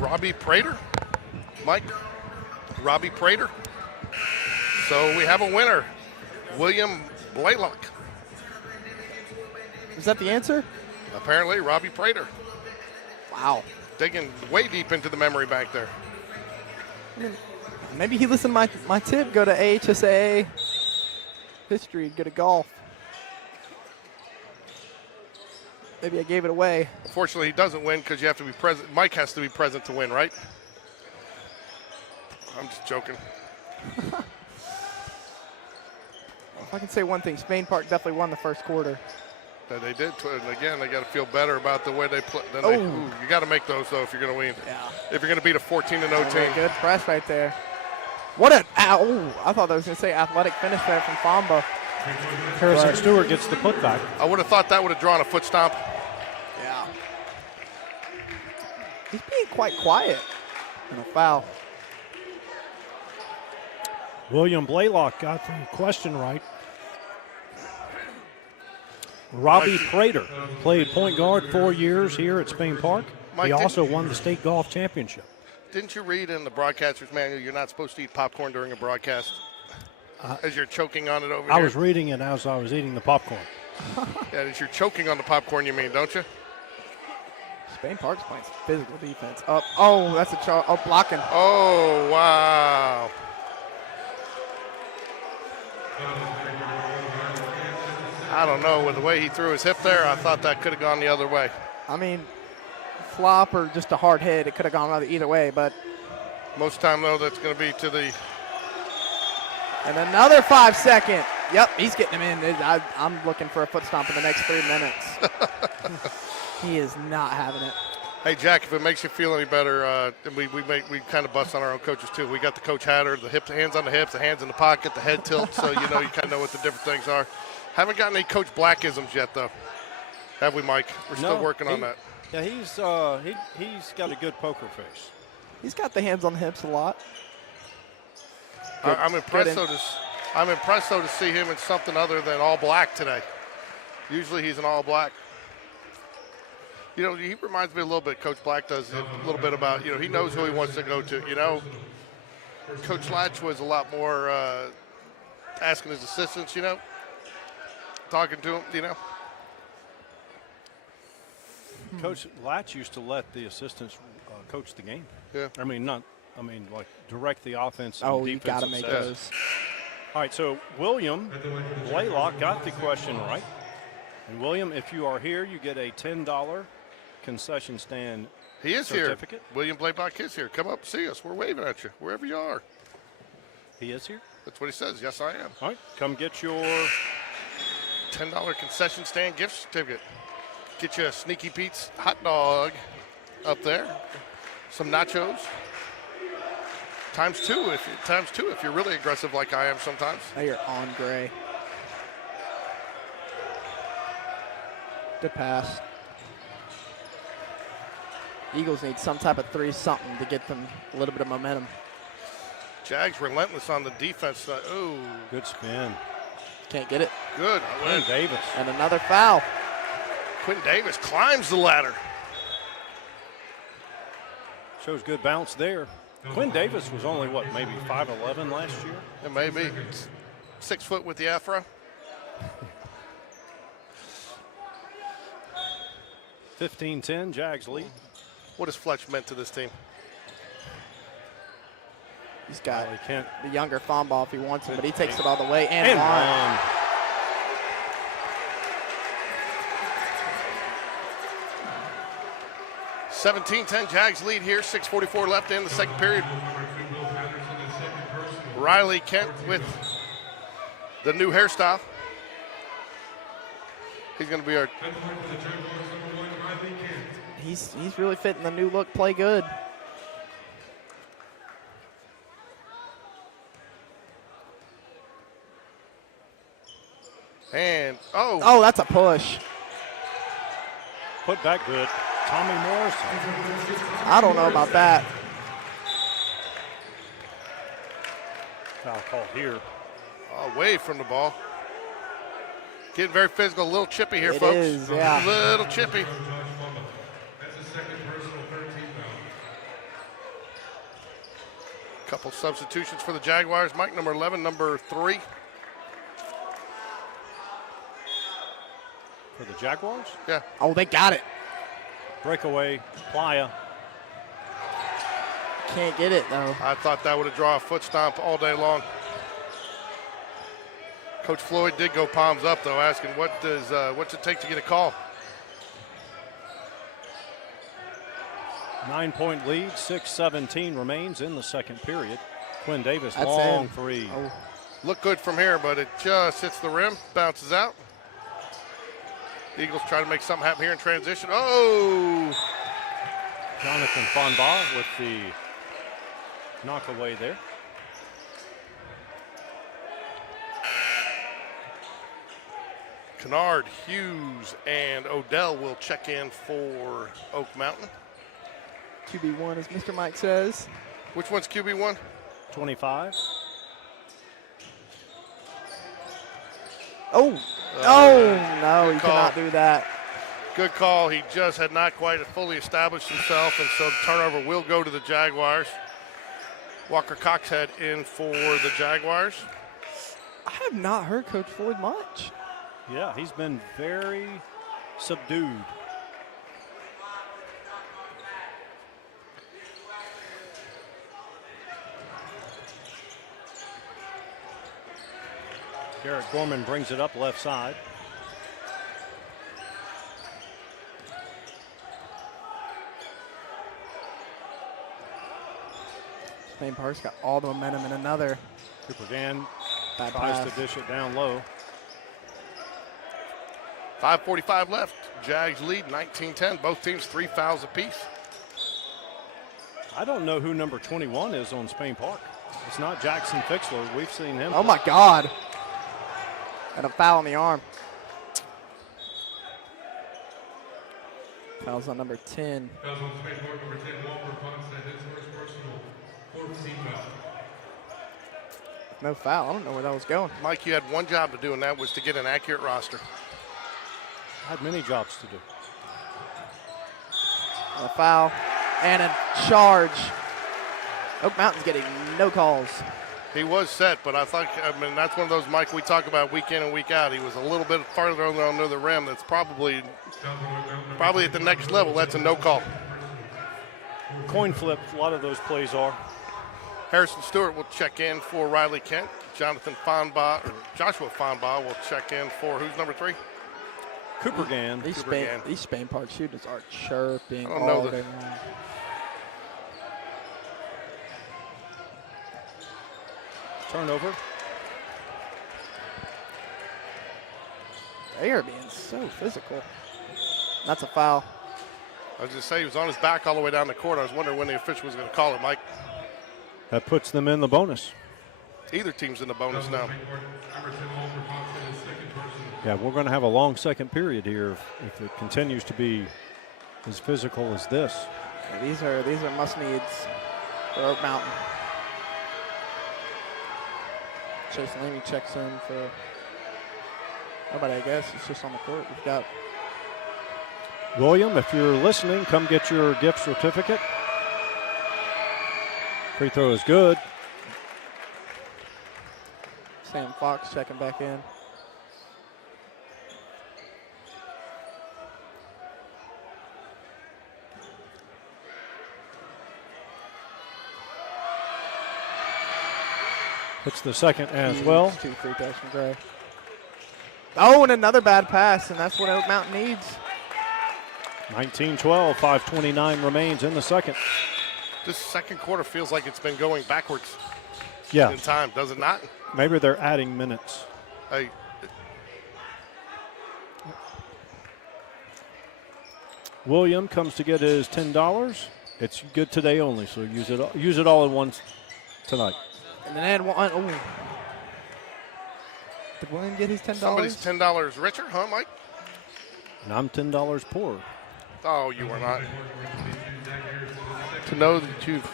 Robbie Prater, Mike, Robbie Prater. So we have a winner, William Blaylock. Is that the answer? Apparently, Robbie Prater. Wow. Digging way deep into the memory bank there. Maybe he listened to my tip. Go to AHSA history. Go to golf. Maybe I gave it away. Unfortunately, he doesn't win because you have to be present. Mike has to be present to win, right? I'm just joking. If I can say one thing, Spain Park definitely won the first quarter. That they did. And again, they got to feel better about the way they play. You got to make those, though, if you're going to win. Yeah. If you're going to beat a 14-0 team. Good press right there. What an, ow. I thought I was going to say athletic finish there from Famba. Harrison Stewart gets the putback. I would have thought that would have drawn a foot stomp. Yeah. He's being quite quiet. And a foul. William Blaylock got the question right. Robbie Prater played point guard 4 years here at Spain Park. Mike, He also won the state golf championship. Didn't you read in the broadcaster's manual you're not supposed to eat popcorn during a broadcast? As you're choking on it over here? I was reading it as I was eating the popcorn. Yeah, as you're choking on the popcorn, you mean, don't you? Spain Park's playing some physical defense. Up. Oh, that's a blocking. Oh, wow. I don't know. With the way he threw his hip there, I thought that could have gone the other way. I mean, flop or just a hard hit, it could have gone either way, but. Most of the time, though, that's going to be to the. And another 5 second. Yep, he's getting him in. I'm looking for a foot stomp in the next 3 minutes. He is not having it. Hey, Jack, if it makes you feel any better, we kind of bust on our own coaches, too. We got the coach hatter, the hands on the hips, the hands in the pocket, the head tilt, so you kind of know what the different things are. Haven't gotten any Coach Black-isms yet, though. Have we, Mike? We're still working on that. Yeah, he's got a good poker face. He's got the hands on the hips a lot. I'm impressed, though, to see him in something other than all black today. Usually he's in all black. He reminds me a little bit, Coach Black does a little bit about, he knows who he wants to go to. Coach Latch was a lot more asking his assistants, talking to him, Coach Latch used to let the assistants coach the game. Yeah. Like direct the offense. Oh, and you got to defensive make sets. those. All right, so William Blaylock got the question right. And William, if you are here, you get a $10 concession stand He is certificate. here. William Blaylock is here. Come up and see us. We're waving at you, wherever you are. He is here? That's what he says. Yes, I am. All right, come get your $10 concession stand gift certificate. Get you a Sneaky Pete's hot dog up there. Some nachos. Times two if you're really aggressive like I am sometimes. Now you're on Gray. Good pass. Eagles need some type of 3-something to get them a little bit of momentum. Jags relentless on the defense side. Oh, good spin. Can't get it. good. Quinn Davis. And another foul. Quinn Davis climbs the ladder. Shows good bounce there. Quinn Davis was only, maybe 5'11" last year? It may be 6 foot with the afro. 15-10, Jags lead. What has Fletch meant to this team? He's got Well, he can't. the younger Fombaugh if he wants him, but he takes it all the way. And one. 17-10, Jags lead here. 6:44 left in the second period. Riley Kent with the new hairstyle. He's going to be our. He's really fitting the new look, play good. And, Oh, that's a push. Put back good. Tommy Morrison. I don't know about that. Foul call here. away from the ball. Getting very physical, a little chippy here, It folks. is, yeah. A little chippy. Couple substitutions for the Jaguars. Mike, number 11, number 3. For the Jaguars? Yeah. Oh, they got it. Breakaway, Playa. Can't get it, though. I thought that would have drawn a foot stomp all day long. Coach Floyd did go palms up, though, asking what's it take to get a call? 9-point lead, 6:17 remains in the second period. Quinn Davis, That's long in. three. Oh, Look good from here, but it just hits the rim, bounces out. Eagles try to make something happen here in transition. Oh! Jonathan Fonbaugh with the knock away there. Kennard, Hughes, and Odell will check in for Oak Mountain. QB1, as Mr. Mike says. Which one's QB1? 25. Oh, no, you call. cannot do that. Good call. He just had not quite fully established himself, and so the turnover will go to the Jaguars. Walker Coxhead in for the Jaguars. I have not heard Coach Floyd much. Yeah, he's been very subdued. Garrett Gorman brings it up left side. Spain Park's got all the momentum in another. Cooper Gann Bad tries pass. to dish it down low. 5:45 left. Jags lead 19-10. Both teams 3 fouls apiece. I don't know who number 21 is on Spain Park. It's not Jackson Fixler. We've seen him. Oh my God. And a foul on the arm. Foul's on number 10. Fouls on Spain Park, number 10, Walker Ponce, that his first personal. 4th team foul. No foul. I don't know where that was going. Mike, you had one job to do, and that was to get an accurate roster. I had many jobs to do. And a foul and a charge. Oak Mountain's getting no calls. He was set, but that's one of those, Mike, we talk about week in and week out. He was a little bit farther under the rim. That's probably at the next level. That's a no call. Coin flip, a lot of those plays are. Harrison Stewart will check in for Riley Kent. Joshua Fonbaugh will check in for who's number 3? Cooper Gann. These Spain Park shooters are chirping I don't know all the- day long. Turnover. They are being so physical. That's a foul. I was just saying he was on his back all the way down the court. I was wondering when the official was going to call it, Mike. That puts them in the bonus. Either team's in the bonus now. Spain Park, number 10, Walker Ponce, that his second personal. Yeah, we're going to have a long second period here if it continues to be as physical as this. Yeah, these are must needs for Oak Mountain. Chase Laney checks in for nobody, I guess. It's just on the court. We've got William, if you're listening, come get your gift certificate. Free throw is good. Sam Fox checking back in. Hits the second as well. 2 free throws from Gray. Oh, and another bad pass, and that's what Oak Mountain needs. 19-12, 5:29 remains in the second. This second quarter feels like it's been going backwards Yeah, in time, does it not? maybe they're adding minutes. Hey, William comes to get his $10. It's good today only, so use it all at once tonight. And then one. Oh. Did William get his $10? somebody's $10 richer, huh, Mike? And I'm $10 poorer. Oh, you are not. To know that you've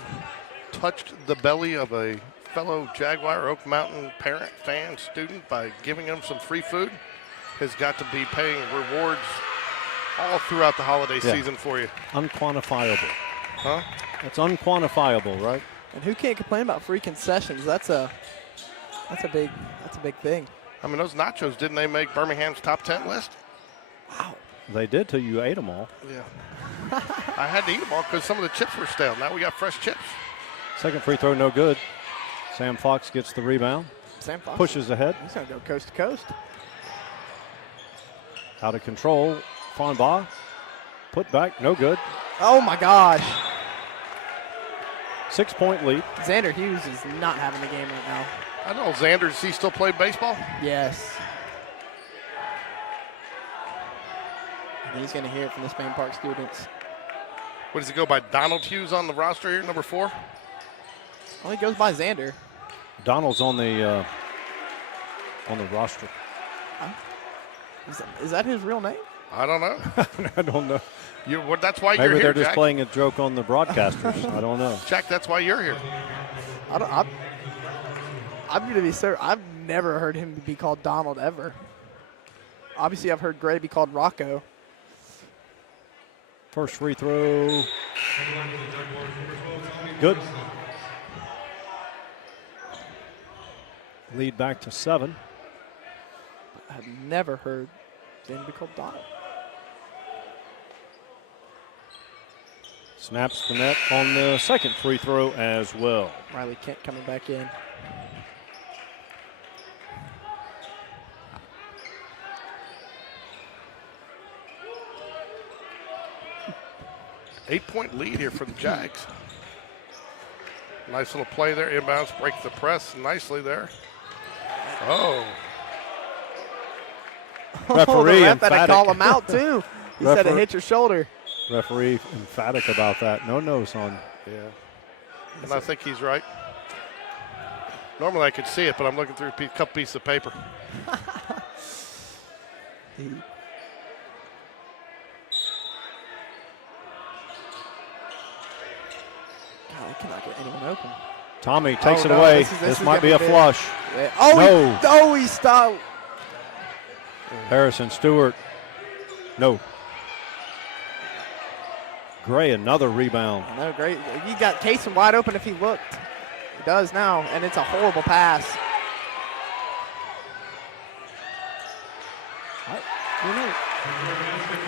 touched the belly of a fellow Jaguar Oak Mountain parent, fan, student by giving them some free food has got to be paying rewards all throughout the holiday season for you. Unquantifiable. Huh? That's unquantifiable, right? And who can't complain about free concessions? That's a big thing. I mean, those nachos, didn't they make Birmingham's top 10 list? Wow. They did till you ate them all. Yeah. I had to eat them all because some of the chips were stale. Now we got fresh chips. Second free throw, no good. Sam Fox gets the rebound, Sam Fox pushes ahead, He's gonna go coast to coast. out of control. Fonbaugh, put back, no good. Oh my gosh. 6-point lead. Xander Hughes is not having the game right now. I don't know, Xander, does he still play baseball? Yes. And he's going to hear it from the Spain Park students. What does he go by? Donald Hughes on the roster here, number 4? Well, he goes by Xander. Donald's on the roster. Is that his real name? I don't know. I don't know. That's why Maybe you're they're here, just Jack. playing a joke on the broadcasters. I don't know. Jack, that's why you're here. I'm going to be certain. I've never heard him be called Donald ever. Obviously, I've heard Gray be called Rocco. First free throw. Good. Lead back to 7. I've never heard his name be called Donald. Snaps the net on the second free throw as well. Riley Kent coming back in. Eight-point lead here for the Jags. Nice little play there. Inbounds, break the press nicely there. Oh. Referee the ref had to emphatic. call him out, too. He said it hit your shoulder. Referee emphatic about that. No nose on. Yeah. And I think he's right. Normally I could see it, but I'm looking through a couple pieces of paper. God, I cannot get anyone open. Tommy takes it no, away. This might be a big. flush. Yeah. Oh, No. he stopped. Harrison Stewart. No. Gray, another rebound. No, great. He got Kaysen wide open if he looked. He does now, and it's a horrible pass.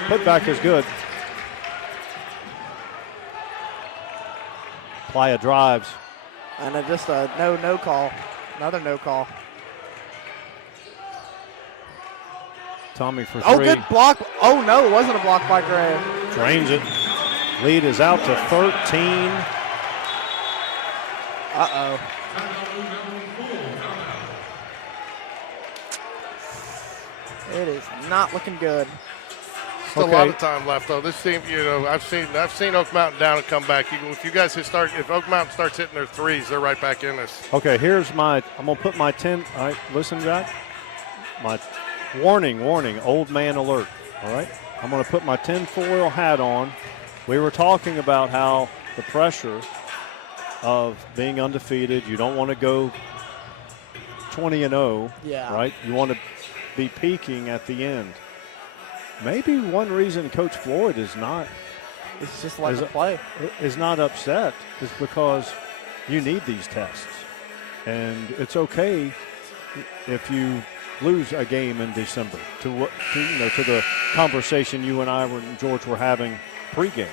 Putback is good. Playa drives. And just a no call. Another no call. Tommy for 3. Oh, good block. Oh, no, it wasn't a block by Gray. Drains it. Lead is out to 13. Uh-oh. It is not looking good. Still a lot of time left, though. This team, you know, I've seen Oak Mountain down and come back. If you guys if Oak Mountain starts hitting their threes, they're right back in this. Okay, here's I'm going to put my 10. All right, listen, Jack. My warning, old man alert. All right, I'm going to put my tinfoil hat on. We were talking about how the pressure of being undefeated, you don't want to go 20-0. Yeah. Right? You want to be peaking at the end. Maybe one reason Coach Floyd is not It's just like a play. is not upset is because you need these tests. And it's okay if you lose a game in December to the conversation you and I and George were having pregame.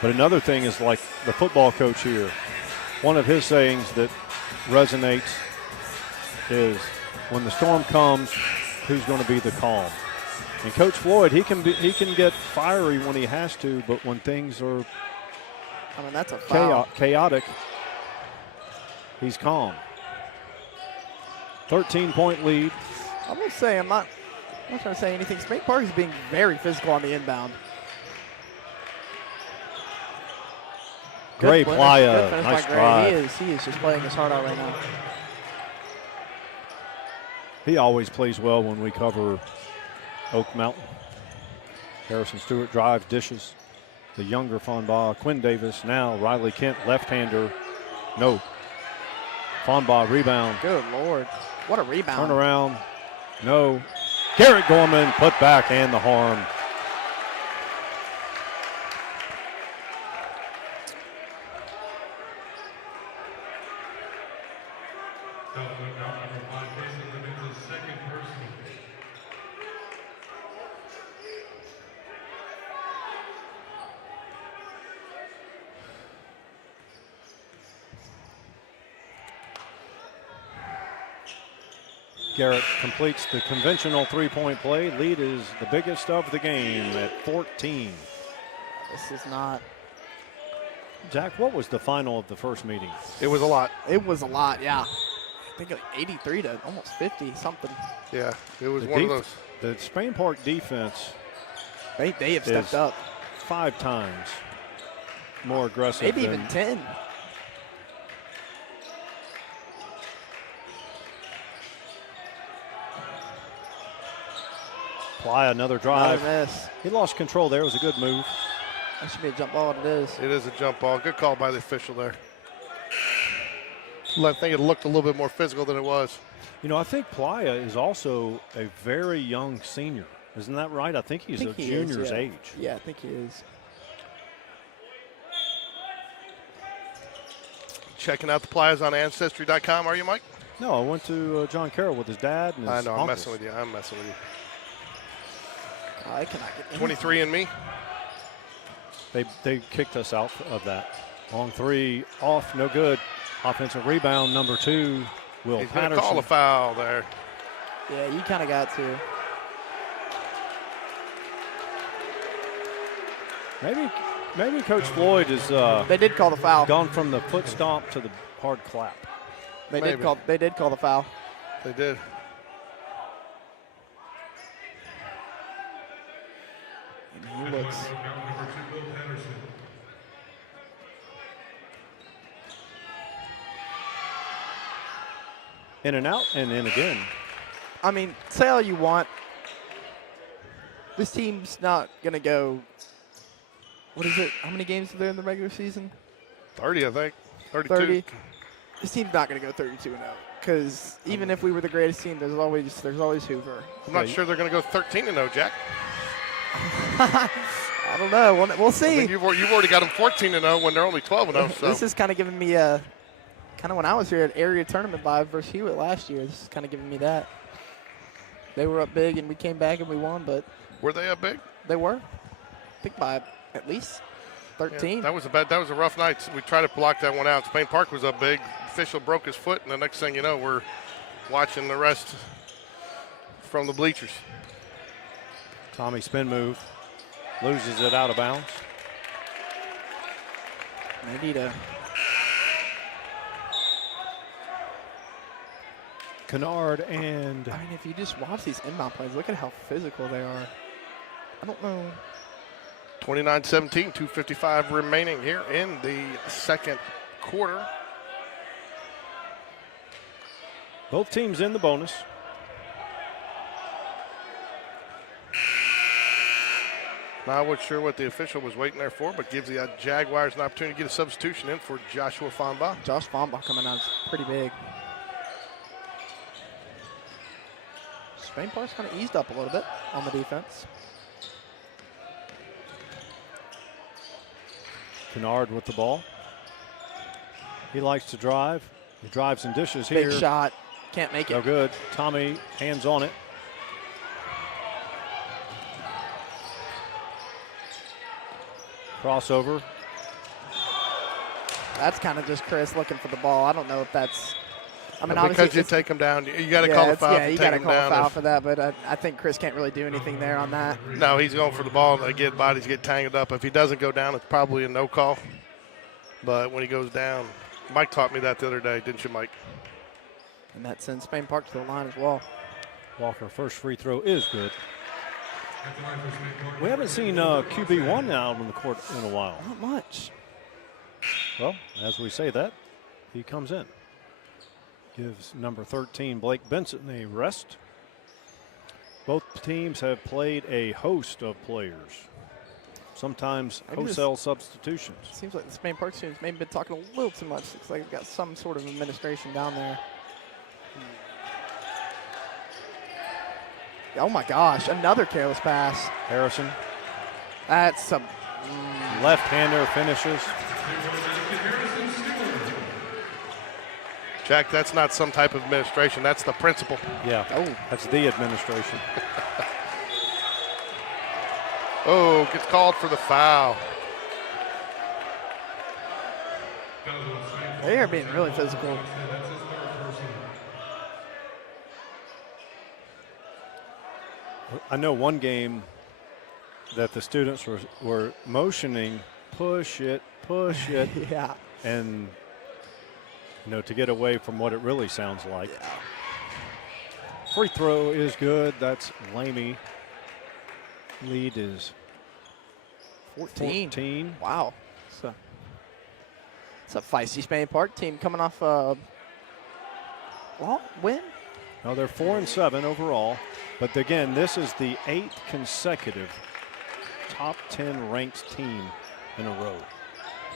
But another thing is like the football coach here, one of his sayings that resonates is when the storm comes, who's going to be the calm? And Coach Floyd, he can get fiery when he has to, but when things are that's a foul. chaotic, he's calm. 13-point lead. I will say I'm not trying to say anything. Spring Park is being very physical on the inbound. Gray Good Playa, finish nice by Gray. drive. He is just playing his heart out right now. He always plays well when we cover Oak Mountain. Harrison Stewart drives, dishes. The younger Fonbaugh, Quinn Davis. Now Riley Kent, left-hander. No. Fonbaugh rebound. Good Lord. What a rebound. Turn around. No. Garrett Gorman put back and the harm. Garrett completes the conventional three-point play. Lead is the biggest of the game at 14. This is not. Jack, what was the final of the first meeting? It was a lot. It was a lot, yeah. I think like 83 to almost 50 something. Yeah, it was one of those. The Spain Park defense. They have stepped up. 5 times more aggressive. Maybe than even 10. Playa, another drive. Another miss. He lost control there. It was a good move. That should be a jump ball, it is. It is a jump ball. Good call by the official there. I think it looked a little bit more physical than it was. You know, I think Playa is also a very young senior. Isn't that right? I think he's I think a he junior's is, yeah. age. Yeah, I think he is. Checking out the players on Ancestry.com, are you, Mike? No, I went to John Carroll with his dad and his I know, I'm uncles. messing with you. I'm messing with you. I cannot get 23 and me. They kicked us out of that. Long three, off, no good. Offensive rebound, number 2, Will He's going to Patterson. call a foul there. Yeah, you kind of got to. Maybe Coach Floyd is They did call the foul. gone from the foot stomp to the hard clap. They Maybe. did call the foul. They did. And he looks. Number 2, Will Patterson. In and out and in again. I mean, say all you want. This team's not gonna go. What is it? How many games are there in the regular season? 30, I think. 32. 30. This team's not gonna go 32-0. Because even if we were the greatest team, there's always Hoover. I'm not sure they're going to go 13-0, Jack. I don't know. We'll I see. mean, you've already got them 14-0 when they're only 12-0. So This is kind of giving me a kind of when I was here at area tournament vibe versus Hewitt last year. This is kind of giving me that. They were up big and we came back and we won, but were they up big? they were. I think by at least 13. Yeah, that was a rough night. We tried to block that one out. Spain Park was up big. Official broke his foot, and the next thing you know, we're watching the rest from the bleachers. Tommy spin move, loses it out of bounds. They need a. Kennard and I mean, if you just watch these inbound plays, look at how physical they are. I don't know. 29-17, 2:55 remaining here in the second quarter. both teams in the bonus. Not sure what the official was waiting there for, but gives the Jaguars an opportunity to get a substitution in for Joshua Fonba. Josh Fonba coming out is pretty big. Spain Park's kind of eased up a little bit on the defense. Kennard with the ball. He likes to drive. He drives and dishes here. Big shot. Can't make No it. good. Tommy hands on it. Crossover. That's kind of just Chris looking for the ball. I don't know if that's. I mean, obviously, because you it's- take them down, you got to yeah, call a it's- foul. Yeah, to you take got to them call a down foul if- for that, but I think Chris can't really do anything there on that. No, he's going for the ball. They get bodies get tangled up. If he doesn't go down, it's probably a no call. But when he goes down, Mike taught me that the other day, didn't you, Mike? And that sends Spain Park to the line as well. Walker, first free throw is good. We haven't seen QB1 out on the court in a while. Not much. Well, as we say that, he comes in. Gives number 13, Blake Benson, a rest. Both teams have played a host of players. Sometimes Maybe this- wholesale substitutions. Seems like the Spain Park students maybe been talking a little too much. Looks like they've got some sort of administration down there. Oh my gosh, another careless pass. Harrison, That's some. left-hander finishes. Jack, that's not some type of administration. That's the principal. Yeah, Oh, that's the administration. Oh, gets called for the foul. they are being really physical. I know one game that the students were motioning, push it, Yeah. and to get away from what it really sounds like. Free throw is good. That's Lamy. Lead is 14. Wow. It's a feisty Spain Park team coming off a win. Now they're 4-7 overall, but again, this is the 8th consecutive top 10 ranked team in a row.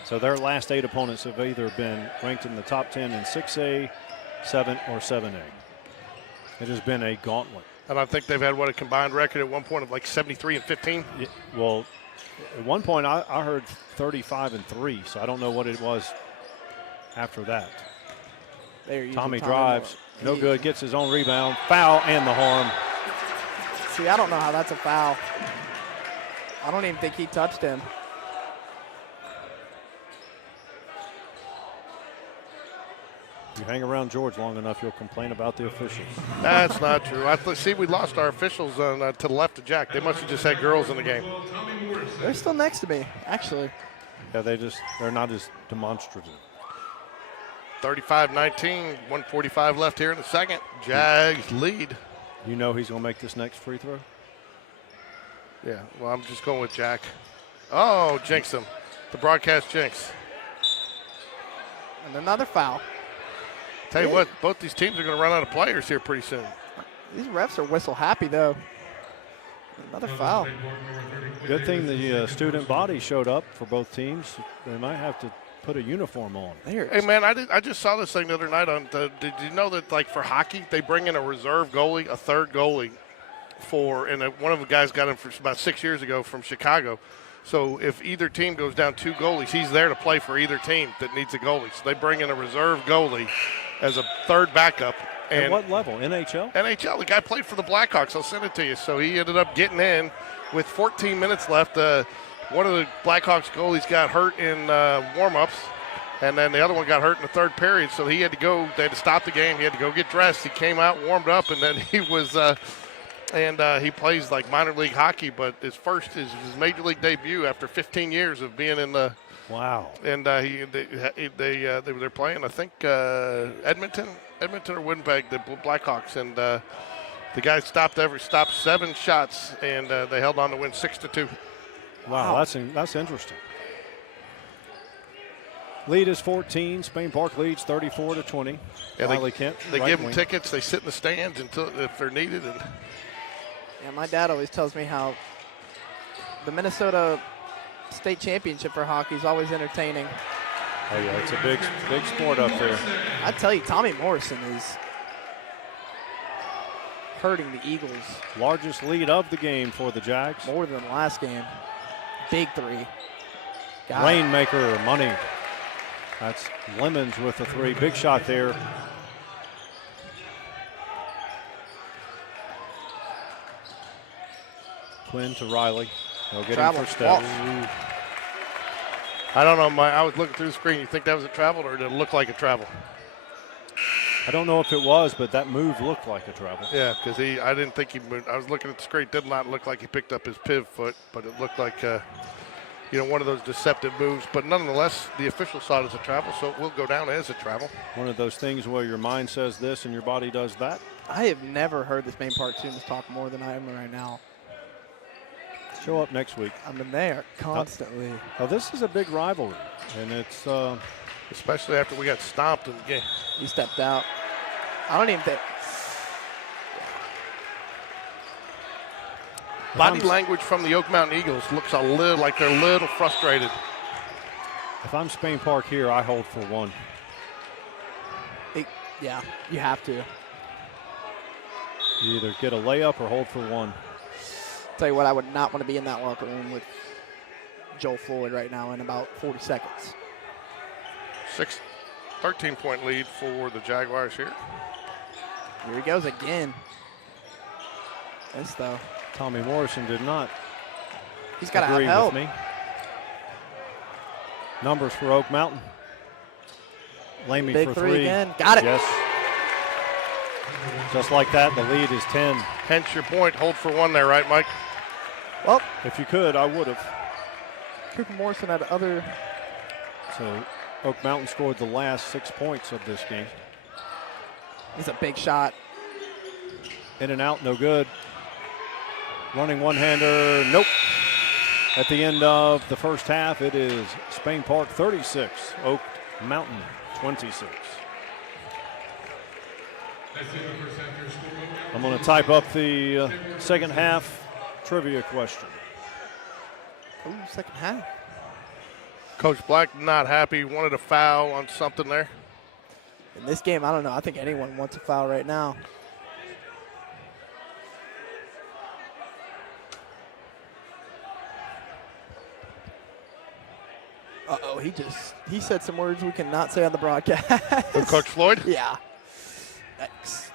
So their last 8 opponents have either been ranked in the top 10 in 6A, 7, or 7A. It has been a gauntlet. And I think they've had, what, a combined record at one point of like 73 and 15? Yeah, well, at one point I heard 35 and 3, so I don't know what it was after that. Tommy drives, no good, gets his own rebound, foul, and the harm. See, I don't know how that's a foul. I don't even think he touched him. You hang around George long enough, you'll complain about the officials. That's not true. See, we lost our officials to the left of Jack. They must have just had girls in the game. They're still next to me, actually. Yeah, they're not as demonstrative. 35-19, 1:45 left here in the second. Jags lead. You know he's going to make this next free throw? Yeah, well, I'm just going with Jack. Oh, jinx him. The broadcast jinx. And another foul. Tell you what, both these teams are going to run out of players here pretty soon. These refs are whistle happy, though. Another foul. Good thing the student body showed up for both teams. They might have to put a uniform on. Hey, man, I just saw this thing the other night. Did you know that, like, for hockey, they bring in a reserve goalie, a third goalie, one of the guys got him for about 6 years ago from Chicago. So if either team goes down 2 goalies, he's there to play for either team that needs a goalie. So they bring in a reserve goalie as a third backup. And at what level? NHL? NHL. The guy played for the Blackhawks. I'll send it to you. So he ended up getting in with 14 minutes left. One of the Blackhawks goalies got hurt in warm-ups, and then the other one got hurt in the third period. So he had to go. They had to stop the game. He had to go get dressed. He came out, warmed up, and then he was he plays like minor league hockey. But his major league debut after 15 years of being in the. Wow. And they're playing, I think, Edmonton or Winnipeg, the Blackhawks, and the guy stopped 7 shots, and they held on to win 6-2. Wow, that's interesting. Lead is 14. Spain Park leads 34-20. Yeah, Riley Kent, they right give them wing. tickets. They sit in the stands if they're needed. And Yeah, my dad always tells me how the Minnesota State Championship for hockey is always entertaining. Oh yeah, it's a big sport up there. I tell you, Tommy Morrison is hurting the Eagles. Largest lead of the game for the Jags. More than the last game. Big three. Rainmaker, money. That's Lemons with a 3. Big shot there. Quinn to Riley. They'll get him for steps. I don't know. I was looking through the screen. You think that was a travel, or did it look like a travel? I don't know if it was, but that move looked like a travel. Yeah, because I didn't think he moved. I was looking at the screen. It did not look like he picked up his pivot foot, but it looked like one of those deceptive moves. But nonetheless, the official saw it as a travel, so it will go down as a travel. One of those things where your mind says this and your body does that. I have never heard the Spain Park students talk more than I am right now. Show up next week. I'm in there constantly. Oh, this is a big rivalry, and it's especially after we got stomped in the game. He stepped out. I don't even think. Body language from the Oak Mountain Eagles looks a little like they're a little frustrated. If I'm Spain Park here, I hold for 1. Yeah, you have to. You either get a layup or hold for 1. Tell you what, I would not want to be in that locker room with Joel Floyd right now in about 40 seconds. 13-point lead for the Jaguars here. Here he goes again. This though. Tommy Morrison did not. He's got to have agree help. with me. Numbers for Oak Mountain. Lamy Big for 3 3 again. Got it. Yes. Just like that, the lead is 10. Hence your point. Hold for 1 there, right, Mike? Well, If you could, I would have. Cooper Morrison had other. So Oak Mountain scored the last 6 points of this game. It's a big shot. In and out, no good. Running one-hander, nope. At the end of the first half, it is Spain Park 36, Oak Mountain 26. I'm going to type up the second half trivia question. Ooh, second half. Coach Black not happy. Wanted a foul on something there. In this game, I don't know. I think anyone wants a foul right now. Uh-oh, he said some words we cannot say on the broadcast. Who, Coach Floyd? Yeah. X.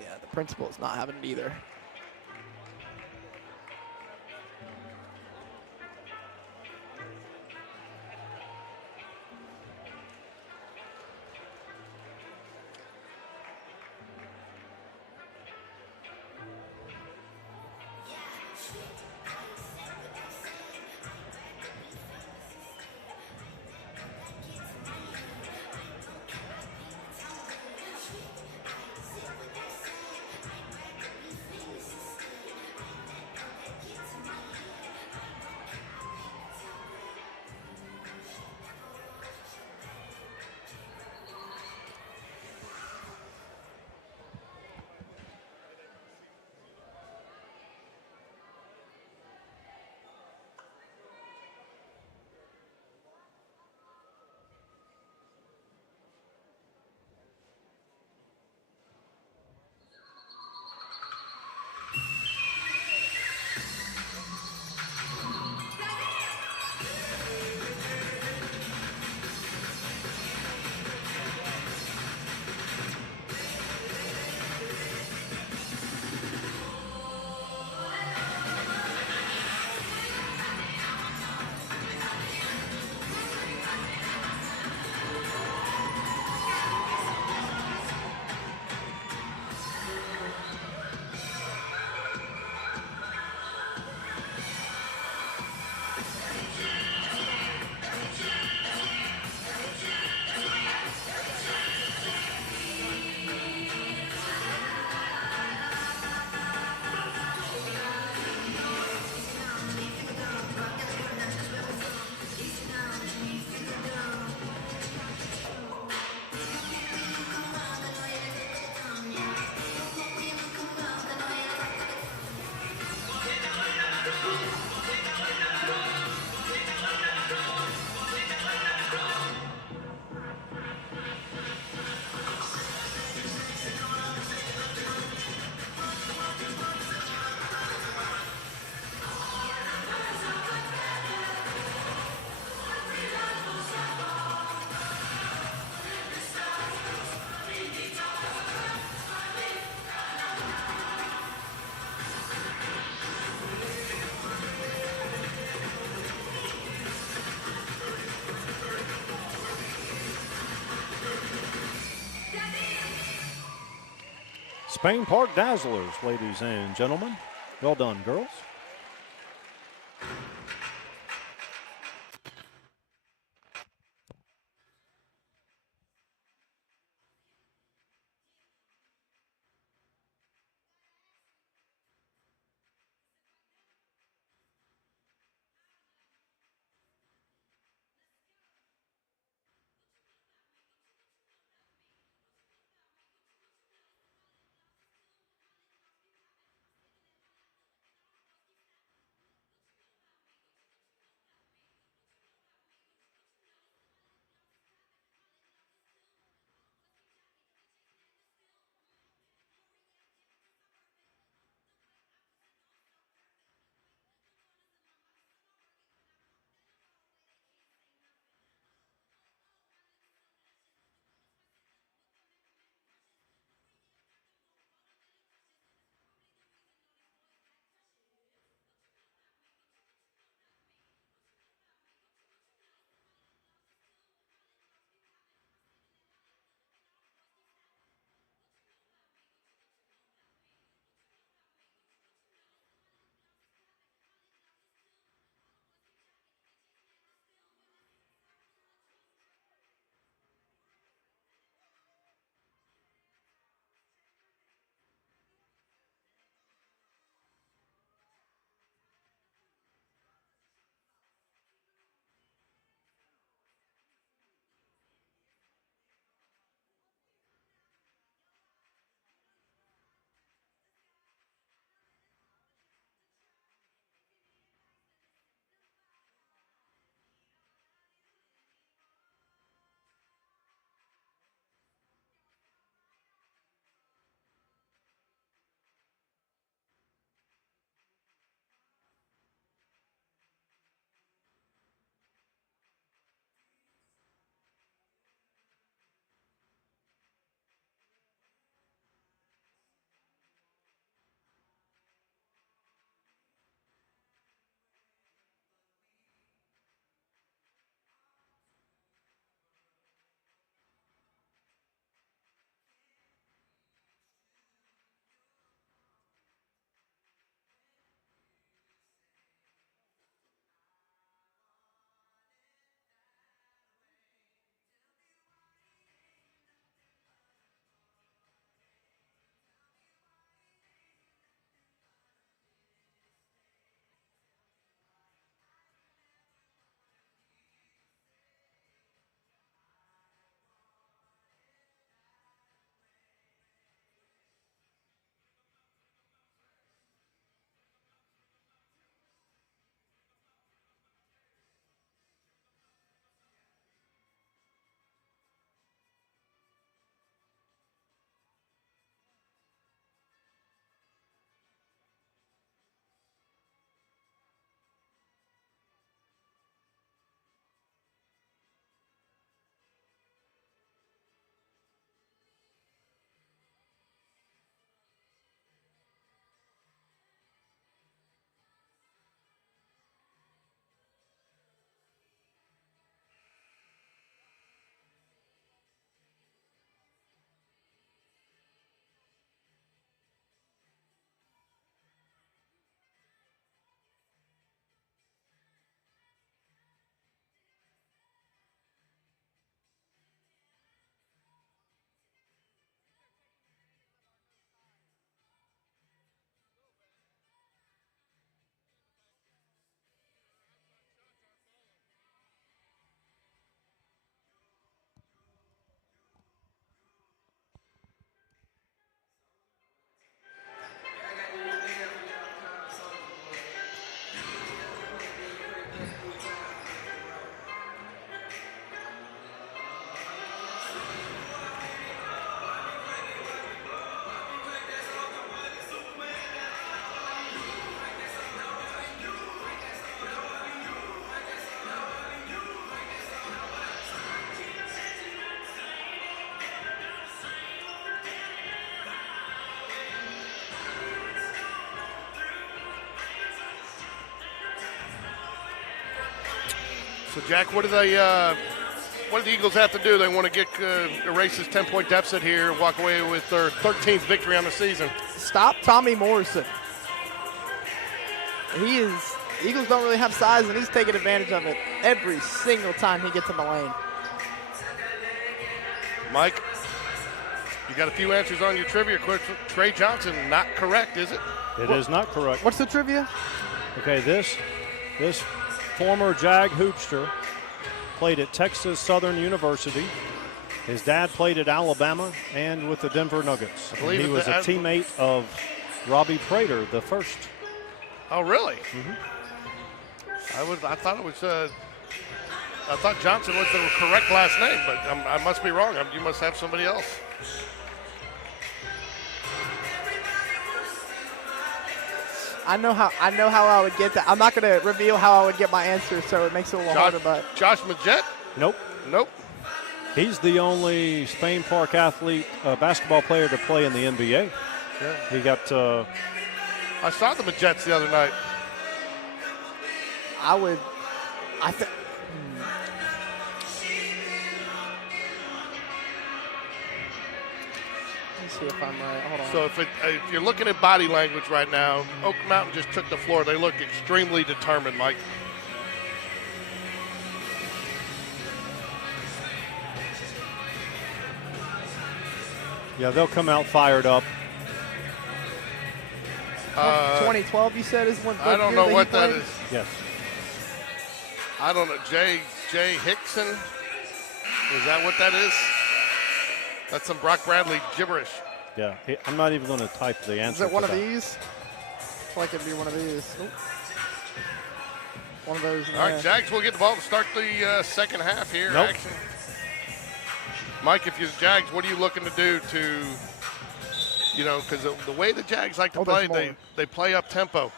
Yeah, the principal is not having it either. Spain Park Dazzlers, ladies and gentlemen. Well done, girls. So, Jack, what do the Eagles have to do? They want to get erase this 10-point deficit here, walk away with their 13th victory on the season. Stop Tommy Morrison. Eagles don't really have size, and he's taking advantage of it every single time he gets in the lane. Mike, you got a few answers on your trivia question. Trey Johnson, not correct, is it? It is not correct. What's the trivia? Okay, this former Jag hoopster played at Texas Southern University. His dad played at Alabama and with the Denver Nuggets. I believe He was a teammate of Robbie Prater, the first. Oh, really? Mm-hmm. I thought Johnson was the correct last name, but I must be wrong. You must have somebody else. I know how I would get that. I'm not going to reveal how I would get my answer, so it makes it a little harder. But Josh Majette? Nope. He's the only Spain Park athlete, basketball player to play in the NBA. Yeah. He got. I saw the Majettes the other night. Let's see if I'm right. Hold on. So if you're looking at body language right now, Oak Mountain just took the floor. They look extremely determined, Mike. Yeah, they'll come out fired up. 2012, you said, is when. I don't know what that is. Yes. I don't know. Jay Hickson? Is that what that is? That's some Brock Bradley gibberish. Yeah, I'm not even going to type the answer. Is it one of that. these? I feel like it'd be one of these. Oop. One of those. All right, Jags will get the ball to start the second half here. Nope. Action. Mike, if you're the Jags, what are you looking to do to, because the way the Jags like to play, they play up tempo,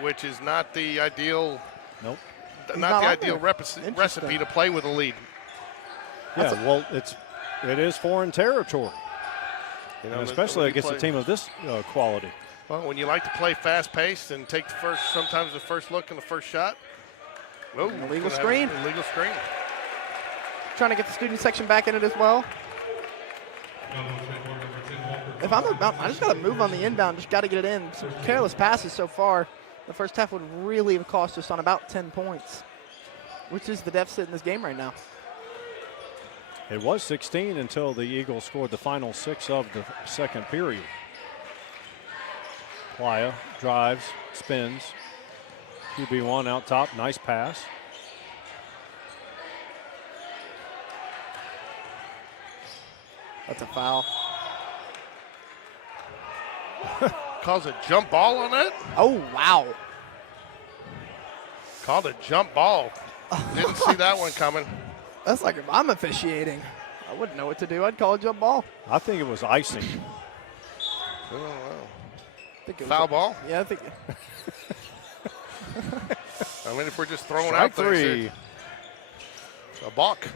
which is not the ideal. Nope. Not the ideal recipe to play with a lead. Yeah, well, it is foreign territory, and especially against a team of this quality. Well, when you like to play fast-paced and take sometimes the first look and the first shot. Whoa, illegal screen. Illegal screen. Trying to get the student section back in it as well. If I'm about, I just got to move on the inbound. Just got to get it in. Some careless passes so far. The first half would really have cost us on about 10 points, which is the deficit in this game right now. It was 16 until the Eagles scored the final 6 of the second period. Playa drives, spins. QB1 out top, nice pass. That's a foul. Calls a jump ball on it. Oh, wow. Called a jump ball. Didn't see that one coming. That's like if I'm officiating. I wouldn't know what to do. I'd call a jump ball. I think it was icing. Oh, wow. Think it was Foul ball? Yeah, I think. I mean, if we're just throwing Strike out things, three. it's a balk.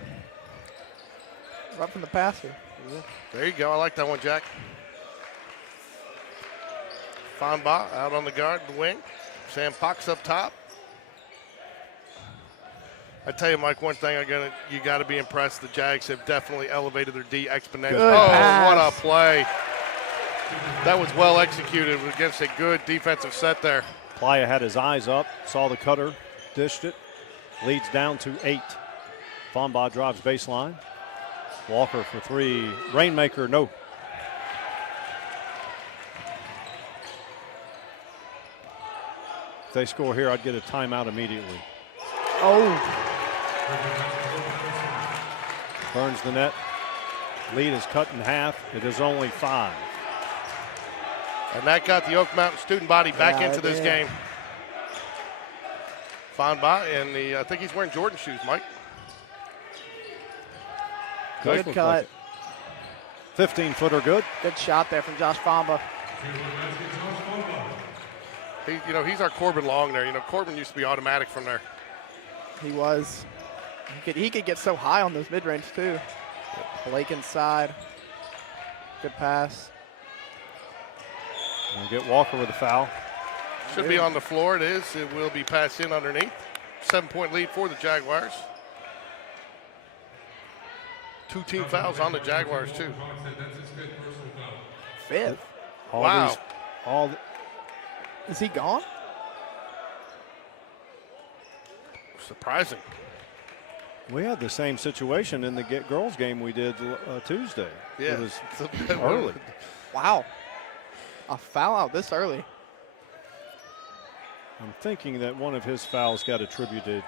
Right from the passer. Yeah. There you go. I like that one, Jack. Fonba out on the guard, the wing. Sam Pox up top. I tell you, Mike, one thing you got to be impressed. The Jags have definitely elevated their D exponentially. Good pass. What a play! That was well executed against a good defensive set there. Playa had his eyes up, saw the cutter, dished it, leads down to 8. Fonba drives baseline. Walker for 3. Rainmaker, no. If they score here, I'd get a timeout immediately. Oh. Burns the net. Lead is cut in half. It is only 5. And that got the Oak Mountain student body back into this game. Fonba, and I think he's wearing Jordan shoes, Mike. Good cut. 15-footer good. Good shot there from Josh Fonba. He's our Corbin Long there. Corbin used to be automatic from there. He was. He could get so high on those mid-range too. Blake inside. Good pass. We'll get Walker with a foul. Should be on the floor. It is. It will be passed in underneath. 7-point lead for the Jaguars. 2 team fouls on the Jaguars, too. Fifth. All Is he gone? Surprising. we had the same situation in the girls game we did Tuesday. Yeah. It was early. Wow. A foul out this early. I'm thinking that one of his fouls got attributed,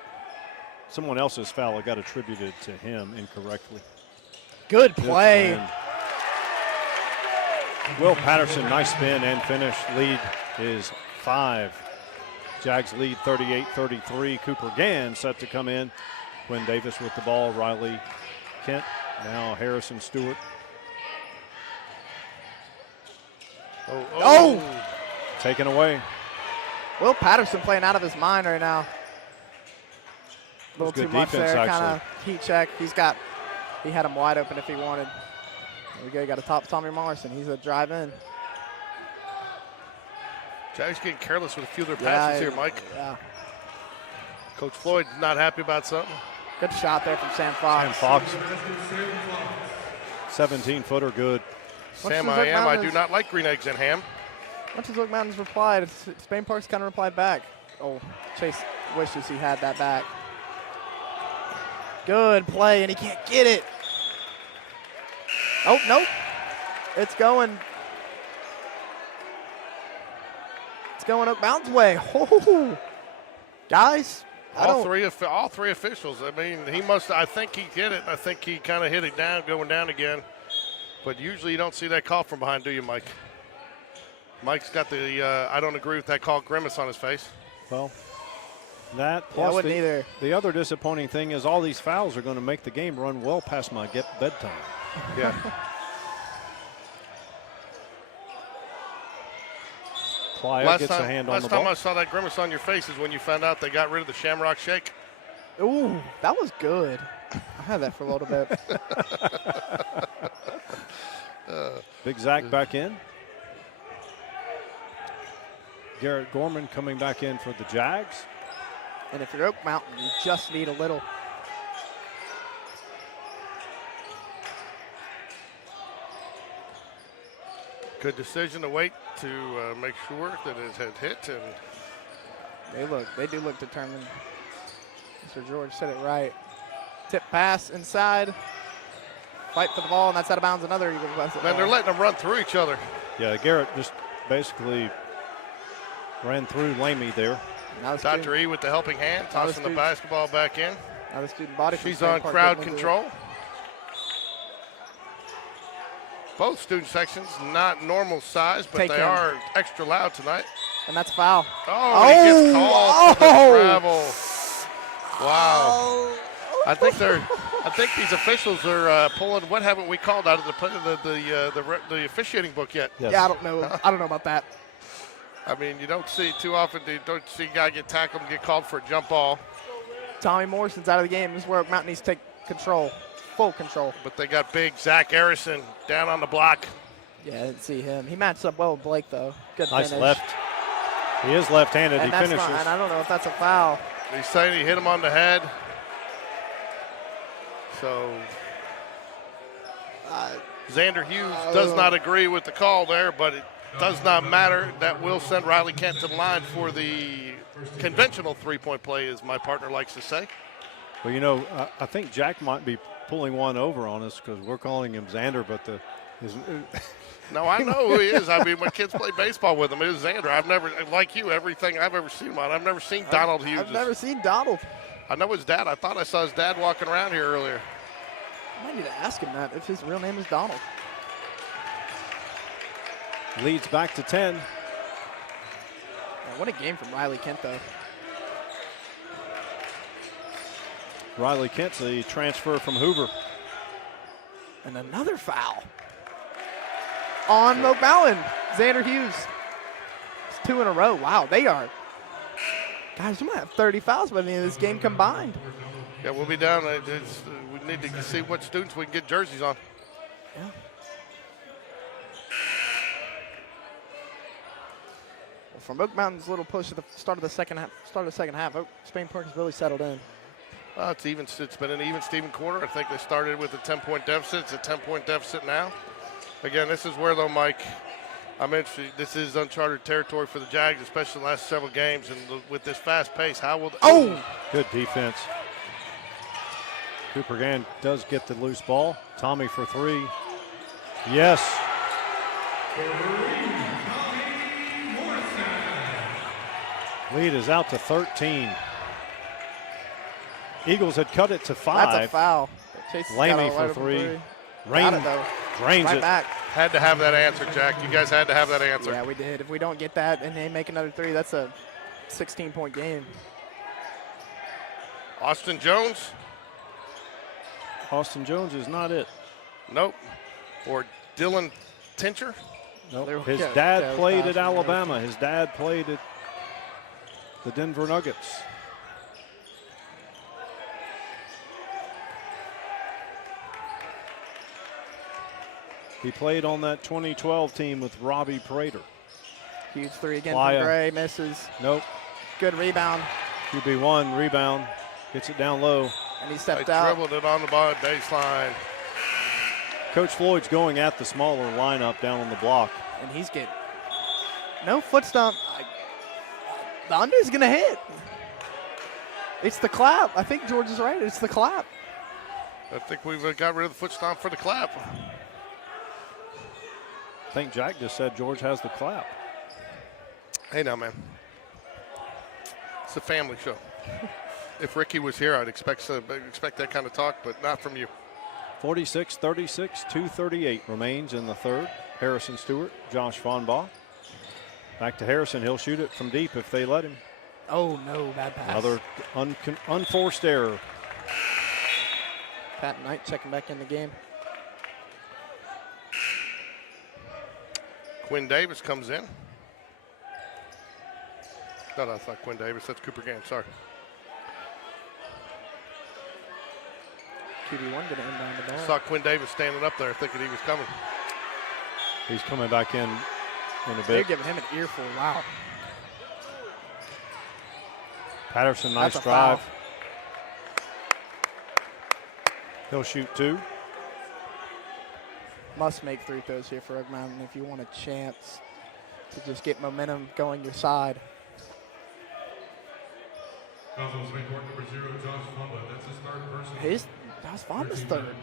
someone else's foul got attributed to him incorrectly. Good play. And Will Patterson, nice spin and finish. Lead is 5. Jags lead 38-33. Cooper Gann set to come in. Quinn Davis with the ball. Riley Kent. Now Harrison Stewart. Oh! Taken away. Will Patterson playing out of his mind right now. A little Good too much defense, there. Kind actually. of heat check. He had him wide open if he wanted. There we go. Got to top Tommy Morrison. He's a drive in. Jags getting careless with a few of their passes here, Mike. Yeah. Coach Floyd not happy about something. Good shot there from Sam Fox. Sam Fox. 17-footer good. Sam, I am. I do not like green eggs and ham. Much as Oak Mountain's replied, Spain Park's kind of replied back. Oh, Chase wishes he had that back. Good play, and he can't get it. Oh, nope. It's going Oak Mountain's way. Oh, guys, All three officials. I mean, I think he hit it. I think he kind of hit it down, going down again. But usually you don't see that call from behind, do you, Mike? Mike's got the I don't agree with that call grimace on his face. Well, that I plus wouldn't either. the other disappointing thing is all these fouls are going to make the game run well past my bedtime. Yeah. Playa gets a hand on the last time ball. I saw that grimace on your face is when you found out they got rid of the Shamrock Shake. Ooh, that was good. I had that for a little bit. Big Zach back in. Garrett Gorman coming back in for the Jags. And if you're Oak Mountain, you just need a little. Good decision to wait to make sure that it had hit. And They do look determined. Mr. George said it right. Tip pass inside. Fight for the ball, and that's out of bounds. Another Eagle pass. man, they're letting them run through each other. Yeah, Garrett just basically ran through Lamy there. Dr. E with the helping hand, tossing the basketball back in. Now the student body. She's on crowd control. Both student sections not normal size, but they are extra loud tonight. And that's a foul. Oh, he gets called for the travel. Wow. I think these officials are pulling. What haven't we called out of the officiating book yet? Yes. Yeah, I don't know. I don't know about that. I mean, you don't see too often. You don't see a guy get tackled and get called for a jump ball. Tommy Morrison's out of the game. This is where Oak Mountain needs to take control, full control. But they got big Zach Harrison down on the block. Yeah, I didn't see him. He matched up well with Blake, though. Good Nice finish. left. He is left-handed. And He that's finishes. not, and I don't know if that's a foul. He's saying he hit him on the head. So Xander Hughes does not agree with the call there, but it does not matter. That will send Riley Kent to the line for the conventional three-point play, as my partner likes to say. Well, you know, I think Jack might be pulling one over on us because we're calling him Xander, but No, I know who he is. I mean, my kids play baseball with him. It is Xander. I've never, like you, everything I've ever seen him on. I've never seen Donald Hughes. I've never seen Donald. I know his dad. I thought I saw his dad walking around here earlier. I might need to ask him that if his real name is Donald. leads back to 10. Yeah, what a game from Riley Kent, though. Riley Kent's a transfer from Hoover. And another foul. On Oak Mountain, Xander Hughes. It's 2 in a row. Wow, they are. Guys, you might have 30 fouls by the end of this game combined. Yeah, we'll be down. We need to see what students we can get jerseys on. Yeah. Well, from Oak Mountain's little push at the start of the second half, Spain Park has really settled in. It's even. It's been an even Steven quarter. I think they started with a 10-point deficit. It's a 10-point deficit now. Again, this is where, though, Mike, I'm interested. This is uncharted territory for the Jags, especially the last several games. And with this fast pace, how will good defense. Cooper Gann does get the loose ball. Tommy for three. Yes. Lead is out to 13. Eagles had cut it to 5. That's a foul. Lamey for three. Got it, though. Drains right it. Back. Had to have that answer, Jack. You guys had to have that answer. Yeah, we did. If we don't get that and they make another 3, that's a 16-point game. Austin Jones? Austin Jones is not it. Nope. Or Dylan Tincher? Nope. His dad played at Alabama. His dad played at the Denver Nuggets. He played on that 2012 team with Robbie Prater. Huge 3 again Playa. from Gray. Misses. Nope. Good rebound. QB1 rebound. Gets it down low. And he stepped They out. dribbled it on the baseline. Coach Floyd's going at the smaller lineup down on the block. And he's getting no foot stomp. The under is going to hit. It's the clap. I think George is right. It's the clap. I think we've got rid of the foot stomp for the clap. I think Jack just said George has the clap. Hey now, man. It's a family show. If Ricky was here, I'd expect that kind of talk, but not from you. 46-36, 2:38 remains in the third. Harrison Stewart, Josh Vonbaugh. Back to Harrison. He'll shoot it from deep if they let him. Oh, no, bad pass. Another unforced error. Pat Knight checking back in the game. Quinn Davis comes in. No, that's not Quinn Davis. That's Cooper Gann. Sorry. QB1 going to inbound the ball. Saw Quinn Davis standing up there thinking he was coming. He's coming back in a They're bit. giving him an earful. Wow. Patterson, nice That's a drive. foul. He'll shoot 2. Must make 3 throws here for Oak Mountain if you want a chance to just get momentum going your side. Council's main court number 0, Josh Mumba. That's his third personal. That's Vonda's third.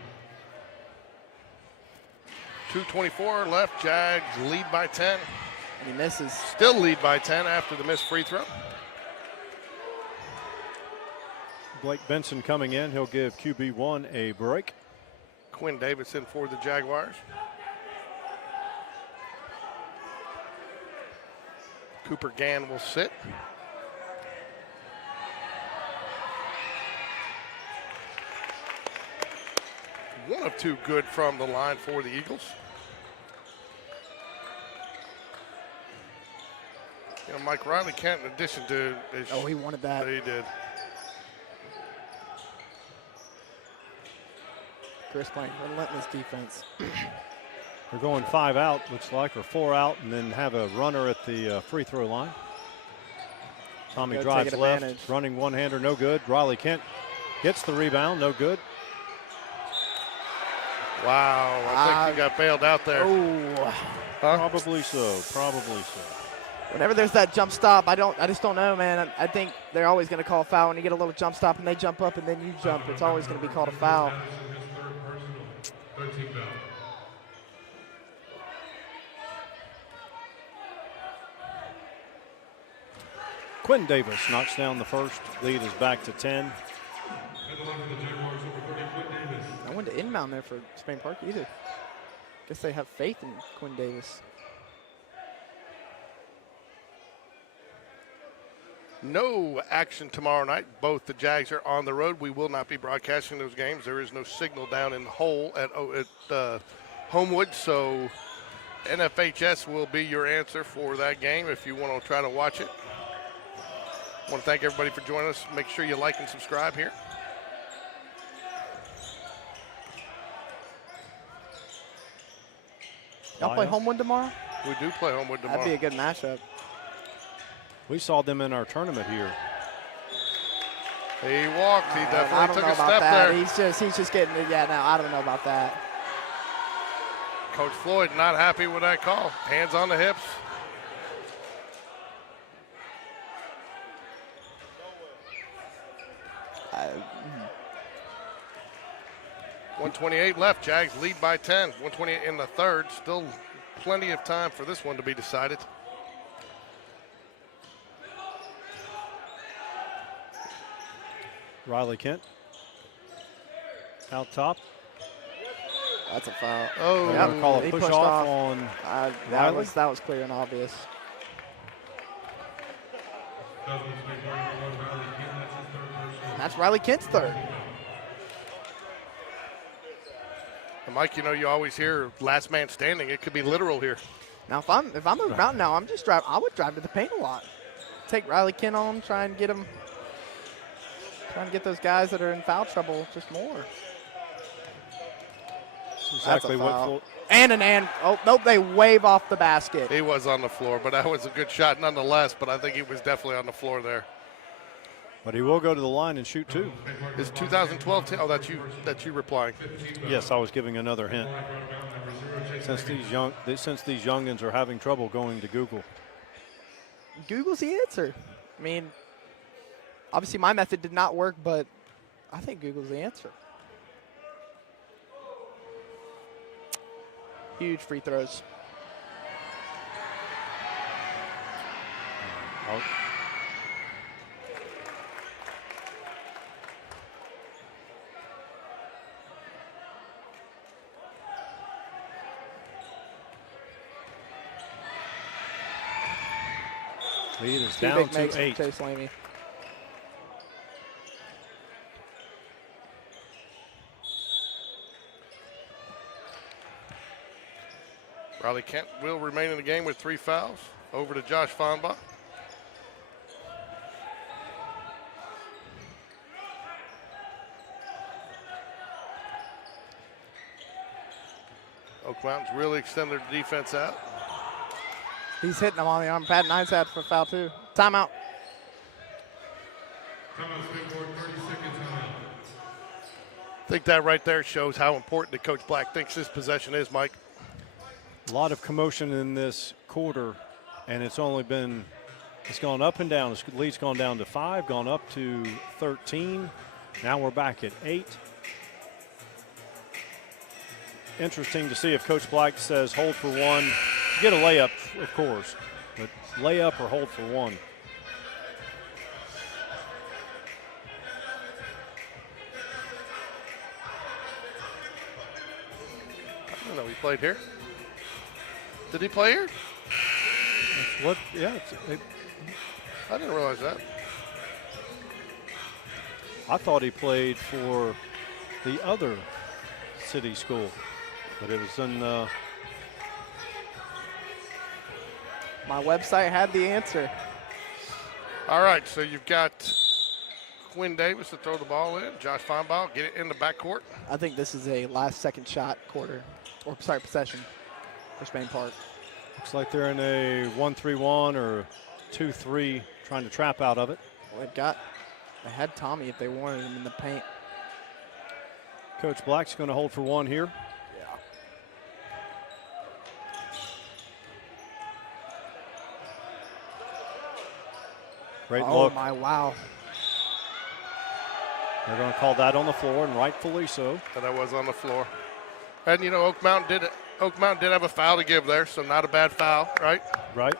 2:24 left. Jags lead by 10. And he misses. Still lead by 10 after the missed free throw. Blake Benson coming in. He'll give QB1 a break. Quinn Davis in for the Jaguars. Cooper Gann will sit. One of 2 good from the line for the Eagles. You know, Mike Riley Kent, in addition to his, Oh, he wanted that. he did. Chris playing relentless defense. They're going 5 out, looks like, or 4 out, and then have a runner at the free throw line. Tommy Go drives take left, advantage. running one-hander, no good. Riley Kent gets the rebound, no good. Wow, I think he got bailed out there. Oh. Probably so, probably so. Whenever there's that jump stop, I just don't know, man. I think they're always going to call a foul when you get a little jump stop and they jump up and then you jump. It's always going to be called a foul. His third personal. 13 foul. Quinn Davis knocks down the first. Lead is back to 10. And the line for the Jaguars, number 30, Quinn Davis. I went to inbound there for Spain Park either. Guess they have faith in Quinn Davis. No action tomorrow night. Both the Jags are on the road. We will not be broadcasting those games. There is no signal down in the hole at Homewood, so NFHS will be your answer for that game if you want to try to watch it. I want to thank everybody for joining us. Make sure you like and subscribe here. Y'all play Homewood tomorrow? We do play Homewood tomorrow. That'd be a good matchup. We saw them in our tournament here. He walked. He I definitely don't took know a about step that. there. He's just getting it. Yeah, no, I don't know about that. Coach Floyd not happy with that call. Hands on the hips. I, 128 left. Jags lead by 10. 128 in the third. Still plenty of time for this one to be decided. Riley Kent out top. that's a foul. Oh, They're going to call a he push pushed off off. on That Riley? was clear and obvious. That's Riley Kent's third. And Mike, you know, you always hear last man standing. It could be literal here. Now, if I'm Oak Mountain now, I would drive to the paint a lot. Take Riley Kent on, try and get him. Trying to get those guys that are in foul trouble just more. Exactly That's a what foul. Oh, nope, they wave off the basket. He was on the floor, but that was a good shot nonetheless. But I think he was definitely on the floor there. But he will go to the line and shoot two. Is 2012 team? Oh, that's you replying. Yes, I was giving another hint. Since these youngins are having trouble going to Google. Google's the answer. I mean, obviously my method did not work, but I think Google's the answer. Huge free throws. Oh. Lead is Two down big to makes 8. Chase Lamey. Riley Kent will remain in the game with 3 fouls. Over to Josh Fonbaugh. Oak Mountain's really extended their defense out. He's hitting them on the arm pad. Nine's had for foul too. Timeout. I think that right there shows how important that Coach Black thinks this possession is, Mike. A lot of commotion in this quarter, and it's gone up and down. The lead's gone down to 5, gone up to 13. Now we're back at 8. Interesting to see if Coach Black says hold for 1. You get a layup, of course, but layup or hold for 1. I don't know, he played here. Did he play here? That's what? Yeah. I didn't realize that. I thought he played for the other city school, but it was in. My website had the answer. All right, so you've got Quinn Davis to throw the ball in. Josh Fonbaugh, get it in the backcourt. I think this is a last second shot quarter, or sorry, possession for Spain Park. Looks like they're in a 1-3-1 or 2-3, trying to trap out of it. Well, they had Tommy if they wanted him in the paint. Coach Black's going to hold for 1 here. Yeah. Great Oh look. my, wow. They're going to call that on the floor, and rightfully so. And that was on the floor. And, you know, Oak Mountain did have a foul to give there, so not a bad foul, right? Right.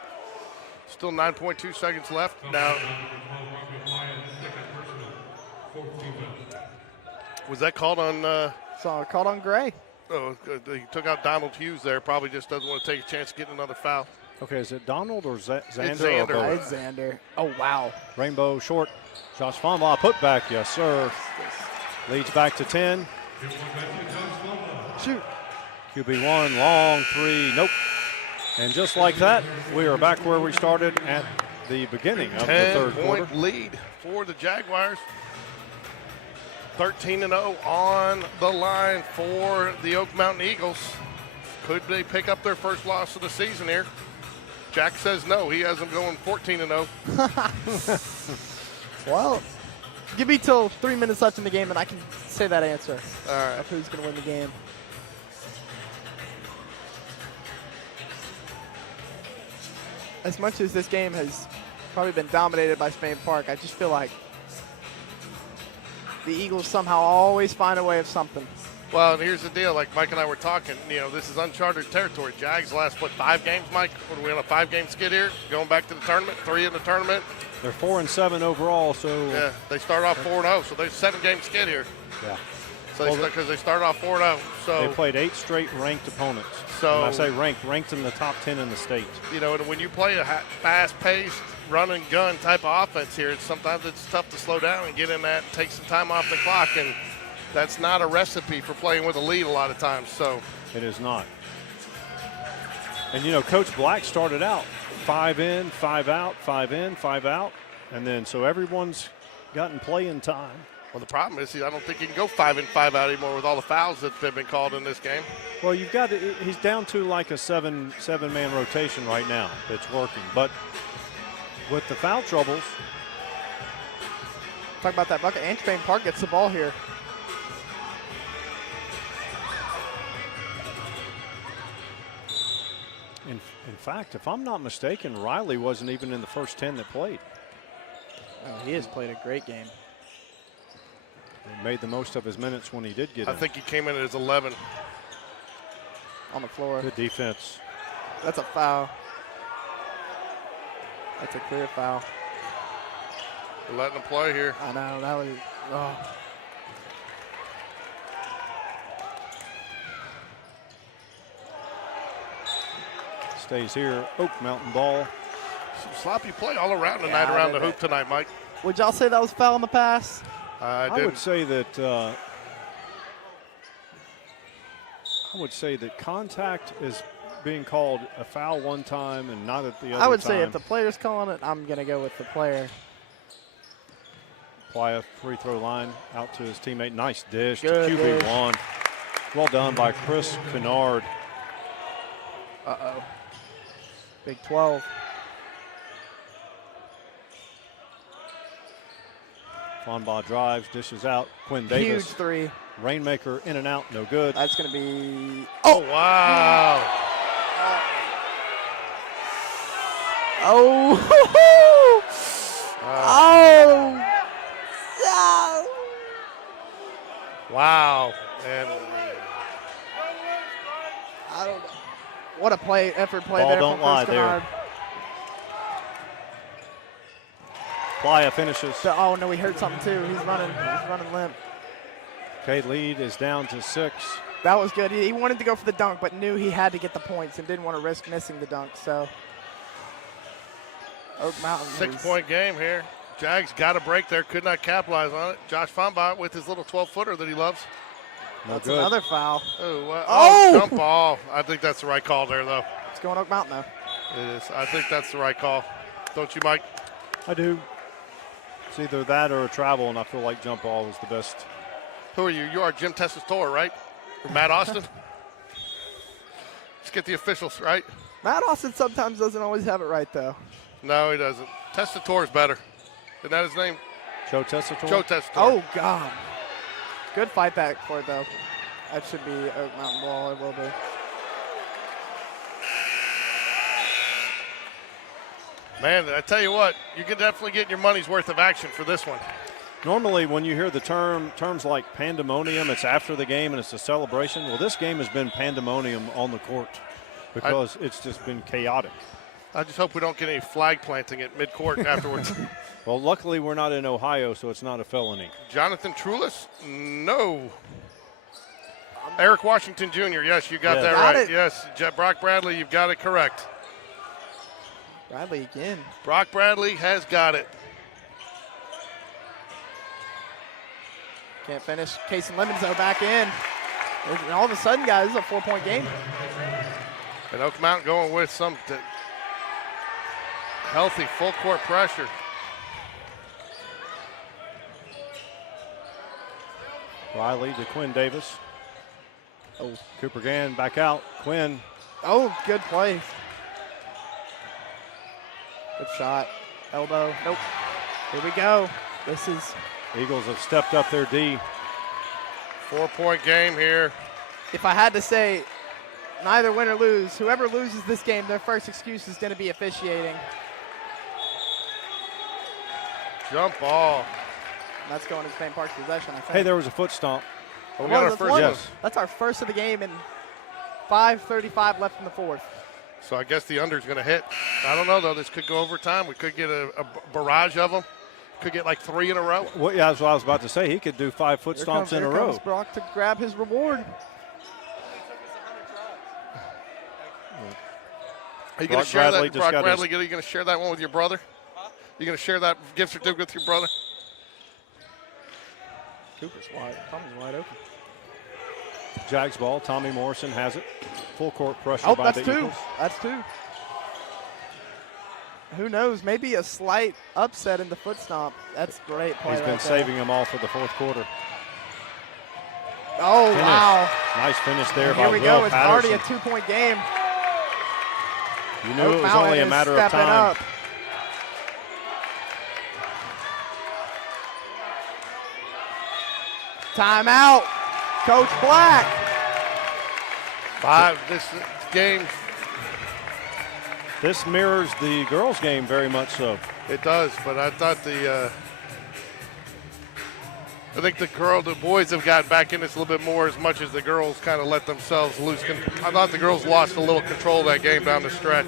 Still 9.2 seconds left. Now, was that called on? So called on Gray. Oh, he took out Donald Hughes there. Probably just doesn't want to take a chance to get another foul. Okay, is it Donald or Xander? It's or Xander. both? It's Xander. Oh, wow. Rainbow short. Josh Fonbaugh put back. Yes, sir. Leads back to 10. Shoot. QB1, long 3. Nope. And just like that, we are back where we started at the beginning of the third quarter. 10-point lead for the Jaguars. 13-0 on the line for the Oak Mountain Eagles. Could they pick up their first loss of the season here? Jack says no. He has them going 14-0. Well, give me till 3 minutes left in the game, and I can say that answer All right. of who's going to win the game. As much as this game has probably been dominated by Spain Park, I just feel like the Eagles somehow always find a way of something. Well, and here's the deal. Like Mike and I were talking, this is uncharted territory. Jags last, 5 games, Mike? What are we on a 5-game skid here? Going back to the tournament, 3 in the tournament. They're 4-7 overall, so. Yeah, they start off 4-0, so there's a 7-game skid here. Yeah. So because they started off 4-0. So they played 8 straight ranked opponents. So when I say ranked in the top 10 in the state. And when you play a fast-paced, run-and-gun type of offense here, sometimes it's tough to slow down and get in that and take some time off the clock, and that's not a recipe for playing with a lead a lot of times. So it is not. And, Coach Black started out 5 in, 5 out, 5 in, 5 out, and then so everyone's gotten playing time. Well, the problem is I don't think he can go 5 in, 5 out anymore with all the fouls that have been called in this game. Well, he's down to like a seven-man rotation right now that's working. But with the foul troubles. Talk about that bucket. And Spain Park gets the ball here. In fact, if I'm not mistaken, Riley wasn't even in the first 10 that played. Oh, he has played a great game. He made the most of his minutes when he did get in. I think he came in as 11. On the floor. Good defense. That's a foul. That's a clear foul. We're letting him play here. I know, that was, oh. Stays here, Oak Mountain ball. Some sloppy play all around tonight, around the hoop tonight, Mike. Would y'all say that was foul in the pass? I would say that contact is being called a foul one time and not at the other time. I would say if the player's calling it, I'm going to go with the player. Playa free throw line out to his teammate. Nice dish Good to QB1. Well done by Chris Kennard. Uh-oh. Big 12. Fonbaugh drives, dishes out. Quinn Davis. Huge 3. Rainmaker in and out, no good. That's going to be. Oh, wow. Oh. Oh. Wow. And I don't know. What a effort play Ball there don't from lie Chris there. Kennard. Playa finishes. Oh no, he hurt something too. He's running limp. Okay, lead is down to 6. That was good. He wanted to go for the dunk, but knew he had to get the points and didn't want to risk missing the dunk. So Oak Mountain. 6-point game here. Jags got a break there, could not capitalize on it. Josh Fonbaugh with his little 12-footer that he loves. No That's good. another foul. Oh, jump ball. I think that's the right call there, though. It's going Oak Mountain, though. It is. I think that's the right call. Don't you, Mike? I do. It's either that or a travel, and I feel like jump ball was the best. Who are you? You are Jim Tessitore, right? Or Matt Austin? Let's get the officials, right? Matt Austin sometimes doesn't always have it right, though. No, he doesn't. Tessitore's better. Isn't that his name? Joe Tessitore? Joe Tessitore. Oh, God. Good fight back for it, though. That should be Oak Mountain ball. It will be. Man, I tell you what, you can definitely get your money's worth of action for this one. Normally, when you hear the terms like pandemonium, it's after the game and it's a celebration. Well, this game has been pandemonium on the court because it's just been chaotic. I just hope we don't get any flag planting at midcourt afterwards. Well, luckily we're not in Ohio, so it's not a felony. Jonathan Trulis? No. Eric Washington Jr., yes, you got that Got right. it. Yes, Brock Bradley, you've got it correct. Bradley again. Brock Bradley has got it. Can't finish. Case and Lemons, though, back in. And all of a sudden, guys, this is a 4-point game. And Oak Mountain going with some healthy full court pressure. Riley to Quinn Davis. Oh, Cooper Gann back out. Quinn. Oh, good play. Good shot. Elbow. Nope. Here we go. This is. Eagles have stepped up their D. 4-point game here. If I had to say, neither win or lose, whoever loses this game, their first excuse is going to be officiating. Jump ball. And that's going to Spain Park's possession, I think. Hey, there was a foot stomp. Oh, we got our first one. Yes. That's our first of the game, and 5:35 left in the fourth. So I guess the under's going to hit. I don't know, though. This could go overtime. We could get a barrage of them. Could get like 3 in a row. Well, yeah, that's what I was about to say. He could do 5 foot stomps in a Here row. comes Brock to grab his reward. Are you going Brock to share Bradley that, just Brock got Bradley? Are you going to share that one with your brother? You going to share that gift certificate with your brother? Cooper's wide. Tommy's wide open. Jags ball. Tommy Morrison has it. Full court pressure Oh, by that's the 2. Eagles. That's 2. Who knows? Maybe a slight upset in the foot stomp. That's great play. He's been right saving them all for the fourth quarter. Oh, Finish. wow. Nice finish there by Here we Will go. It's already Patterson. a 2-point game. You knew it was Mountain only a is matter of stepping time. up. Timeout. Coach Black. 5. This game, This mirrors the girls' game very much so. it does, but I thought I think the boys have gotten back in this a little bit more as much as the girls kind of let themselves loose. I thought the girls lost a little control of that game down the stretch.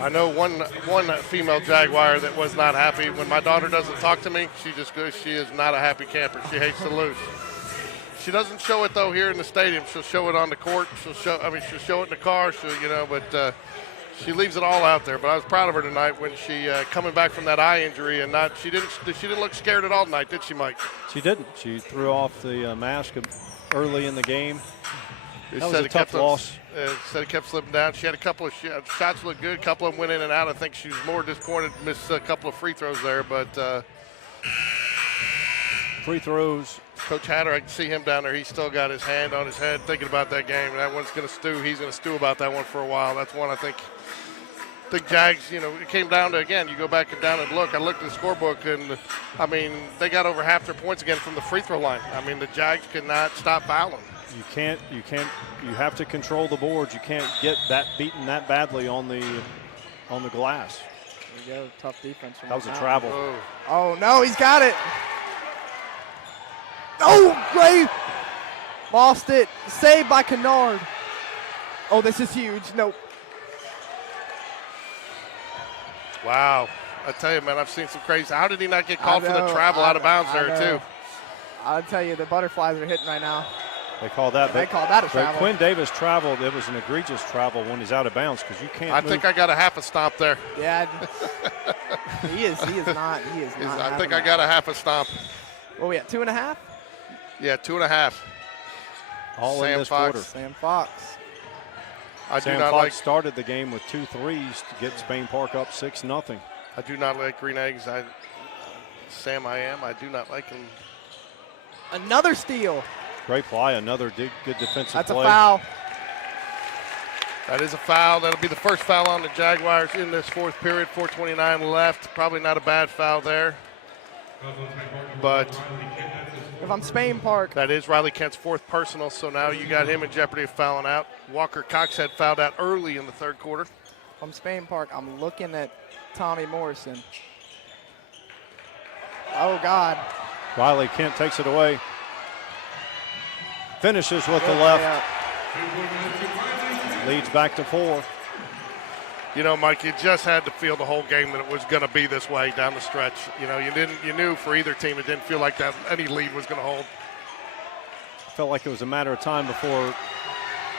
I know one female Jaguar that was not happy. When my daughter doesn't talk to me, she just goes, she is not a happy camper. She hates to lose. She doesn't show it though here in the stadium. She'll show it on the court. She'll show it in the car. But she leaves it all out there. But I was proud of her tonight when she coming back from that eye injury and she didn't look scared at all tonight, did she, Mike? She didn't. She threw off the mask early in the game. It That was a tough loss. Said it kept slipping down. She had a couple of shots looked good. A couple of them went in and out. I think she was more disappointed to miss a couple of free throws there. But Free throws. Coach Hatter, I can see him down there. He's still got his hand on his head thinking about that game. And that one's going to stew. He's going to stew about that one for a while. That's one I think Jags, it came down to, again, you go back and down and look. I looked at the scorebook, and, they got over half their points again from the free throw line. The Jags could not stop fouling. You have to control the boards. You can't get beaten that badly on the glass. There you go. Tough defense. From That was a Mountain. travel. Oh, no, he's got it. Oh, great. Lost it. Saved by Kennard. Oh, this is huge. Nope. Wow. I tell you, man, I've seen some crazy. How did he not get called for the travel out of bounds there, too? I'll tell you, the butterflies are hitting right now. They call that. They call that a but travel. Quinn Davis traveled. It was an egregious travel when he's out of bounds because you can't. I think I got a half a stomp there. Yeah. He is not. I think I got a half a stomp. What are we at, 2.5? Yeah, 2.5. all Sam in this Fox. quarter. Sam Fox. Sam Fox started the game with 2 threes to get Spain Park up 6-0. I do not like green eggs. I do not like them. Another steal. Great play, another good defensive That's play. a foul. That is a foul. That'll be the first foul on the Jaguars in this fourth period. 4:29 left. Probably not a bad foul there. But If I'm Spain Park, that is Riley Kent's fourth personal, so now you got him in jeopardy of fouling out. Walker Cox had fouled out early in the third quarter. if I'm Spain Park, I'm looking at Tommy Morrison. Oh, God. Riley Kent takes it away. Finishes with the left. Leads back to 4. Mike, you just had to feel the whole game that it was going to be this way down the stretch. You knew for either team it didn't feel like that any lead was going to hold. Felt like it was a matter of time before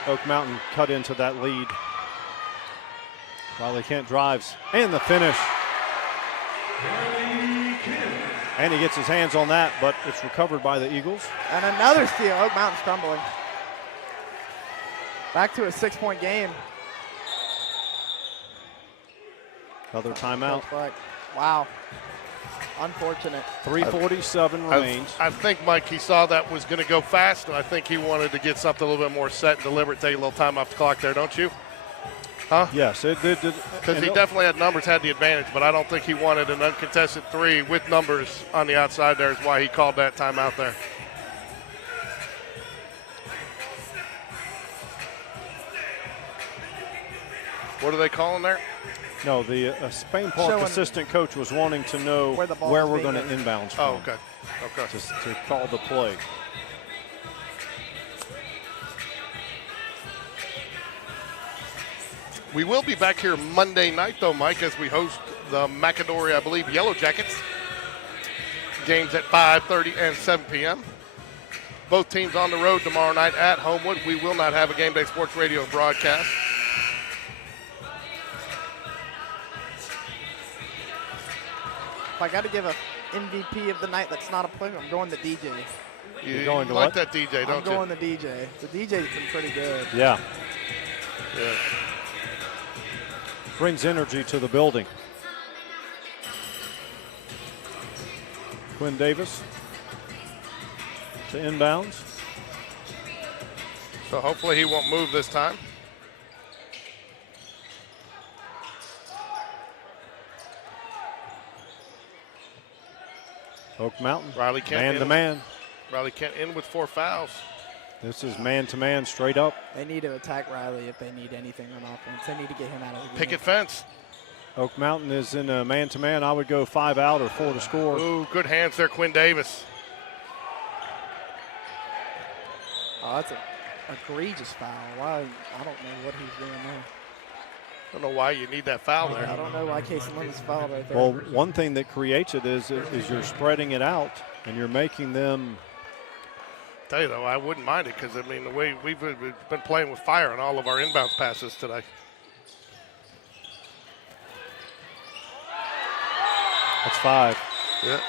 Oak Mountain cut into that lead. Riley Kent drives, and the finish. And he gets his hands on that, but it's recovered by the Eagles. And another steal. Oak Mountain's crumbling. Back to a 6-point game. Another timeout. Wow. Unfortunate. 3:47 remains. I think, Mike, he saw that was going to go fast, and I think he wanted to get something a little bit more set and deliberate, take a little time off the clock there, don't you? Huh? Yes, it did. Because he definitely had numbers, had the advantage, but I don't think he wanted an uncontested 3 with numbers on the outside there is why he called that timeout there. What are they calling there? No, the Spain Park Showing assistant coach was wanting to know where the ball where is we're being going to inbounds from. Oh, okay. Okay. Just to call the play. We will be back here Monday night, though, Mike, as we host the McAdory, I believe, Yellow Jackets. Games at 5:30 and 7 p.m. Both teams on the road tomorrow night at Homewood. We will not have a Game Day Sports Radio broadcast. If I got to give a MVP of the night that's not a player, I'm going the DJ. You going to like what? that DJ, don't I'm going the DJ. The DJ's been pretty good. Yeah, you? Yeah. brings energy to the building. Quinn Davis to inbounds. So hopefully he won't move this time. Oak Mountain, Riley Kent man in. to man. Riley Kent in with 4 fouls. This is man to man straight up. They need to attack Riley if they need anything on offense. They need to get him out of the game. Picket fence. Oak Mountain is in a man to man. I would go 5 out or 4 to score. Ooh, good hands there, Quinn Davis. Oh, that's an egregious foul. Why? I don't know what he's doing there. I don't know why you need that foul I there. don't know why Casey Lemons fouled right there. Well, one thing that creates it is you're spreading it out and you're making them. Tell you though, I wouldn't mind it because I mean the way we've been playing with fire on all of our inbounds passes today. That's 5. Yeah.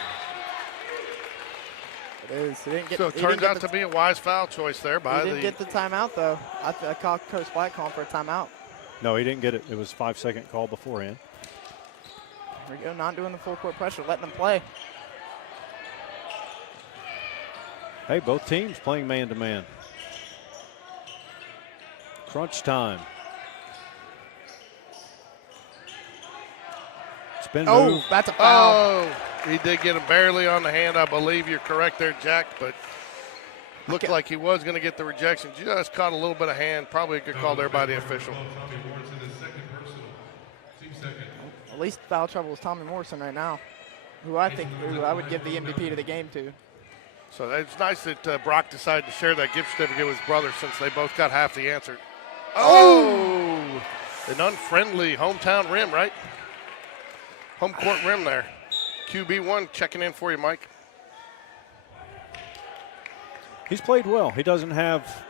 It is. He didn't get, So it he turns didn't get out the, to be a wise foul choice there by He didn't get the timeout though. I called Coach Black calling for a timeout. No, he didn't get it. It was 5-second call beforehand. There we go. Not doing the full court pressure, letting them play. Hey, both teams playing man to man. Crunch time. Spin move. Oh, that's a foul. Oh, he did get him barely on the hand. I believe you're correct there, Jack, but looked like he was going to get the rejection. Just caught a little bit of hand. Probably a good call there by the official. At least foul trouble is Tommy Morrison right now, who I would give the MVP to the game to. So it's nice that Brock decided to share that gift certificate with his brother since they both got half the answer. Oh! An unfriendly hometown rim, right? Home court rim there. QB1 checking in for you, Mike. He's played well. He doesn't have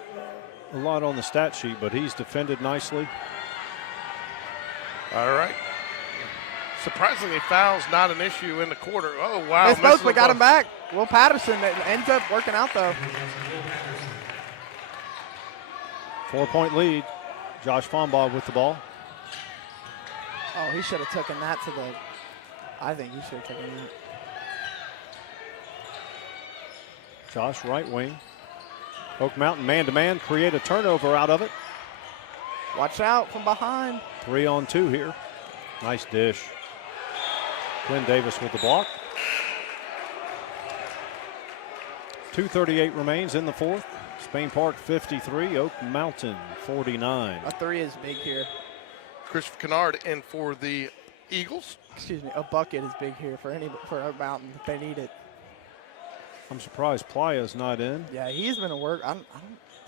a lot on the stat sheet, but he's defended nicely. All right. Surprisingly, foul's not an issue in the quarter. Oh, wow. Missed both, but got him back. Will Patterson ends up working out, though. 4-point lead. Josh Fonbaugh with the ball. Oh, he should have taken that to the – I think he should have taken that. Josh, right wing. Oak Mountain man-to-man, create a turnover out of it. Watch out from behind. 3-on-2 here. Nice dish. Quinn Davis with the block. 2:38 remains in the fourth. Spain Park 53, Oak Mountain 49. A 3 is big here. Christopher Kennard in for the Eagles. Excuse me, a bucket is big here for Oak Mountain if they need it. I'm surprised Playa's not in. Yeah, he's been a work. I don't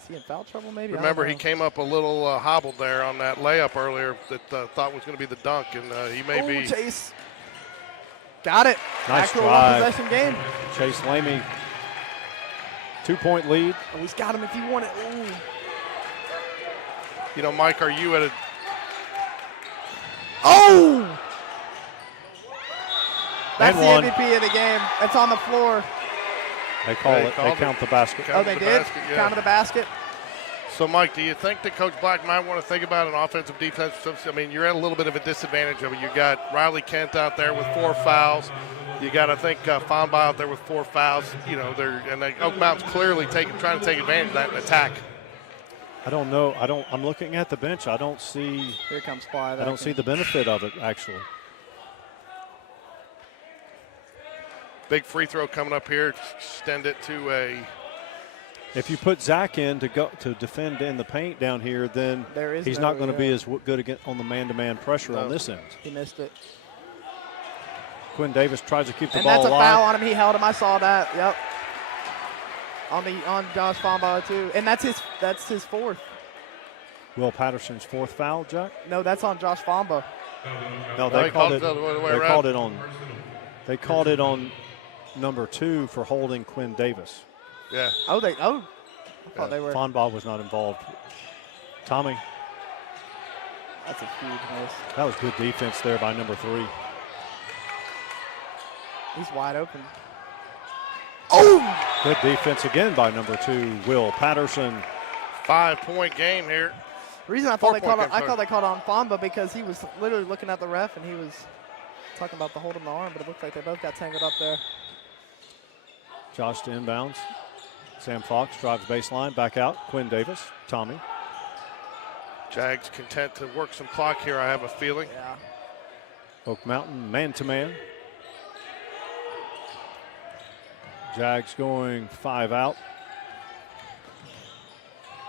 see in foul trouble maybe. I don't Remember, he know. came up a little hobbled there on that layup earlier that thought was going to be the dunk, and he may be. Chase. Got it. Nice Actual drive. one-possession game. Chase Lamey, 2-point lead. Oh, he's got him if he won it. Ooh. You know, Mike, are you at a. Oh! That's And the one. MVP of the game. It's on the floor. They call They it. They called it. count the basket. Count Oh, they the did? basket, yeah. Counted the basket. So, Mike, do you think that Coach Black might want to think about an offensive defensive substitute? I mean, you're at a little bit of a disadvantage of it. You got Riley Kent out there with 4 fouls. You got, I think, Fonbaugh out there with 4 fouls. You know, Oak Mountain's clearly trying to take advantage of that and attack. I don't know. I'm looking at the bench. I don't see. Here comes Fly. I don't see the benefit of it, actually. Big free throw coming up here. Extend it to a. If you put Zach in to defend in the paint down here, then he's not going to be as good on the man-to-man pressure on this end. He missed it. Quinn Davis tries to keep the And ball that's a alive. foul on him. He held him. I saw that. Yep. On Josh Fomba too, and that's his fourth. Will Patterson's fourth foul, Jack? No, that's on Josh Fomba. No, they called it They the other way around. called it on. They called it on number 2 for holding Quinn Davis. Yeah. I thought they were. Fonbaugh was not involved. Tommy, That's a huge miss. that was good defense there by number 3. He's wide open. Oh! Good defense again by number 2, Will Patterson. 5-point game here. The reason I thought they 4-point called game, I thought they called on Fomba because he was literally looking at the ref and he was talking about the hold on the arm, but it looked like they both got tangled up there. Josh to inbounds. Sam Fox drives baseline, back out. Quinn Davis, Tommy. Jags content to work some clock here, I have a feeling. Yeah. Oak Mountain man-to-man. Jags going 5 out.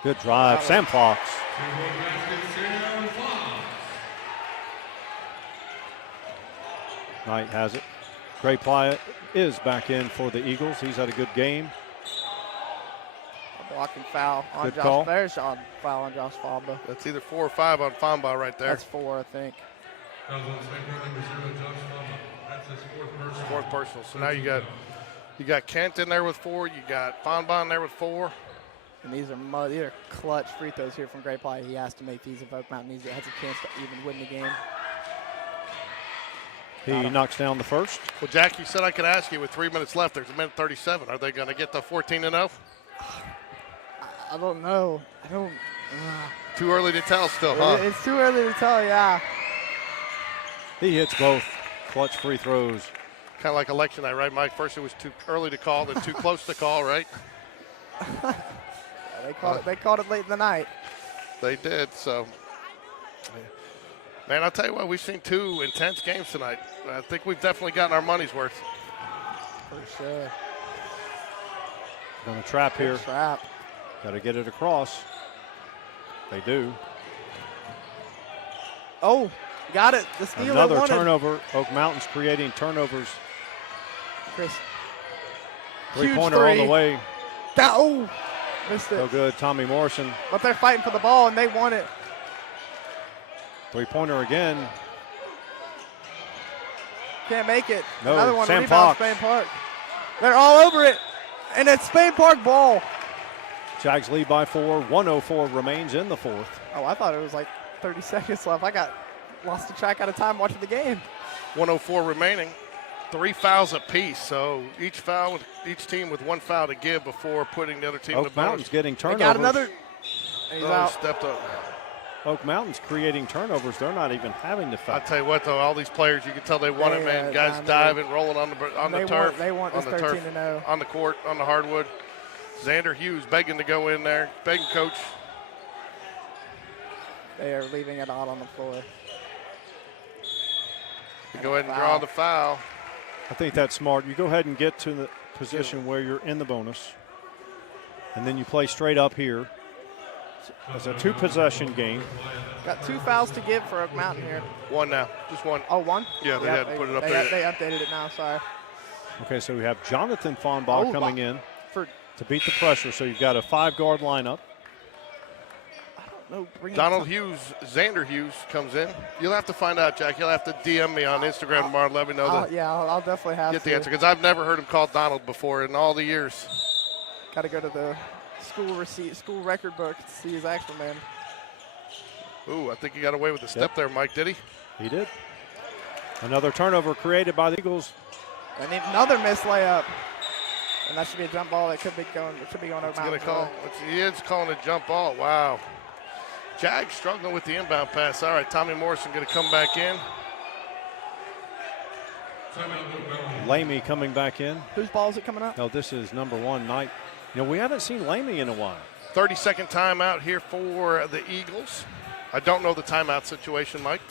Good drive, Sam Fox. Knight has it. Gray Playa is back in for the Eagles. He's had a good game. A blocking foul on Good call. Josh. There's a foul on Josh Fomba. That's either 4 or 5 on Fomba right there. That's 4, I think. That was on St. Paul number 0, Josh Fomba. That's his fourth personal. Fourth personal. So now you got Kent in there with 4. You got Fonba in there with 4. And these are clutch free throws here from Gray Playa. He has to make these if Oak Mountain has a chance to even win the game. He knocks down the first. Well, Jack, you said I could ask you with 3 minutes left. There's a minute 37. Are they going to get the 14-0? I don't know. Too early to tell still, huh? It's too early to tell, yeah. He hits both clutch free throws. Kind of like election night, right, Mike? First it was too early to call, then too close to call, right? Yeah, they called it late in the night. They did, so. Man, I'll tell you what, we've seen 2 intense games tonight. I think we've definitely gotten our money's worth. For sure. Going to trap here. Trap. Got to get it across. They do. Oh, got it. The steal. Another turnover. Oak Mountain's creating turnovers. Chris. Three-pointer on the way. Oh, missed it. So good. Tommy Morrison. But they're fighting for the ball, and they want it. Three-pointer again. Can't make it. No, Another one. Sam Rebound, Fox. Spain Park. They're all over it, and it's Spain Park ball. Jags lead by 4. 1:04 remains in the fourth. Oh, I thought it was like 30 seconds left. I got lost the track out of time watching the game. 104 remaining. 3 fouls apiece, so each team with 1 foul to give before putting the other team in the Oak Mountain's bonus. getting They turnovers. got another. He's Oh, out. stepped up. Oak Mountain's creating turnovers. They're not even having to I foul. tell you what, though, all these players, you can tell they want it, man. Guys I mean, diving, rolling on the turf, They want on this the turf, 13-0. on the court, on the hardwood. Xander Hughes begging to go in there, begging coach. They are leaving it out on the floor. To go ahead and draw the foul. I think that's smart. You go ahead and get to the position where you're in the bonus, and then you play straight up here. It's a 2-possession game. Got 2 fouls to give for Oak Mountain here. 1 now, just 1. Oh, 1? Yeah, they had to put it up there. They updated it now, sorry. Okay, so we have Jonathan Fonbaugh coming in For, to beat the pressure. So you've got a 5-guard lineup. no, Donald Hughes, Xander Hughes comes in. You'll have to find out, Jack. You'll have to DM me on Instagram tomorrow and let me know I'll definitely have get to. the answer, because I've never heard him called Donald before in all the years. Got to go to the school record book to see his actual name. Ooh, I think he got away with the step there, Mike, did he? He did. Another turnover created by the Eagles. And another missed layup. And that should be a jump ball that could be going Oak Mountain. He is calling a jump ball. Wow. Jag struggling with the inbound pass. All right, Tommy Morrison going to come back in. Lamy coming back in. Whose ball is it coming up? No, this is number 1 Knight. You know, we haven't seen Lamy in a while. 30-second timeout here for the Eagles. I don't know the timeout situation, Mike.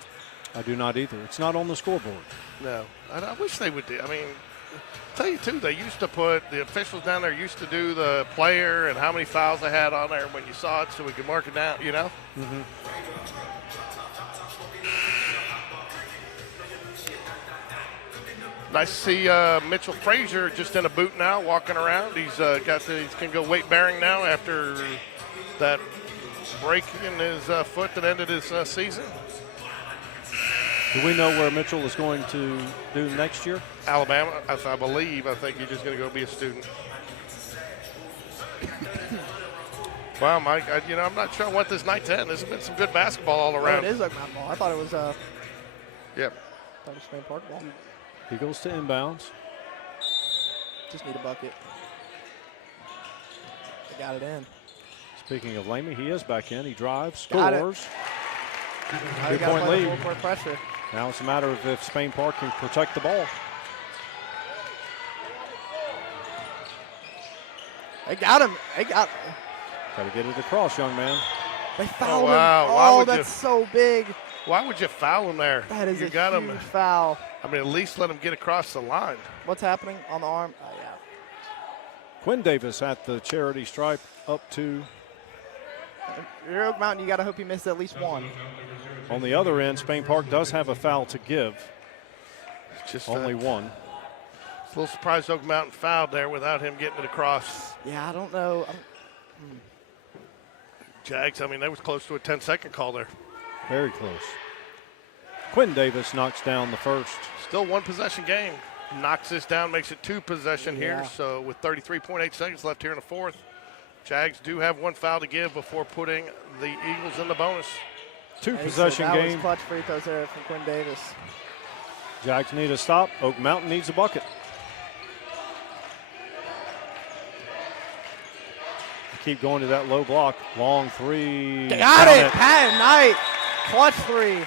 I do not either. It's not on the scoreboard. No. I wish they would do. I mean, tell you too, they used to put the officials down there used to do the player and how many fouls they had on there when you saw it, so we could mark it down. You know. Mm-hmm. Nice to see Mitchell Frazier just in a boot now, walking around. He's can go weight bearing now after that break in his foot that ended his season. Do we know where Mitchell is going to do next year? Alabama, I believe. I think he's just going to go be a student. Wow, Mike, I'm not sure what this night's at. There's been some good basketball all around. Oh, it is Oak Mountain ball. I thought it was Yep. thought it was Spain Park ball. He goes to inbounds. Just need a bucket. They got it in. Speaking of Lamy, he is back in. He drives, Got it. scores. Now you gotta Two-point play the lead. full court pressure. Now it's a matter of if Spain Park can protect the ball. They got him. Got to get it across, young man. They fouled wow. him. Why Oh, would that's you- so big. Why would you foul him there? That is you a got huge him. foul. I mean, at least let him get across the line. What's happening on the arm? Oh, yeah. Quinn Davis at the charity stripe up to. If you're Oak Mountain, you got to hope you missed at least one. On the other end, Spain Park does have a foul to give. Just Only one. a little surprised Oak Mountain fouled there without him getting it across. Yeah, I don't know. Jags, I mean, that was close to a 10-second call there. Very close. Quinn Davis knocks down the first. Still one possession game. Knocks this down, makes it two possession here. Yeah. So with 33.8 seconds left here in the fourth, Jags do have one foul to give before putting the Eagles in the bonus. Two Hey, possession so that game. was clutch free throws there from Quinn Davis. Jags need a stop. Oak Mountain needs a bucket. Keep going to that low block. Long three. Got Count it. Pat Knight. Clutch three.